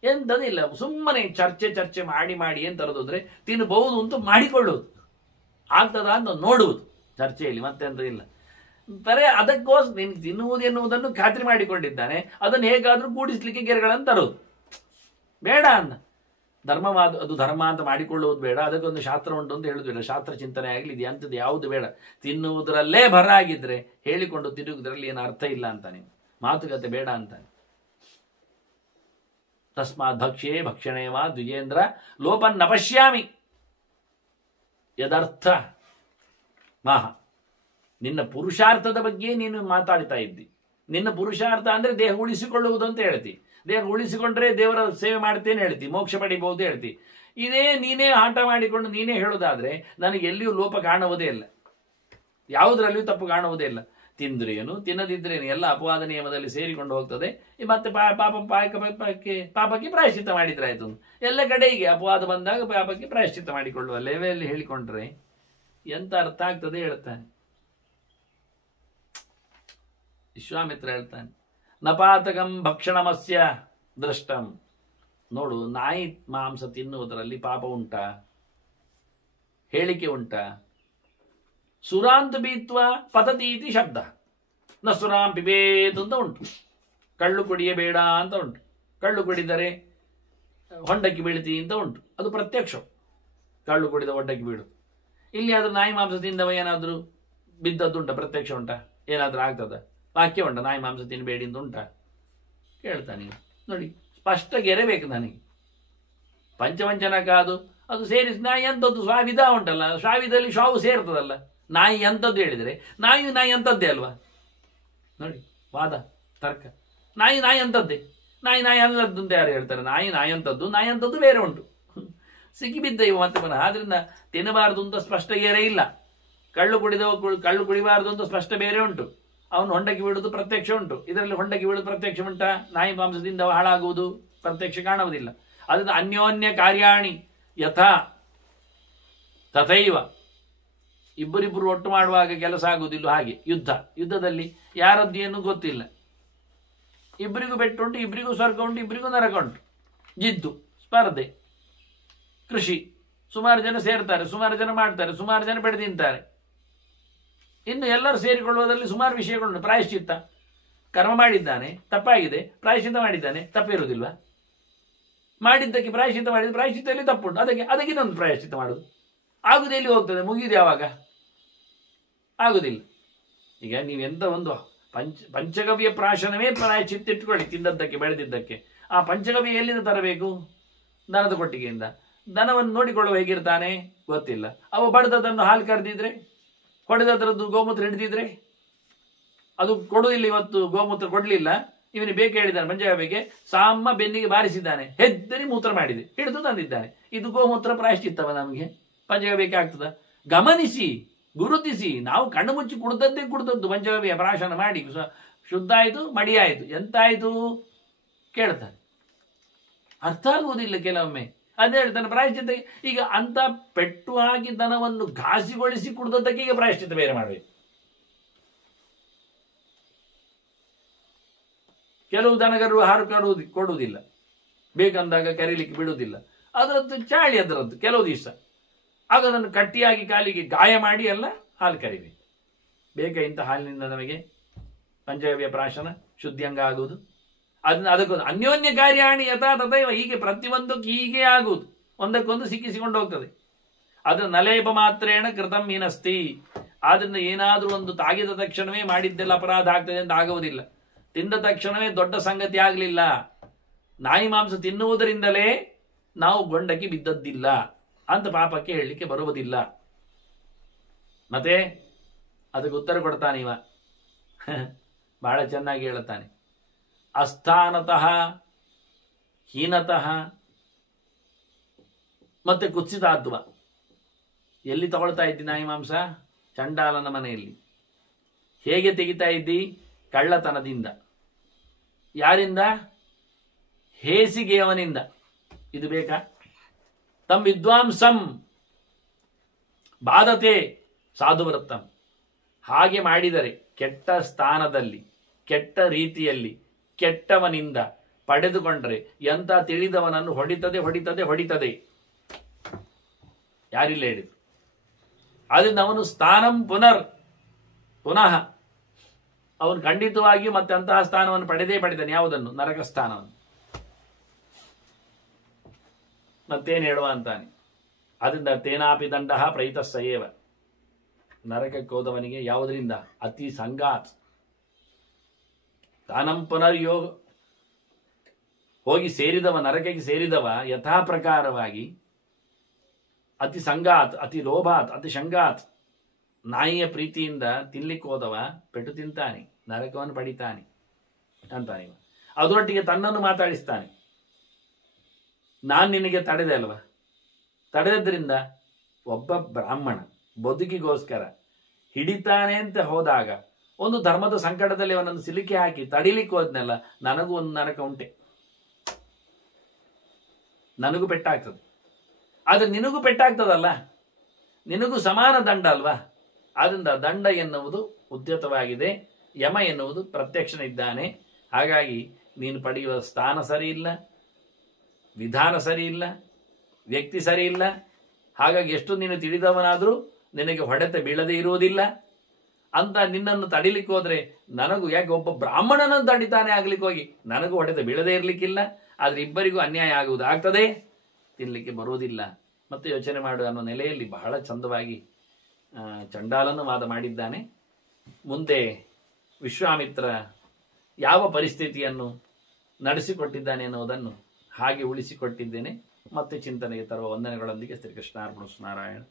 ಎಂಥದಿಲ್ಲ. ಸುಮ್ಮನೆ ಚರ್ಚೆ ಮಾಡಿ ಏನು ತರೋದು ಅಂದರೆ ತಿನ್ನಬಹುದು ಅಂತ ಮಾಡಿಕೊಳ್ಳುವುದು, ಆಗ್ತದ ಅಂತ ನೋಡುವುದು ಚರ್ಚೆಯಲ್ಲಿ, ಮತ್ತೆಂತದಿಲ್ಲ. ಬರೇ ಅದಕ್ಕೋಸ್ಕರ ನಿನಗೆ ತಿನ್ನುವುದು ಎನ್ನುವುದನ್ನು ಖಾತ್ರಿ ಮಾಡಿಕೊಂಡಿದ್ದಾನೆ, ಅದನ್ನು ಹೇಗಾದರೂ ಕೂಡಿಸ್ಲಿಕ್ಕೆ ಗೆರೆಗಳನ್ನು ತರೋದು ಬೇಡ ಅನ್ನ. ಧರ್ಮವಾದ ಅದು ಧರ್ಮ ಅಂತ ಮಾಡಿಕೊಳ್ಳುವುದು ಬೇಡ, ಅದಕ್ಕೊಂದು ಶಾಸ್ತ್ರ ಉಂಟು ಅಂತ ಹೇಳುದು ಬೇಡ, ಶಾಸ್ತ್ರ ಚಿಂತನೆ ಆಗಲಿ, ಇದು ಅಂಥದ್ದು ಯಾವುದು ಬೇಡ. ತಿನ್ನುವುದರಲ್ಲೇ ಭರ ಆಗಿದ್ರೆ ಹೇಳಿಕೊಂಡು ತಿರುಗುವುದರಲ್ಲಿ ಏನು ಅರ್ಥ ಇಲ್ಲ ಅಂತಾನೆ, ಮಾತುಕತೆ ಬೇಡ ಅಂತಾನೆ. ತಸ್ಮಾತ್ ಭಕ್ಷ್ಯೇ ಭಕ್ಷಣೇವ ದ್ವಿಜೇಂದ್ರ ಲೋಪನ್ನ ಪಶ್ಯಾಮಿ ಯದರ್ಥ ಮಹ. ನಿನ್ನ ಪುರುಷಾರ್ಥದ ಬಗ್ಗೆ ನೀನು ಮಾತಾಡ್ತಾ ಇದ್ದಿ. ನಿನ್ನ ಪುರುಷಾರ್ಥ ಅಂದ್ರೆ ದೇಹ ಉಳಿಸಿಕೊಳ್ಳುವುದು ಅಂತ ಹೇಳ್ತಿ. ದೇಹ ಉಳಿಸಿಕೊಂಡ್ರೆ ದೇವರ ಸೇವೆ ಮಾಡ್ತೇನೆ ಹೇಳ್ತಿ, ಮೋಕ್ಷ ಪಡಿಬಹುದು ಹೇಳ್ತಿ. ಇದೇ ನೀನೇ ಆಟ ಮಾಡಿಕೊಂಡು ನೀನೇ ಹೇಳೋದಾದ್ರೆ ನನಗೆ ಎಲ್ಲಿಯೂ ಲೋಪ ಕಾಣುವುದೇ ಇಲ್ಲ, ಯಾವುದರಲ್ಲಿಯೂ ತಪ್ಪು ಕಾಣುವುದೇ ಇಲ್ಲ. ತಿಂದ್ರೇನು ತಿನ್ನದಿದ್ರೇನು ಎಲ್ಲ ಅಪವಾದ ನಿಯಮದಲ್ಲಿ ಸೇರಿಕೊಂಡು ಹೋಗ್ತದೆ. ಮತ್ತೆ ಪಾಪಕ್ಕೆ ಪ್ರಾಯಶ್ಚಿತ್ತ ಮಾಡಿದ್ರಾಯ್ತು. ಎಲ್ಲ ಕಡೆಗೆ ಅಪವಾದ ಬಂದಾಗ ಪಾಪಕ್ಕೆ ಪ್ರಾಯಶ್ಚಿತ್ತ ಮಾಡಿಕೊಳ್ಳುವ ಲೆವೆಲ್ ಹೇಳಿಕೊಂಡ್ರೆ ಎಂತ ಅರ್ಥ ಆಗ್ತದೆ ಹೇಳ್ತಾನೆ ವಿಶ್ವಾಮಿತ್ರ. ಹೇಳ್ತಾನೆ ನಪಾತಕಂ ಭಕ್ಷಣಮಸ್ಯ ದೃಷ್ಟಂ. ನೋಡು, ನಾಯಿ ಮಾಂಸ ತಿನ್ನುವುದರಲ್ಲಿ ಪಾಪ ಉಂಟಾ? ಹೇಳಿಕೆ ಉಂಟಾ? ಸುರಾಂತ ಬೀತ್ವ ಪತತೀತಿ ಶಬ್ದ, ನ ಸುರಾಂ ಪಿಬೇತ್ ಅಂತ ಉಂಟು. ಕಳ್ಳು ಕುಡಿಯಬೇಡ ಅಂತ ಉಂಟು. ಕಳ್ಳು ಕುಡಿದರೆ ಹೊಂಡಕ್ಕೆ ಬೀಳ್ತಿ ಅಂತ ಉಂಟು, ಅದು ಪ್ರತ್ಯಕ್ಷ. ಕಳ್ಳು ಕುಡಿದ ಹೊಂಡಕ್ಕೆ ಬೀಳುದು. ಇಲ್ಲಿ ಆದ್ರೂ ನಾಯಿ ಮಾಂಸ ತಿಂದವ ಏನಾದರೂ ಬಿದ್ದದ್ದುಂಟ? ಪ್ರತ್ಯಕ್ಷ ಉಂಟಾ? ಏನಾದ್ರೂ ಆಗ್ತದ? ವಾಕ್ಯ ಉಂಟ ನಾಯಿ ಮಾಂಸ ತಿನ್ನಬೇಡಿ ಅಂತ ಉಂಟಾ? ಕೇಳ್ತಾನೆ ನೋಡಿ, ಸ್ಪಷ್ಟ ಗೆರೆ ಬೇಕು ನನಗೆ. ಪಂಚವಂಚನಕ ಅದು ಸೇರಿಸಿ ನಾಯಿ ಎಂಥದ್ದು ಸ್ವಾವಿಧ ಉಂಟಲ್ಲ, ಸ್ವಾವಿಧದಲ್ಲಿ ಶಾವು ಸೇರ್ತದಲ್ಲ. ನಾಯಿ ಎಂಥದ್ದು ಹೇಳಿದರೆ ನಾಯಿ ಎಂಥದ್ದೇ ಅಲ್ವಾ? ನೋಡಿ ವಾದ ತರ್ಕ. ನಾಯಿ ಅಂಥದ್ದೇ. ನಾಯಿ ಅಲ್ಲದ್ದು ಅಂತ ಯಾರು ಹೇಳ್ತಾರೆ? ನಾಯಿ ಅಂಥದ್ದು ಬೇರೆ ಉಂಟು. ಸಿಕ್ಕಿಬಿದ್ದ ಇವ ಮತ್ತೆ ಮನ. ಆದ್ರಿಂದ ತಿನ್ನಬಾರದು ಅಂತ ಸ್ಪಷ್ಟ ಗೆರೆ ಇಲ್ಲ. ಕಳ್ಳು ಕುಡಿಬಾರದು ಅಂತ ಸ್ಪಷ್ಟ ಬೇರೆ ಉಂಟು. ಅವನು ಹೊಂಡಕ್ಕೆ ಬೀಳುವುದು ಪ್ರತ್ಯಕ್ಷ ಉಂಟು. ಇದರಲ್ಲಿ ಹೊಂಡಕ್ಕೆ ಬೀಳುವುದು ಪ್ರತ್ಯಕ್ಷ ಉಂಟಾ? ನಾಯಿ ಮಾಂಸದಿಂದ ಹಾಳಾಗುವುದು ಪ್ರತ್ಯಕ್ಷ ಕಾಣುವುದಿಲ್ಲ. ಅದರಿಂದ ಅನ್ಯೋನ್ಯ ಕಾರ್ಯಾಣಿ ಯಥಾ ತಥೈವ. ಇಬ್ಬರಿಬ್ಬರು ಒಟ್ಟು ಮಾಡುವಾಗ ಕೆಲಸ ಆಗುವುದಿಲ್ಲ. ಹಾಗೆ ಯುದ್ಧದಲ್ಲಿ ಯಾರದ್ದು ಏನು ಗೊತ್ತಿಲ್ಲ. ಇಬ್ಬರಿಗೂ ಬೆಟ್ಟುಂಟು, ಇಬ್ಬರಿಗೂ ಸ್ವರ್ಗ ಉಂಟು, ಇಬ್ಬರಿಗೂ ನರಕ ಉಂಟು. ಜಿದ್ದು ಸ್ಪರ್ಧೆ. ಕೃಷಿ ಸುಮಾರು ಜನ ಸೇರ್ತಾರೆ, ಸುಮಾರು ಜನ ಮಾಡ್ತಾರೆ, ಸುಮಾರು ಜನ ಬೆಳೆದು ತಿಂತಾರೆ. ಇನ್ನು ಎಲ್ಲರೂ ಸೇರಿಕೊಳ್ಳುವುದರಲ್ಲಿ ಸುಮಾರು ವಿಷಯಗಳು. ಪ್ರಾಯಶ್ಚಿತ್ತ, ಕರ್ಮ ಮಾಡಿದ್ದಾನೆ ತಪ್ಪಾಗಿದೆ, ಪ್ರಾಯಶ್ಚಿತ್ತ ಮಾಡಿದ್ದಾನೆ ತಪ್ಪಿರುವುದಿಲ್ವಾ? ಮಾಡಿದ್ದಕ್ಕೆ ಪ್ರಾಯಶ್ಚಿತ್ತ ಮಾಡಿದ್ರೆ ಪ್ರಾಯಶ್ಚಿತ್ತದಲ್ಲಿ ತಪ್ಪುಂಟು, ಅದಕ್ಕೆ ಇನ್ನೊಂದು ಪ್ರಾಯಶ್ಚಿತ್ತ ಮಾಡೋದು ಆಗುದು. ಎಲ್ಲಿ ಹೋಗ್ತದೆ? ಮುಗಿಯುದು ಯಾವಾಗ? ಆಗುದಿಲ್ಲ. ಈಗ ನೀವೆಂತ ಒಂದು ಪಂಚಗವ್ಯ ಪ್ರಾಶನವೇ ಪ್ರಾಯಶ್ಚಿತ್ತ ಇಟ್ಕೊಳ್ಳಿ, ತಿಂದದ್ದಕ್ಕೆ ಬೆಳೆದಿದ್ದಕ್ಕೆ. ಆ ಪಂಚಗವ್ಯ ಎಲ್ಲಿಂದ ತರಬೇಕು? ದನದ ಕೊಟ್ಟಿಗೆಯಿಂದ. ದನವನ್ನು ನೋಡಿಕೊಳ್ಳುವ ಹೇಗಿರ್ತಾನೆ ಗೊತ್ತಿಲ್ಲ. ಅವ ಬಡದದನ್ನು ಹಾಲು ಕರೆದಿದ್ರೆ, ಹೊಡೆದದ್ರದ್ದು ಗೋಮೂತ್ರ ಹಿಡಿದಿದ್ರೆ, ಅದು ಕೊಡುವುದಿಲ್ಲ. ಇವತ್ತು ಗೋಮೂತ್ರ ಕೊಡಲಿಲ್ಲ, ಇವನಿಗೆ ಬೇಕು ಹೇಳಿದ್ದಾನೆ ಮಂಜಗವ್ಯಗೆ, ಸಾಮ ಬೆನ್ನಿಗೆ ಬಾರಿಸಿದ್ದಾನೆ, ಹೆದ್ದರಿ ಮೂತ್ರ ಮಾಡಿದೆ, ಹಿಡಿದು ತಂದಿದ್ದಾನೆ. ಇದು ಗೋಮೂತ್ರ ಪ್ರಾಯಶ್ಚಿತ್ತವ ನಮಗೆ? ಪಂಚಗವ್ಯಕ್ಕೆ ಆಗ್ತದ? ಗಮನಿಸಿ, ಗುರುತಿಸಿ. ನಾವು ಕಣ್ಣು ಮುಚ್ಚಿ ಕುಡ್ದದ್ದು ಪಂಚಗವ್ಯ ಪ್ರಾಶನ ಮಾಡಿ ಶುದ್ಧ ಆಯಿತು, ಮಡಿಯಾಯಿತು, ಎಂತಾಯಿತು ಕೇಳ್ತಾನೆ. ಅರ್ಥ ಆಗುವುದಿಲ್ಲ ಕೆಲವೊಮ್ಮೆ. ಅದೇ ಹೇಳ್ತಾನೆ ಪ್ರಾಯಶ್ಚಿತ್ತ. ಈಗ ಅಂತ ಪೆಟ್ಟು ಹಾಕಿ ದನವನ್ನು ಘಾಸಿಗೊಳಿಸಿ ಕುಡ್ದದ್ದಕ್ಕೆ ಈಗ ಪ್ರಾಯಶ್ಚಿತ್ತ ಬೇರೆ ಮಾಡಬೇಕು. ಕೆಲವು ದನಗರು ಹಾರು ಕೊಡುವುದಿಲ್ಲ, ಬೇಕಂದಾಗ ಕರೀಲಿಕ್ಕೆ ಬಿಡುವುದಿಲ್ಲ. ಅದರದ್ದು ಚಾಳಿ ಅದರದ್ದು ಕೆಲವು ದಿವಸ. ಆಗ ಅದನ್ನು ಕಟ್ಟಿಯಾಗಿ ಕಾಲಿಗೆ ಗಾಯ ಮಾಡಿ ಎಲ್ಲ ಹಾಲು ಕರಿಬೇಕು. ಬೇಕ ಇಂಥ ಹಾಲಿನಿಂದ ನಮಗೆ ಪಂಚಗವ್ಯ ಪ್ರಾಶನ ಶುದ್ಧಿಯಂಗ ಆಗುವುದು. ಅದಕ್ಕೊಂದು ಅನ್ಯೋನ್ಯ ಕಾರ್ಯಾಣಿ ಯಥಾ ತಥೈವ. ಹೀಗೆ ಪ್ರತಿಯೊಂದಕ್ಕೆ ಹೀಗೆ ಆಗುವುದು, ಒಂದಕ್ಕೊಂದು ಸಿಕ್ಕಿಸಿಕೊಂಡು ಹೋಗ್ತದೆ. ಅದರ ನಲೇಪ ಮಾತ್ರೇಣ ಕೃತಂ ಹೀನಸ್ತಿ. ಆದ್ರಿಂದ ಏನಾದರೂ ಒಂದು ತಾಗಿದ ತಕ್ಷಣವೇ ಮಾಡಿದ್ದೆಲ್ಲ ಅಪರಾಧ ಆಗ್ತದೆ ಅಂತ ಆಗುವುದಿಲ್ಲ. ತಿಂದ ತಕ್ಷಣವೇ ದೊಡ್ಡ ಸಂಗತಿ ಆಗಲಿಲ್ಲ. ನಾಯಿ ಮಾಂಸ ತಿನ್ನುವುದರಿಂದಲೇ ನಾವು ಗೊಂಡಕ್ಕೆ ಬಿದ್ದದ್ದಿಲ್ಲ ಅಂತ ಪಾಪಕ್ಕೆ ಹೇಳಲಿಕ್ಕೆ ಬರುವುದಿಲ್ಲ. ಮತ್ತೆ ಅದಕ್ಕೆ ಉತ್ತರ ಕೊಡ್ತಾನೆ ಇವ, ಬಹಳ ಚೆನ್ನಾಗಿ ಹೇಳುತ್ತಾನೆ. ಅಸ್ಥಾನತಃ ಹೀನತಃ ಮತ್ತೆ ಕುತ್ಸಿತಾದ್ವ. ಎಲ್ಲಿ ತಗೊಳ್ತಾ ಇದ್ದಿ ನಾಯಿ ಮಾಂಸ? ಚಂಡಾಲನ ಮನೆಯಲ್ಲಿ. ಹೇಗೆ ತೆಗಿತಾ ಇದ್ದಿ? ಕಳ್ಳತನದಿಂದ. ಯಾರಿಂದ? ಹೇಸಿಗೆಯವನಿಂದ. ಇದು ಬೇಕಾ? ತಮ್ ವಿದ್ವಾಂಸಂ ಬಾಧತೆ ಸಾಧುವೃತ್ತಂ. ಹಾಗೆ ಮಾಡಿದರೆ ಕೆಟ್ಟ ಸ್ಥಾನದಲ್ಲಿ ಕೆಟ್ಟ ರೀತಿಯಲ್ಲಿ ಕೆಟ್ಟವನಿಂದ ಪಡೆದುಕೊಂಡ್ರೆ ಎಂಥ ತಿಳಿದವನನ್ನು ಹೊಡಿತದೆ. ಯಾರಿಲ್ಲ ಹೇಳಿದ್ರು. ಆದ್ದರಿಂದ ಅವನು ಸ್ಥಾನಂ ಪುನಃ ಅವನು ಖಂಡಿತವಾಗಿ ಮತ್ತೆ ಅಂತಹ ಸ್ಥಾನವನ್ನು ಪಡೆದಾನೆ. ಯಾವುದನ್ನು? ನರಕ ಸ್ಥಾನವನ್ನು. ಮತ್ತೇನು ಹೇಳುವ ಅಂತಾನೆ. ಅದರಿಂದ ತೇನಾಪಿ ದಂಡ ಪ್ರೈತಸ್ಸಯೇವ. ನರಕಕ್ಕೆ ಹೋದವನಿಗೆ ಯಾವುದರಿಂದ? ಅತಿ ಸಂಗಾತ್. ತಾನಂ ಪುನರ್ಯೋಗ. ಹೋಗಿ ಸೇರಿದವ, ನರಕಕ್ಕೆ ಸೇರಿದವ ಯಥಾ ಪ್ರಕಾರವಾಗಿ ಅತಿ ಸಂಗಾತ್, ಅತಿ ಲೋಭಾತ್, ಅತಿ ಶಂಗಾತ್, ನಾಯಿಯ ಪ್ರೀತಿಯಿಂದ ತಿನ್ಲಿಕ್ಕೆ ಹೋದವ ಪೆಟ್ಟು ತಿಂತಾನೆ, ನರಕವನ್ನು ಪಡಿತಾನೆ ಅಂತಾನೆ. ಅದರೊಟ್ಟಿಗೆ ತನ್ನನ್ನು ಮಾತಾಡಿಸ್ತಾನೆ. ನಾನು ನಿನಗೆ ತಡೆದೆ ಅಲ್ವಾ? ತಡೆದ್ರಿಂದ ಒಬ್ಬ ಬ್ರಾಹ್ಮಣ ಬದುಕಿಗೋಸ್ಕರ ಹಿಡಿತಾನೆ ಅಂತ ಹೋದಾಗ ಒಂದು ಧರ್ಮದ ಸಂಕಟದಲ್ಲಿ ಅವನನ್ನು ಸಿಲುಕಿ ಹಾಕಿ ತಡಿಲಿಕ್ಕೆ ಹೋದ್ನಲ್ಲ, ನನಗೂ ಒಂದು ನರಕ ಉಂಟೆ, ನನಗೂ ಪೆಟ್ಟಾಗ್ತದೆ. ಆದರೆ ನಿನಗೂ ಪೆಟ್ಟಾಗ್ತದಲ್ಲ, ನಿನಗೂ ಸಮಾನ ದಂಡ ಅಲ್ವಾ? ಆದ್ದರಿಂದ ದಂಡ ಎನ್ನುವುದು ಉದ್ಯತವಾಗಿದೆ, ಯಮ ಎನ್ನುವುದು ಪ್ರತ್ಯಕ್ಷನಿದ್ದಾನೆ. ಹಾಗಾಗಿ ನೀನು ಪಡೆಯುವ ಸ್ಥಾನ ಸರಿ ಇಲ್ಲ, ವಿಧಾನ ಸರಿ ಇಲ್ಲ, ವ್ಯಕ್ತಿ ಸರಿ ಇಲ್ಲ. ಹಾಗಾಗಿ ಎಷ್ಟು ನೀನು ತಿಳಿದವನಾದರೂ ನಿನಗೆ ಹೊಡೆತ ಬೀಳದೇ ಇರುವುದಿಲ್ಲ ಅಂತ ನಿನ್ನನ್ನು ತಡಿಲಿಕ್ಕೆ ಹೋದ್ರೆ ನನಗೂ, ಯಾಕೆ ಒಬ್ಬ ಬ್ರಾಹ್ಮಣನನ್ನು ತಡಿತಾನೆ ಆಗ್ಲಿಕ್ಕೆ ಹೋಗಿ ನನಗೂ ಹೊಡೆತ ಬೀಳದೇ ಇರಲಿಕ್ಕಿಲ್ಲ, ಆದರೆ ಇಬ್ಬರಿಗೂ ಅನ್ಯಾಯ ಆಗುವುದಾಗ್ತದೆ, ತಿನ್ನಲಿಕ್ಕೆ ಬರುವುದಿಲ್ಲ. ಮತ್ತು ಯೋಚನೆ ಮಾಡುವ ಅನ್ನೋ ನೆಲೆಯಲ್ಲಿ ಬಹಳ ಚಂದವಾಗಿ ಚಂಡಾಲನು ವಾದ ಮಾಡಿದ್ದಾನೆ. ಮುಂದೆ ವಿಶ್ವಾಮಿತ್ರ ಯಾವ ಪರಿಸ್ಥಿತಿಯನ್ನು ನಡೆಸಿಕೊಟ್ಟಿದ್ದಾನೆ ಎನ್ನುವುದನ್ನು ಹಾಗೆ ಉಳಿಸಿಕೊಟ್ಟಿದ್ದೇನೆ. ಮತ್ತೆ ಚಿಂತನೆಗೆ ತರುವ ವಂದನೆಗಳೊಂದಿಗೆ ಶ್ರೀಕೃಷ್ಣಾರ್ಪಣ ನಾರಾಯಣ.